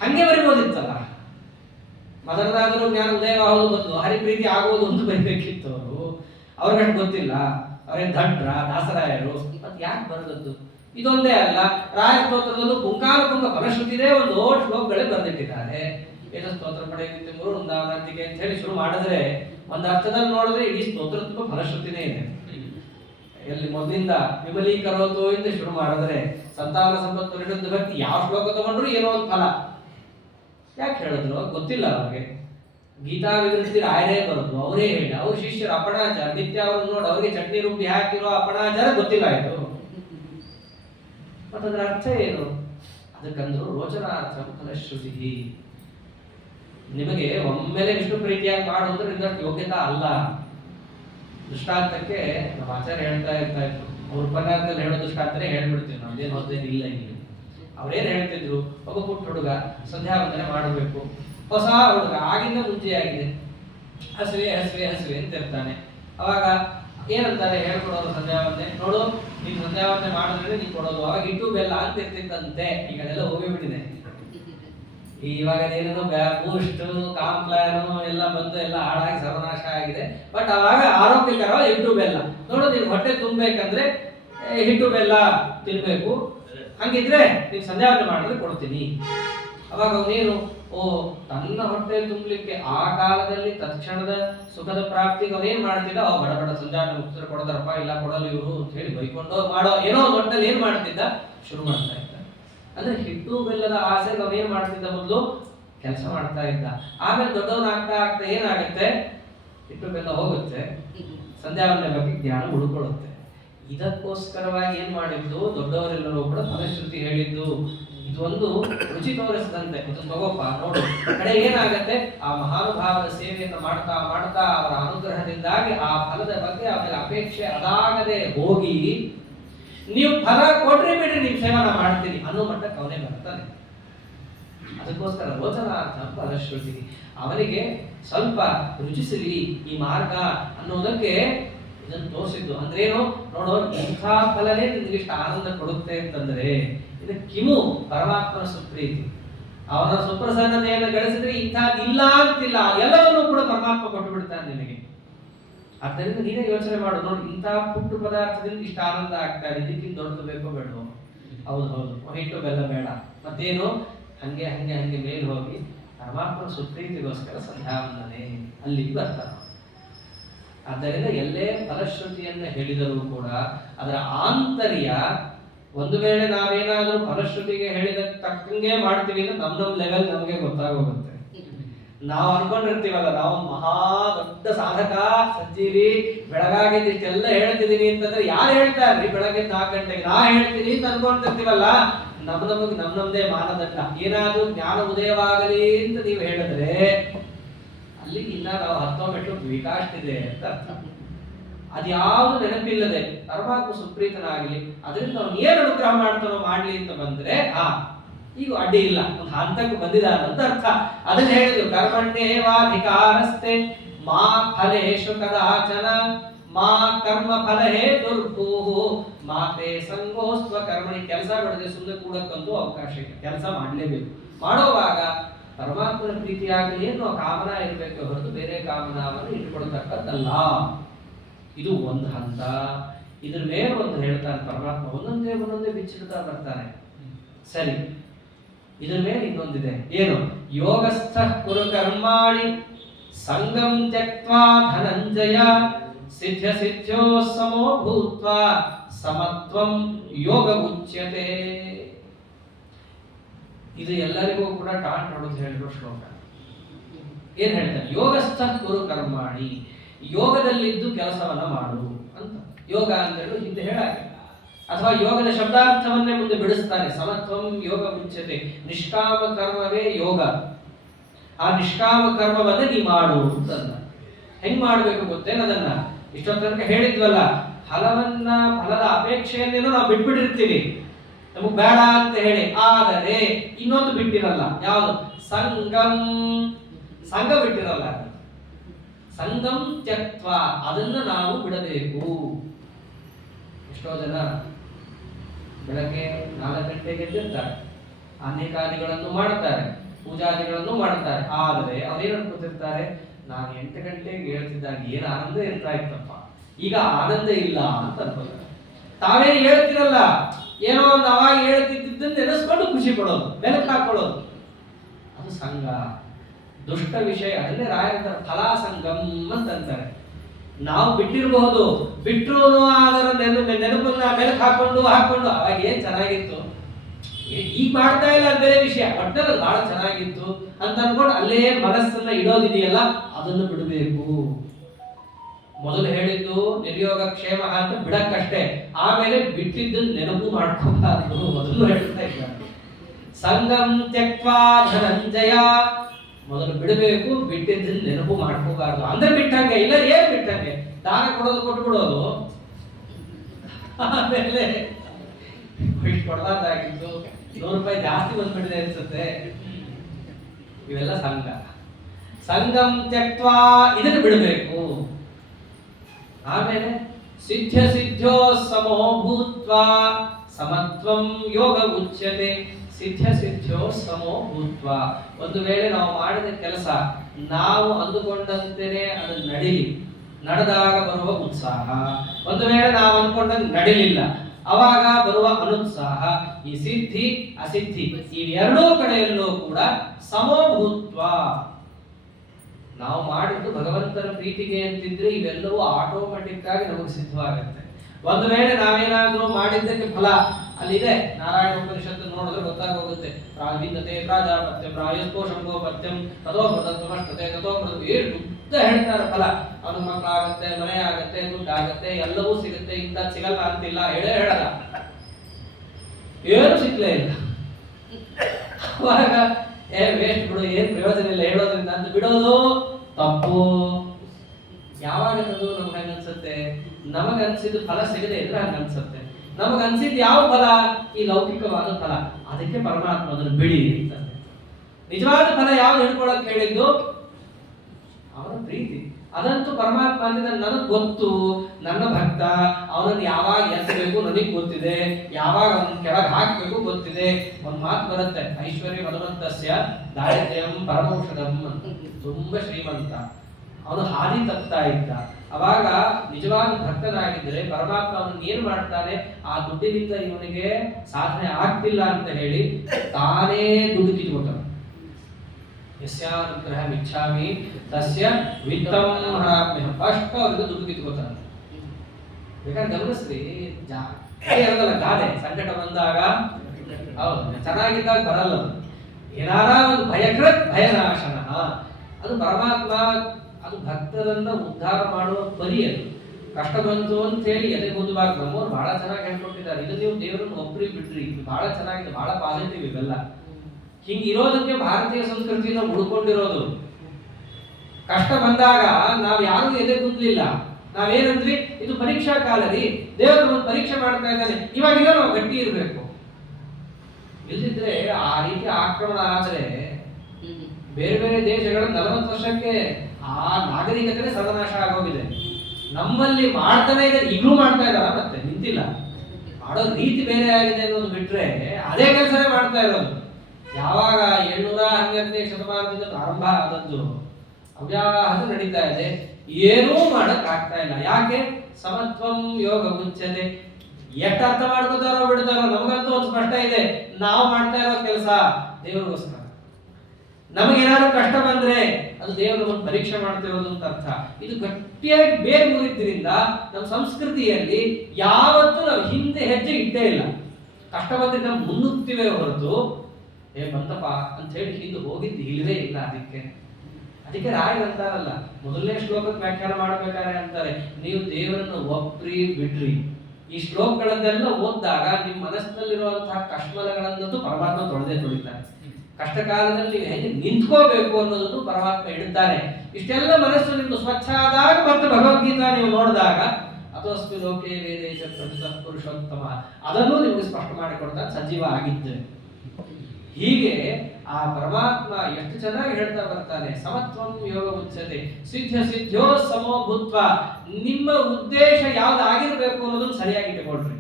ಹಂಗೆ ಬರಿಬೋದಿತ್ತಲ್ಲ. ಮದರದಾದರೂ ಜ್ಞಾನ ಉದಯವಾಗುವುದು ಬದಲು ಹರಿಪ್ರೀತಿ ಆಗುವುದು ಅಂತ ಬರಬೇಕಿತ್ತು. ಅವ್ರಿಗಷ್ಟು ಗೊತ್ತಿಲ್ಲ, ಅವ್ರೇನು ದಂಡ್ರ ದಾಸರಾಯರು. ಮತ್ತೆ ಯಾಕೆ ಬರದದ್ದು? ಇದೊಂದೇ ಅಲ್ಲ, ರಾಯ ಸ್ತೋತ್ರದಲ್ಲೂ ಪುಂಕಾನುಪುಂಗ ಫಲಶ್ರುತಿದೇ ಒಂದು ಶ್ಲೋಕಗಳೇ ಬರೆದಿಟ್ಟಿದ್ದಾರೆ. ವೇದ ಸ್ತೋತ್ರ ಪಡೆಯುತ್ತೆ ಮೂರು ವೃಂದಾವನಂತಿಗೆ ಅಂತ ಹೇಳಿ ಶುರು ಮಾಡಿದ್ರೆ ಒಂದು ಅರ್ಥದಲ್ಲಿ ನೋಡಿದ್ರೆ ಇಡೀ ಸ್ತೋತ್ರ ತುಂಬ ಫಲಶ್ರುತಿನೇ ಇದೆ. ಎಲ್ಲಿ ಮೊದಲಿಂದ ವಿಮಲೀಕರೋತು ಇಂದ ಶುರು ಮಾಡಿದ್ರೆ ಸಂತಾನ ಸಂಪತ್ತು ನಿರುದ್ಧ ಭಕ್ತಿ ಯಾವ ಶ್ಲೋಕ ತಗೊಂಡ್ರು ಏನೋ ಒಂದು ಫಲ. ಯಾಕೆ ಹೇಳಿದ್ರು ಗೊತ್ತಿಲ್ಲ ಅವ್ರಿಗೆ. ಗೀತಾ ವಿವೃತ್ತಿ ರಾಯರೇ ಬರೋದು, ಅವರೇ ಹೇಳಿ, ಅವ್ರ ಶಿಷ್ಯರು ಅಪಣಾಚಾರ ನಿತ್ಯ ಅವ್ರನ್ನ ನೋಡಿ ಅವ್ರಿಗೆ ಚಟ್ನಿ ರುಬ್ಬಿ ಹಾಕಿರೋ ಅಪಣಾಚಾರ ಗೊತ್ತಿಲ್ಲ ಆಯ್ತು. ಮತ್ತದ್ರ ಅರ್ಥ ಏನು? ಅದಕ್ಕಂದ್ರು ರೋಚನಾರ್ಥ ಫಲಶ್ರುತಿ. ನಿಮಗೆ ಒಮ್ಮೆಲೆ ವಿಷ್ಣು ಪ್ರೀತಿಯಾಗಿ ಮಾಡೋದ್ರಿಂದ ಯೋಗ್ಯತಾ ಅಲ್ಲ. ದೃಷ್ಟಾಂತಕ್ಕೆ ನಮ್ಮ ಆಚಾರ್ಯ ಹೇಳ್ತಾ ಇದ್ರು, ಅವ್ರ ಉಪನ್ಯಾಸದಲ್ಲಿ ಹೇಳೋ ದೃಷ್ಟಾಂತನೇ ಹೇಳ್ಬಿಡ್ತೀವಿ, ನಮ್ದೇನು ಹೊಸದೇನಿಲ್ಲ ಇಲ್ಲಿ. ಅವ್ರೇನು ಹೇಳ್ತಿದ್ರು, ಒಬ್ಬ ಪುಟ್ಟ ಹುಡುಗ ಸಂಧ್ಯಾ ವಂದನೆ ಮಾಡಬೇಕು, ಹೊಸ ಹುಡುಗ ಆಗಿಂದ ಮುಂಚೆ ಆಗಿದೆ, ಹಸುವೆ ಹಸುವೆ ಹಸುವೆ ಅಂತ ಇರ್ತಾನೆ. ಅವಾಗ ಏನಂತಾರೆ ಹೇಳ್ಕೊಡೋರು ಸಂಧ್ಯಾ ವಂದನೆ, ನೋಡು ನೀನು ಸಂಧ್ಯಾ ವಂದನೆ ಮಾಡಿದ್ರೆ ನೀನು ಕೊಡೋದು. ಅವಾಗ ಇಟ್ಟು ಬೆಲ್ಲ ಅಂತ ಇರ್ತಿತ್ತಂತೆ. ಈಗ ಅದೆಲ್ಲ ಹೋಗಿಬಿಟ್ಟಿದೆ. ಇವಾಗ ಏನೇನೋ ಬೂಸ್ಟ್ ಕಾಂಪ್ಲಾನ್ ಎಲ್ಲ ಬಂದು ಎಲ್ಲ ಹಾಳಾಗಿ ಸರ್ವನಾಶ ಆಗಿದೆ. ಬಟ್ ಅವಾಗ ಆರೋಗ್ಯಕರ ಇಟ್ಟು ಬೆಲ್ಲ. ನೋಡು ನೀನು ಹೊಟ್ಟೆ ತುಂಬಬೇಕಂದ್ರೆ ಹಿಟ್ಟು ಬೆಲ್ಲ ತಿನ್ಬೇಕು, ಹಂಗಿದ್ರೆ ನೀನು ಸಂಧ್ಯಾವಂದನೆ ಮಾಡಿದ್ರೆ ಕೊಡ್ತೀನಿ. ಅವಾಗ ನೀನು ತನ್ನ ಹೊಟ್ಟೆ ತುಂಬಲಿಕ್ಕೆ ಆ ಕಾಲದಲ್ಲಿ ತತ್ಕ್ಷಣದ ಸುಖದ ಪ್ರಾಪ್ತಿಗೆ ಅವನೇನ್ ಮಾಡ್ತಿದ್ದ, ಬಡ ಬಡ ಸಂಜಾನ ಉತ್ತರ ಕೊಡೋದರಪ್ಪ, ಇಲ್ಲ ಕೊಡಲು ಇವರು ಅಂತ ಹೇಳಿ ಬೈಕೊಂಡು ಮಾಡೋ ಏನೋ ದೊಡ್ಡಲ್ಲಿ ಏನ್ ಮಾಡ್ತಿದ್ದ, ಶುರು ಮಾಡ್ತಾ ಇದ್ದ. ಅಂದ್ರೆ ಹಿಟ್ಟು ಬೆಲ್ಲದ ಆಸೆಗೆ ಅವನೇನ್ ಮಾಡ್ತಿದ್ದ, ಮೊದಲು ಕೆಲಸ ಮಾಡ್ತಾ ಇದ್ದ. ಆಮೇಲೆ ದೊಡ್ಡವನಾಗ್ತಾ ಆಗ್ತಾ ಏನಾಗುತ್ತೆ, ಹಿಟ್ಟು ಬೆಲ್ಲ ಹೋಗುತ್ತೆ, ಸಂಧ್ಯಾವಂದನೆ ಬಗ್ಗೆ ಜ್ಞಾನ ಉಳ್ಕೊಳ್ಳುತ್ತೆ. ಇದಕ್ಕೋಸ್ಕರವಾಗಿ ಏನ್ ಮಾಡಿದ್ದು, ದೊಡ್ಡವರೆಲ್ಲರೂ ಕೂಡ ಫಲಶ್ರುತಿ ಹೇಳಿದ್ದು. ಇದೊಂದು ರುಚಿ ತೋರಿಸದಂತೆ, ಇದನ್ನು ತಗೋಪ ನೋಡು. ಕಡೆ ಏನಾಗತ್ತೆ, ಆ ಮಹಾನುಭಾವದ ಸೇವೆಯನ್ನು ಮಾಡ್ತಾ ಮಾಡ್ತಾ ಅವರ ಅನುಗ್ರಹದಿಂದಾಗಿ ಆ ಫಲದ ಬಗ್ಗೆ ಅವರ ಅಪೇಕ್ಷೆ ಅದಾಗದೆ ಹೋಗಿ, ನೀವು ಫಲ ಕೊಡ್ರಿ ಬಿಡ್ರಿ, ನೀವು ಸೇವನ ಮಾಡ್ತೀನಿ ಅನ್ನೋ ಮಟ್ಟಕ್ಕೆ ಅವನೇ ಬರ್ತಾನೆ. ಅದಕ್ಕೋಸ್ಕರ ರೋಚನಾರ್ಥ ಫಲಶ್ರುತಿ, ಅವನಿಗೆ ಸ್ವಲ್ಪ ರುಚಿಸಲಿ ಈ ಮಾರ್ಗ ಅನ್ನೋದಕ್ಕೆ ಇದನ್ನು ತೋರಿಸಿದ್ದು. ಅಂದ್ರೇನು ನೋಡೋ, ಇಂಥ ಫಲನೇ ನಿನಗಿಷ್ಟ ಆನಂದ ಕೊಡುತ್ತೆ ಅಂತಂದ್ರೆ ಇದು ಕಿಮು ಪರಮಾತ್ಮನ ಸುಪ್ರೀತಿ. ಅವನ ಸುಪ್ರಸನ್ನತೆಯನ್ನು ಗಳಿಸಿದ್ರೆ ಇಂಥದ್ದಿಲ್ಲ ಅಂತಿಲ್ಲ, ಎಲ್ಲವನ್ನೂ ಕೂಡ ಪರಮಾತ್ಮ ಕೊಟ್ಟು ಬಿಡ್ತಾನೆ ನಿನಗೆ. ಆದ್ದರಿಂದ ನೀನೇ ಯೋಚನೆ ಮಾಡು, ನೋಡಿ ಇಂಥ ಪುಟ್ಟು ಪದಾರ್ಥದಿಂದ ಇಷ್ಟ ಆನಂದ ಆಗ್ತಾ ಇದೆ, ಇದಕ್ಕಿಂತ ದೊಡ್ಡದು ಬೇಕೋ ಬೇಡವೋ? ಹೌದು ಹೌದು, ಹಿಟ್ಟು ಬೆಲ್ಲ ಬೇಡ, ಮತ್ತೇನು, ಹಂಗೆ ಹಂಗೆ ಹಂಗೆ ಮೇಲೆ ಹೋಗಿ ಪರಮಾತ್ಮನ ಸುಪ್ರೀತಿಗೋಸ್ಕರ ಸಂಧ್ಯಾವಂದನೆ ಅಲ್ಲಿಗೆ ಬರ್ತಾನೆ. ಆದ್ದರಿಂದ ಎಲ್ಲೇ ಫಲಶ್ರುತಿಯನ್ನು ಹೇಳಿದರೂ ಕೂಡ ಅದರ ಆಂತರ್ಯ, ಒಂದು ವೇಳೆ ನಾವೇನಾದ್ರೂ ಫಲಶ್ರುತಿಗೆ ಹೇಳಿದ ತಕ್ಕಂಗೆ ಮಾಡ್ತೀವಿ ಅಂದ್ರೆ ನಮ್ಮ ಲೆವೆಲ್ ನಮಗೆ ಗೊತ್ತಾಗೋಗುತ್ತೆ. ನಾವು ಅನ್ಕೊಂಡಿರ್ತೀವಲ್ಲ, ನಾವು ಮಹಾ ದೊಡ್ಡ ಸಾಧಕ ಸಜ್ಜೀವಿ, ಬೆಳಗಾಗಿದ್ದು ಇಷ್ಟೆಲ್ಲ ಹೇಳ್ತಿದೀನಿ ಅಂತಂದ್ರೆ ಯಾರು ಹೇಳ್ತಾರ್ರಿ ಬೆಳಗ್ಗೆ 4 ಗಂಟೆಗೆ ನಾ ಹೇಳ್ತೀನಿ ಅಂತ ಅನ್ಕೊಂಡಿರ್ತೀವಲ್ಲ, ನಮಗೆ ನಮ್ದೇ ಮಾನದಂಡ. ಏನಾದ್ರೂ ಜ್ಞಾನ ಉದಯವಾಗಲಿ ಅಂತ ನೀವು ಹೇಳಿದ್ರೆ ಅಲ್ಲಿಗೆ ಇನ್ನ ನಾವು 10 ಮೆಟ್ಟು ವಿಕಾಷ್ಟಿದೆ ಅಂತ ಅರ್ಥ. ಅದ್ಯಾವುದು ನೆನಪಿಲ್ಲದೆ ಪರಮಾತ್ಮ ಸುಪ್ರೀತನಾಗಲಿ, ಅದರಿಂದ ಅವ್ನು ಏನ್ ಅನುಗ್ರಹ ಮಾಡ್ತಾನೋ ಮಾಡ್ಲಿ ಅಂತ ಬಂದ್ರೆ ಈಗ ಅಡ್ಡಿ ಇಲ್ಲ, ಒಂದು ಹಂತಕ್ಕೆ ಬಂದಿದ್ದಾನ ಅಂತ ಅರ್ಥ. ಅದನ್ನ ಹೇಳಿದ್ರು, ಕರ್ಮಣ್ಯೇವಾಧಿಕಾರಸ್ತೆ ಮಾ ಫಲೇಶು ಕದಾಚನ ಮಾ ಕರ್ಮ ಫಲ ಹೇತುರ್ಭೂಃ ಮಾತೆ ಸಂಗೋಸ್ತ್ವ ಕರ್ಮಣಿ. ಕೆಲಸ ಬಿಡದೆ ಸುಮ್ಮನೆ ಕೂಡಕ್ಕಂತೂ ಅವಕಾಶ ಇಲ್ಲ, ಕೆಲಸ ಮಾಡಲೇಬೇಕು. ಮಾಡೋವಾಗ ಪರಮಾತ್ಮನ ಪ್ರೀತಿಯಾಗಲಿ ಅನ್ನೋ ಕಾಮನ ಇರಬೇಕು ಹೊರತು ಬೇರೆ ಕಾಮನವನ್ನು ಇಟ್ಕೊಳ್ತಕ್ಕದ್ದಲ್ಲ. ಇದು ಒಂದು ಹಂತ. ಇದ್ರ ಮೇಲೆ ಒಂದು ಹೇಳ್ತಾನೆ ಪರಮಾತ್ಮ, ಒಂದೊಂದೇ ಬಿಚ್ಚಿಡ್ತಾ ಬರ್ತಾನೆ. ಸರಿ, ಇದ್ರ ಮೇಲೆ ಇನ್ನೊಂದಿದೆ, ಏನು, ಯೋಗಸ್ಥ ಕುರು ಕರ್ಮಾಣಿ ಸಂಗಂ ತ್ಯಕ್ತ್ವಾ ಧನಂಜಯ ಸಿದ್ಧ ಸಿದ್ಧೋ ಸಮೋ ಭೂತ್ವಾ ಸಮತ್ವಂ ಯೋಗ ಉಚ್ಯತೆ. ಇದು ಎಲ್ಲರಿಗೂ ಕೂಡ ಟಾಟ್ ನೋಡೋದು ಹೇಳಿರೋ ಶ್ಲೋಕ. ಏನ್ ಹೇಳ್ತಾರೆ, ಯೋಗಸ್ಥ ಕುರು ಕರ್ಮಾಣಿ, ಯೋಗದಲ್ಲಿದ್ದು ಕೆಲಸವನ್ನ ಮಾಡು ಅಂತ. ಯೋಗ ಅಂತ ಹೇಳಿ ಹಿಂದೆ ಹೇಳಾಗ, ಅಥವಾ ಯೋಗದ ಶಬ್ದಾರ್ಥವನ್ನೇ ಮುಂದೆ ಬಿಡಿಸ್ತಾನೆ. ಸಮತ್ವಂ ಯೋಗ ಮುಚ್ಯತೆ, ನಿಷ್ಕಾಮ ಕರ್ಮವೇ ಯೋಗ. ಆ ನಿಷ್ಕಾಮ ಕರ್ಮವನ್ನ ನೀ ಮಾಡು ಅಂತಂದ. ಹೆಂಗ್ ಮಾಡ್ಬೇಕು ಗೊತ್ತೇನ, ಅದನ್ನ ಇಷ್ಟೊತ್ತ ತನಕ ಹೇಳಿದ್ವಲ್ಲ, ಫಲದ ಅಪೇಕ್ಷೆಯನ್ನೇನೋ ನಾವು ಬಿಟ್ಬಿಟ್ಟಿರ್ತೀವಿ ನಮಗ್ ಬೇಡ ಅಂತ ಹೇಳಿ. ಆದರೆ ಇನ್ನೊಂದು ಬಿಟ್ಟಿರಲ್ಲ, ಯಾವುದು, ಸಂಘ ಬಿಟ್ಟಿರಲ್ಲ. ಸಂಗಂ ತ್ಯಕ್ತ್ವ, ಅದನ್ನ ನಾವು ಬಿಡಬೇಕು. ಎಷ್ಟೋ ಜನ ಬೆಳಗ್ಗೆ 4 ಗಂಟೆಗೆ ಎದ್ದಿರ್ತಾರೆ, ಅನೇಕಾದಿಗಳನ್ನು ಮಾಡ್ತಾರೆ, ಪೂಜಾದಿಗಳನ್ನು ಮಾಡ್ತಾರೆ. ಆದರೆ ಅವ್ರೇನು ಅನ್ಕೋತಿರ್ತಾರೆ, ನಾನು 8 ಗಂಟೆಗೆ ಹೇಳ್ತಿದ್ದಾಗ ಏನು ಆನಂದ ಇರ್ತಾ ಇತ್ತಪ್ಪ, ಈಗ ಆನಂದ ಇಲ್ಲ ಅಂತ ಅನ್ಕೋತಾರೆ. ತಾವೇನು ಹೇಳ್ತಿರಲ್ಲ, ಏನೋ ಒಂದು ಅವಾಗ ಹೇಳ್ತಿದ್ದನ್ನು ನೆನೆಸ್ಕೊಂಡು ಖುಷಿ ಪಡೋದು, ಬೆಳಕು ಹಾಕೊಳ್ಳೋದು, ಅದು ಸಂಘ, ದುಷ್ಟ ವಿಷಯ. ಅದನ್ನೇ ರಾಯರಂತಾರೆ ಫಲಾಸಂಗಂ ಅಂತಂತಾರೆ. ನಾವು ಬಿಟ್ಟಿರಬಹುದು, ಬಿಟ್ಟರು ಅದರ ನೆನಪನ್ನ ಬೆಳಕು ಹಾಕೊಂಡು ಅವಾಗ ಏನ್ ಚೆನ್ನಾಗಿತ್ತು, ಈಗ ಮಾಡ್ತಾ ಇಲ್ಲ ಅದು ಬೇರೆ ವಿಷಯ, ಒಟ್ಟಲ್ಲಿ ಬಹಳ ಚೆನ್ನಾಗಿತ್ತು ಅಂತ ಅನ್ಕೊಂಡು ಅಲ್ಲೇ ಮನಸ್ಸನ್ನ ಇಡೋದಿದೆಯಲ್ಲ, ಅದನ್ನು ಬಿಡಬೇಕು. ಮೊದಲು ಹೇಳಿದ್ದು ನಿರ್ಯೋಗ ಕ್ಷೇಮ ಅಂತ ಬಿಡಕ್ಕಷ್ಟೇ, ಆಮೇಲೆ ಬಿಟ್ಟಿದ್ದನ್ನು ನೆನಪು ಮಾಡ್ಕೋಬಾರ್ದು. ಮೊದಲು ಹೇಳ್ತಾ ಇದ್ದಾರೆ ಸಂಗಂ ತ್ಯಕ್ತ್ವಾ ಧನಂಜಯ, ಮೊದಲು ಬಿಡಬೇಕು, ಬಿಟ್ಟಿದ್ದನ್ನು ನೆನಪು ಮಾಡ್ಕೋಬಾರ್ದು. ಅಂದ್ರೆ ಬಿಟ್ಟಂಗೆ ಇಲ್ಲ, ಏನ್ ಬಿಟ್ಟಂಗೆ, ದಾನ ಕೊಡೋದು ಕೊಟ್ಟು ಬಿಡೋದು, ಆಮೇಲೆ ಕೊಡಬಾರ್ದಾಗಿತ್ತು, 100 ರೂಪಾಯಿ ಜಾಸ್ತಿ ಬಂದ್ಬಿಟ್ಟಿದೆ ಅನ್ಸುತ್ತೆ. ಇವೆಲ್ಲ ಸಂಗಂ ತ್ಯಕ್ತ್ವಾ, ಇದನ್ನು ಬಿಡಬೇಕು. ಆಮೇಲೆ ಸಿದ್ಧೋ ಸಮೋ ಭೂತ್ವಾ ಸಮತ್ವಂ ಯೋಗ ಉಚ್ಯತೆ. ಸಿದ್ಧೋ ಸಮೋ ಭೂತ್ವಾ, ಒಂದು ವೇಳೆ ನಾವು ಮಾಡಿದ ಕೆಲಸ ನಾವು ಅಂದುಕೊಂಡಂತೆಯೇ ಅದು ನಡೀಲಿ, ನಡೆದಾಗ ಬರುವ ಉತ್ಸಾಹ. ಒಂದು ವೇಳೆ ನಾವು ಅಂದ್ಕೊಂಡಂಗೆ ನಡೀಲಿಲ್ಲ, ಅವಾಗ ಬರುವ ಅನುತ್ಸಾಹ, ಈ ಸಿದ್ಧಿ ಅಸಿದ್ಧಿ ಇವೆರಡೂ ಕಡೆಯಲ್ಲೂ ಕೂಡ ಸಮಭೂತ್ವ. ನಾವು ಮಾಡಿದ್ದು ಭಗವಂತನ ಪ್ರೀತಿಗೆ ಅಂತಿದ್ರೆ ಇವೆಲ್ಲವೂ ಆಟೋಮೆಟಿಕ್ ಆಗಿ ನಮಗೆ ಸಿದ್ಧವಾಗುತ್ತೆ. ಒಂದು ವೇಳೆ ನಾವೇನಾದ್ರೂ ಮಾಡಿದ್ದಕ್ಕೆ ಫಲ ಅಲ್ಲಿದೆ, ನಾರಾಯಣ ಉಪನಿಷತ್ತು ನೋಡಿದ್ರೆ ಗೊತ್ತಾಗೋಗುತ್ತೆ. ಪ್ರಾವಿಂದತೆ ಪ್ರಾಜಾಪತ್ಯಂ ಪ್ರಾಯಸ್ಕೋ ಶಂಭೋಪತ್ಯಂ ತಥೋ ಮೃತತ್ವಮಷ್ಟತೆ ತಥೋ ಮೃತ, ಏನು ಉದ್ದ ಹೇಳ್ತಾರೆ ಫಲ. ಅವನ ಮಕ್ಕಳಾಗತ್ತೆ, ಮನೆ ಆಗತ್ತೆ, ದುಡ್ಡಾಗತ್ತೆ, ಎಲ್ಲವೂ ಸಿಗುತ್ತೆ, ಇಂಥ ಸಿಗಲ್ಲ ಅಂತಿಲ್ಲ, ಹೇಳಲ್ಲ, ಏನು ಸಿಗ್ಲೇ ಇಲ್ಲ. ಅವಾಗ ವೇಸ್ಟ್ ಬಿಡು, ಏನ್ ಪ್ರಯೋಜನ ಇಲ್ಲ ಹೇಳೋದ್ರಿಂದ ಅಂತ ಬಿಡೋದು ತಪ್ಪು. ಯಾವಾಗ ನಮ್ಗೆ ಹಂಗನ್ಸುತ್ತೆ, ನಮಗನ್ಸಿದ್ದು ಫಲ ಸಿಗದೆ ಇದ್ರೆ ಹಂಗನ್ಸುತ್ತೆ. ನಮಗನ್ಸಿದ್ದು ಯಾವ ಫಲ? ಈ ಲೌಕಿಕವಾದ ಫಲ. ಅದಕ್ಕೆ ಪರಮಾತ್ಮ ಅದನ್ನು ಬಿಡಿ ಅಂತಂದ್ರೆ. ನಿಜವಾದ ಫಲ ಯಾವ್ದು ಹಿಡ್ಕೊಳಕ್ ಹೇಳಿದ್ದು? ಅವನ ಪ್ರೀತಿ. ಅದಂತೂ ಪರಮಾತ್ಮ ಅಂದ್ರೆ ನನಗ್ ಗೊತ್ತು, ನನ್ನ ಭಕ್ತ, ಅವನನ್ನು ಯಾವಾಗ ಎತ್ತಬೇಕು ನನಗೆ ಗೊತ್ತಿದೆ, ಯಾವಾಗ ಅವನ ಕೆಳಗೆ ಹಾಕ್ಬೇಕು ಗೊತ್ತಿದೆ. ಒಂದ್ ಮಾತು ಬರುತ್ತೆ, ಐಶ್ವರ್ಯ ಭಗವಂತಸ್ಯ ದಾರಿದ್ರ್ಯಂ ಪರಮೌಷಧಂ ಅಂತ. ತುಂಬಾ ಶ್ರೀಮಂತ, ಅವನು ಹಾದಿ ತಪ್ತಾ ಇದ್ದ. ಅವಾಗ ನಿಜವಾದ ಭಕ್ತನಾಗಿದ್ದರೆ ಪರಮಾತ್ಮ ಅವನನ್ನು ಏನ್ ಮಾಡ್ತಾನೆ, ಆ ದುಡ್ಡಿನಿಂದ ಇವನಿಗೆ ಸಾಧನೆ ಆಗ್ತಿಲ್ಲ ಅಂತ ಹೇಳಿ ತಾನೇ ದುಡ್ಡು ಕಿತ್ಕೊತಾನೆ. ಯಸ್ಯಾನುಗ್ರಹ ಇಚ್ಛಾಮಿ ತಸ್ಯ ವಿತ್ತಂ ಹರಾಮ್ಯಹಂ. ಫಸ್ಟ್ ಅವರಿಗೆ ದುಡ್ಡು ಕಿತ್ಕೊತಾನೆ. ಬೇಕಾದ್ರೆ ಗಮನಿಸ್ರಿ, ಇರೋದಲ್ಲ ಗಾದೆ, ಸಂಕಟ ಬಂದಾಗ ಹೌದು ಚೆನ್ನಾಗಿದ್ದಾಗ ಬರಲ್ಲ. ಏನಾರ ಒಂದು ಭಯಕೃತ್ ಭಯನಾಶನ, ಅದು ಪರಮಾತ್ಮ, ಅದು ಭಕ್ತರನ್ನ ಉದ್ಧಾರ ಮಾಡುವ ಪರಿ. ಅದು ಕಷ್ಟ ಬಂತು ಅಂತ ಹೇಳಿ ಎದೆ ಗುಂದಬಾರ್ದು. ನಮ್ಮವ್ರು ಬಹಳ ಚೆನ್ನಾಗಿ ಹೇಳ್ಕೊಟ್ಟಿದ್ದಾರೆ. ಇದು ನೀವು ದೇವರನ್ನು ಒಬ್ರಿ ಬಿಡ್ರಿ, ಇದು ಬಹಳ ಚೆನ್ನಾಗಿದೆ, ಬಹಳ ಪಾಸಿಟಿವ್ ಇವೆಲ್ಲ. ಹಿಂಗಿರೋದಕ್ಕೆ ಭಾರತೀಯ ಸಂಸ್ಕೃತಿನ ಉಳ್ಕೊಂಡಿರೋದು. ಕಷ್ಟ ಬಂದಾಗ ನಾವ್ ಯಾರು ಎದೆ ಗುಂದಲಿಲ್ಲ. ನಾವೇನಂದ್ರಿ, ಇದು ಪರೀಕ್ಷಾ ಕಾಲ ರೀ, ದೇವರು ಒಂದು ಪರೀಕ್ಷೆ ಮಾಡ್ತಾ ಇದ್ದಾನೆ, ಇವಾಗಿಲ್ಲ ನಾವು ಗಟ್ಟಿ ಇರ್ಬೇಕು. ಇಲ್ದಿದ್ರೆ ಆ ರೀತಿ ಆಕ್ರಮಣ ಆದ್ರೆ ಬೇರೆ ಬೇರೆ ದೇಶಗಳ 40 ವರ್ಷಕ್ಕೆ ಆ ನಾಗರಿಕತೆ ಸರ್ವನಾಶ ಆಗೋಗಿದೆ. ನಮ್ಮಲ್ಲಿ ಮಾಡ್ತಾನೆ ಇದ್ದಾರೆ, ಈಗಲೂ ಮಾಡ್ತಾ ಇದ್ದಾರ, ಮತ್ತೆ ನಿಂತಿಲ್ಲ. ಮಾಡೋ ರೀತಿ ಬೇರೆ ಆಗಿದೆ ಅನ್ನೋದು ಬಿಟ್ರೆ ಅದೇ ಕೆಲಸನೇ ಮಾಡ್ತಾ ಇರೋದು. ಯಾವಾಗ 712ನೇ ಶತಮಾನದಿಂದ ಪ್ರಾರಂಭ ಆದದ್ದು ಅವ್ಯಾಹತ ನಡೀತಾ ಇದೆ, ಏನೂ ಮಾಡಕ್ ಆಗ್ತಾ ಇಲ್ಲ. ಯಾಕೆ? ಸಮತ್ವಂ ಯೋಗ ಮುಚ್ಚತೆ. ಎಷ್ಟು ಅರ್ಥ ಮಾಡ್ಕೋತಾರೋ ಬಿಡ್ತಾರೋ, ನಮಗಂತೂ ಒಂದು ಸ್ಪಷ್ಟ ಇದೆ, ನಾವು ಮಾಡ್ತಾ ಇರೋ ಕೆಲಸ ದೇವರಿಗೋಸ್ಕರ. ನಮಗೇನಾದ್ರು ಕಷ್ಟ ಬಂದ್ರೆ ಅದು ದೇವರು ಒಂದು ಪರೀಕ್ಷೆ ಮಾಡ್ತಿರೋದು ಅಂತ ಅರ್ಥ. ಇದು ಗಟ್ಟಿಯಾಗಿ ಬೇರೆ ಮುರಿದ್ರಿಂದ ನಮ್ಮ ಸಂಸ್ಕೃತಿಯಲ್ಲಿ ಯಾವತ್ತೂ ನಾವು ಹಿಂದೆ ಹೆಜ್ಜೆ ಇಟ್ಟೇ ಇಲ್ಲ. ಕಷ್ಟ ಬಂದ್ರೆ ನಾವು ಮುನ್ನುಗ್ತೀವೇ ಹೊರತು ಬಂತಪ್ಪ ಅಂತ ಹೇಳಿ ಹಿಂದೆ ಹೋಗಿದ್ದು ಇಲ್ಲವೇ ಇಲ್ಲ. ಅದಕ್ಕೆ ರಾಯರು ಅಂತಾರಲ್ಲ, ಮೊದಲನೇ ಶ್ಲೋಕಕ್ಕೆ ವ್ಯಾಖ್ಯಾನ ಮಾಡಬೇಕಾದ್ರೆ ಅಂತಾರೆ, ನೀವು ದೇವರನ್ನು ಒಪ್ರಿ ಬಿಡ್ರಿ. ಈ ಶ್ಲೋಕಗಳನ್ನೆಲ್ಲ ಓದಿದಾಗ ನಿಮ್ಮ ಮನಸ್ಸಿನಲ್ಲಿರುವಂತಹ ಕಷ್ಟಗಳನ್ನಂತೂ ಪರಮಾತ್ಮ ತೊಳಿತಾನೆ. ಕಷ್ಟ ಕಾಲದಲ್ಲಿ ನೀವು ಹೇಗೆ ನಿಂತ್ಕೋಬೇಕು ಅನ್ನೋದನ್ನು ಪರಮಾತ್ಮ ಇಡುತ್ತಾನೆ. ಇಷ್ಟೆಲ್ಲ ಮನಸ್ಸು ನಿಮ್ದು ಸ್ವಚ್ಛ ಆದಾಗ ಮತ್ತೆ ಭಗವದ್ಗೀತಾ ನೀವು ನೋಡಿದಾಗ ಅಥೋಸ್ಮಿ ಲೋಕೆ ವೇದೇಶ ಪ್ರತಿತಃ ಪುರುಷೋತ್ತಮ, ಅದನ್ನು ನಿಮಗೆ ಸ್ಪಷ್ಟ ಮಾಡಿಕೊಡ್ತಾ ಸಜೀವ ಆಗಿದ್ದೆ. ಹೀಗೆ ಆ ಪರಮಾತ್ಮ ಎಷ್ಟು ಚೆನ್ನಾಗಿ ಹೇಳ್ತಾ ಬರ್ತಾನೆ, ಸಮತ್ವಂ ಯೋಗ ಉಚ್ಯತೆ ಸಿದ್ಧ ಸಿದ್ಧೋ ಸಮೋ ಭೂತ್ವ. ನಿಮ್ಮ ಉದ್ದೇಶ ಯಾವ್ದಾಗಿರ್ಬೇಕು ಅನ್ನೋದನ್ನು ಸರಿಯಾಗಿ ಇಟ್ಟುಕೊಳ್ರಿ.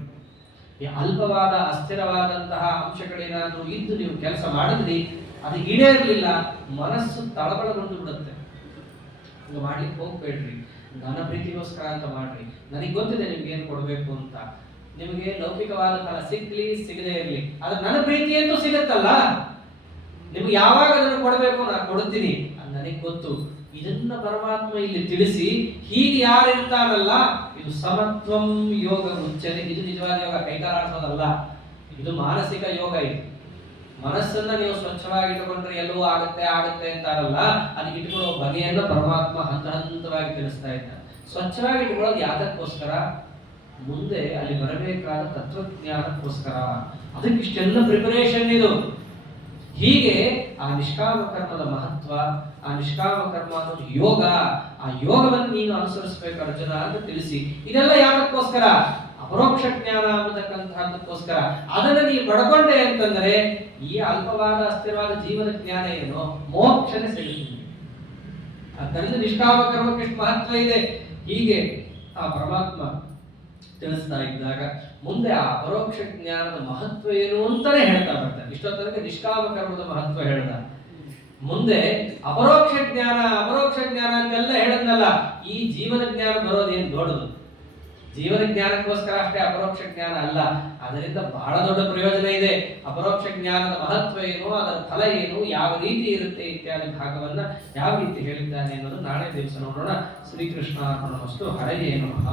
ಅಲ್ಪವಾದ ಅಸ್ಥಿರವಾದಂತಹ ಅಂಶಗಳೇನಾದ್ರೂ ಇದ್ದು ನೀವು ಕೆಲಸ ಮಾಡಿದ್ರಿ, ಅದು ಈಡೇರಲಿಲ್ಲ, ಮನಸ್ಸು ತಳಬಳಗೊಂಡು ಬಿಡುತ್ತೆ. ಹಂಗ ಮಾಡ್ಲಿಕ್ಕೆ ಹೋಗ್ಬೇಡ್ರಿ. ನನ್ನ ಪ್ರೀತಿಗೋಸ್ಕರ ಅಂತ ಮಾಡ್ರಿ. ನನಗೆ ಗೊತ್ತಿದೆ ನಿಮ್ಗೆ ಏನ್ ಕೊಡ್ಬೇಕು ಅಂತ. ನಿಮಗೆ ಲೌಕಿಕವಾದ ಫಲ ಸಿಗ್ಲಿ ಸಿಗದೇ ಇರ್ಲಿ, ಆದ್ರೆ ನನ್ನ ಪ್ರೀತಿ ಅಂತೂ ಸಿಗತ್ತಲ್ಲ. ನಿಮ್ಗೆ ಯಾವಾಗ ಅದನ್ನು ಕೊಡಬೇಕು ನಾನು ಕೊಡ್ತೀನಿ, ಅದು ನನಗೆ ಗೊತ್ತು. ಇದನ್ನ ಪರಮಾತ್ಮ ಇಲ್ಲಿ ತಿಳಿಸಿ, ಹೀಗೆ ಯಾರಿರ್ತಾರಲ್ಲ, ಇದು ಸಮತ್ವಂ ಯೋಗ ಮುಚ್ಚನೆ. ಇದು ನಿಜವಾದ ಯೋಗ, ಕೈಕಾಲಾಡಿಸೋದಲ್ಲ, ಇದು ಮಾನಸಿಕ ಯೋಗ. ಇದು ಮನಸ್ಸನ್ನ ನೀವು ಸ್ವಚ್ಛವಾಗಿ ಇಟ್ಟುಕೊಂಡ್ರೆ ಎಲ್ಲವೂ ಆಗುತ್ತೆ ಅಂತಾರಲ್ಲ, ಅದಕ್ಕೆ ಇಟ್ಕೊಳ್ಳೋ ಬಗೆಯನ್ನು ಪರಮಾತ್ಮ ಹಂತ ಹಂತವಾಗಿ ತಿಳಿಸ್ತಾ ಇದ್ದಾರೆ. ಸ್ವಚ್ಛವಾಗಿ ಇಟ್ಕೊಳ್ಳೋದು ಯಾತಕ್ಕೋಸ್ಕರ? ಮುಂದೆ ಅಲ್ಲಿ ಬರಬೇಕಾದ ತತ್ವಜ್ಞಾನಕ್ಕೋಸ್ಕರ. ಅದಕ್ಕೆ ಇಷ್ಟೆಲ್ಲ ಪ್ರಿಪರೇಷನ್ ಇದು. ಹೀಗೆ ಆ ನಿಷ್ಕಾಮ ಕರ್ಮದ ಮಹತ್ವ, ಆ ನಿಷ್ಕಾಮ ಕರ್ಮ ಅನ್ನೋದು ಯೋಗ, ಆ ಯೋಗವನ್ನು ನೀನು ಅನುಸರಿಸಬೇಕು ಅರ್ಜುನ ಅಂತ ತಿಳಿಸಿ. ಇದೆಲ್ಲ ಯಾಕಕ್ಕೋಸ್ಕರ? ಅಪರೋಕ್ಷ ಜ್ಞಾನ ಅನ್ನತಕ್ಕಂತಹದಕ್ಕೋಸ್ಕರ. ಅದನ್ನ ನೀವು ಪಡ್ಕೊಂಡೆ ಅಂತಂದ್ರೆ ಈ ಅಲ್ಪವಾದ ಅಸ್ಥಿರವಾದ ಜೀವನ ಜ್ಞಾನ ಏನು, ಮೋಕ್ಷನೇ ಸಿಗುತ್ತದೆ. ಆದ್ದರಿಂದ ನಿಷ್ಕಾಮ ಕರ್ಮಕ್ಕೆ ಎಷ್ಟು ಮಹತ್ವ ಇದೆ. ಹೀಗೆ ಆ ಪರಮಾತ್ಮ ತಿಳಿಸ್ತಾ ಇದ್ದಾಗ ಮುಂದೆ ಆ ಪರೋಕ್ಷ ಜ್ಞಾನದ ಮಹತ್ವ ಏನು ಅಂತಾನೆ ಹೇಳ್ತಾ ಬರ್ತಾರೆ. ಇಷ್ಟೊತ್ತನಕ ನಿಷ್ಕಾಮ ಕರ್ಮದ ಮಹತ್ವ ಹೇಳ್ದ, ಮುಂದೆ ಅಪರೋಕ್ಷ ಜ್ಞಾನ ಅಂತೆಲ್ಲ ಹೇಳದ್ನಲ್ಲ. ಈ ಜೀವನ ಜ್ಞಾನ ಬರೋದೇನು ದೊಡ್ಡದು. ಜೀವನ ಜ್ಞಾನಕ್ಕೋಸ್ಕರ ಅಷ್ಟೇ ಅಪರೋಕ್ಷ ಜ್ಞಾನ ಅಲ್ಲ, ಅದರಿಂದ ಬಹಳ ದೊಡ್ಡ ಪ್ರಯೋಜನ ಇದೆ. ಅಪರೋಕ್ಷ ಜ್ಞಾನದ ಮಹತ್ವ ಏನು, ಅದರ ಫಲ ಏನು, ಯಾವ ರೀತಿ ಇರುತ್ತೆ ಇತ್ಯಾದಿ ಭಾಗವನ್ನ ಯಾವ ರೀತಿ ಹೇಳಿದ್ದಾನೆ ಅನ್ನೋದು ನಾಳೆ ದಿವಸ ನೋಡೋಣ. ಶ್ರೀಕೃಷ್ಣ ಅರ್ಪಣಮಸ್ತು. ಹರಯೇ ನಮಃ.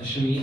ದಶಮಿ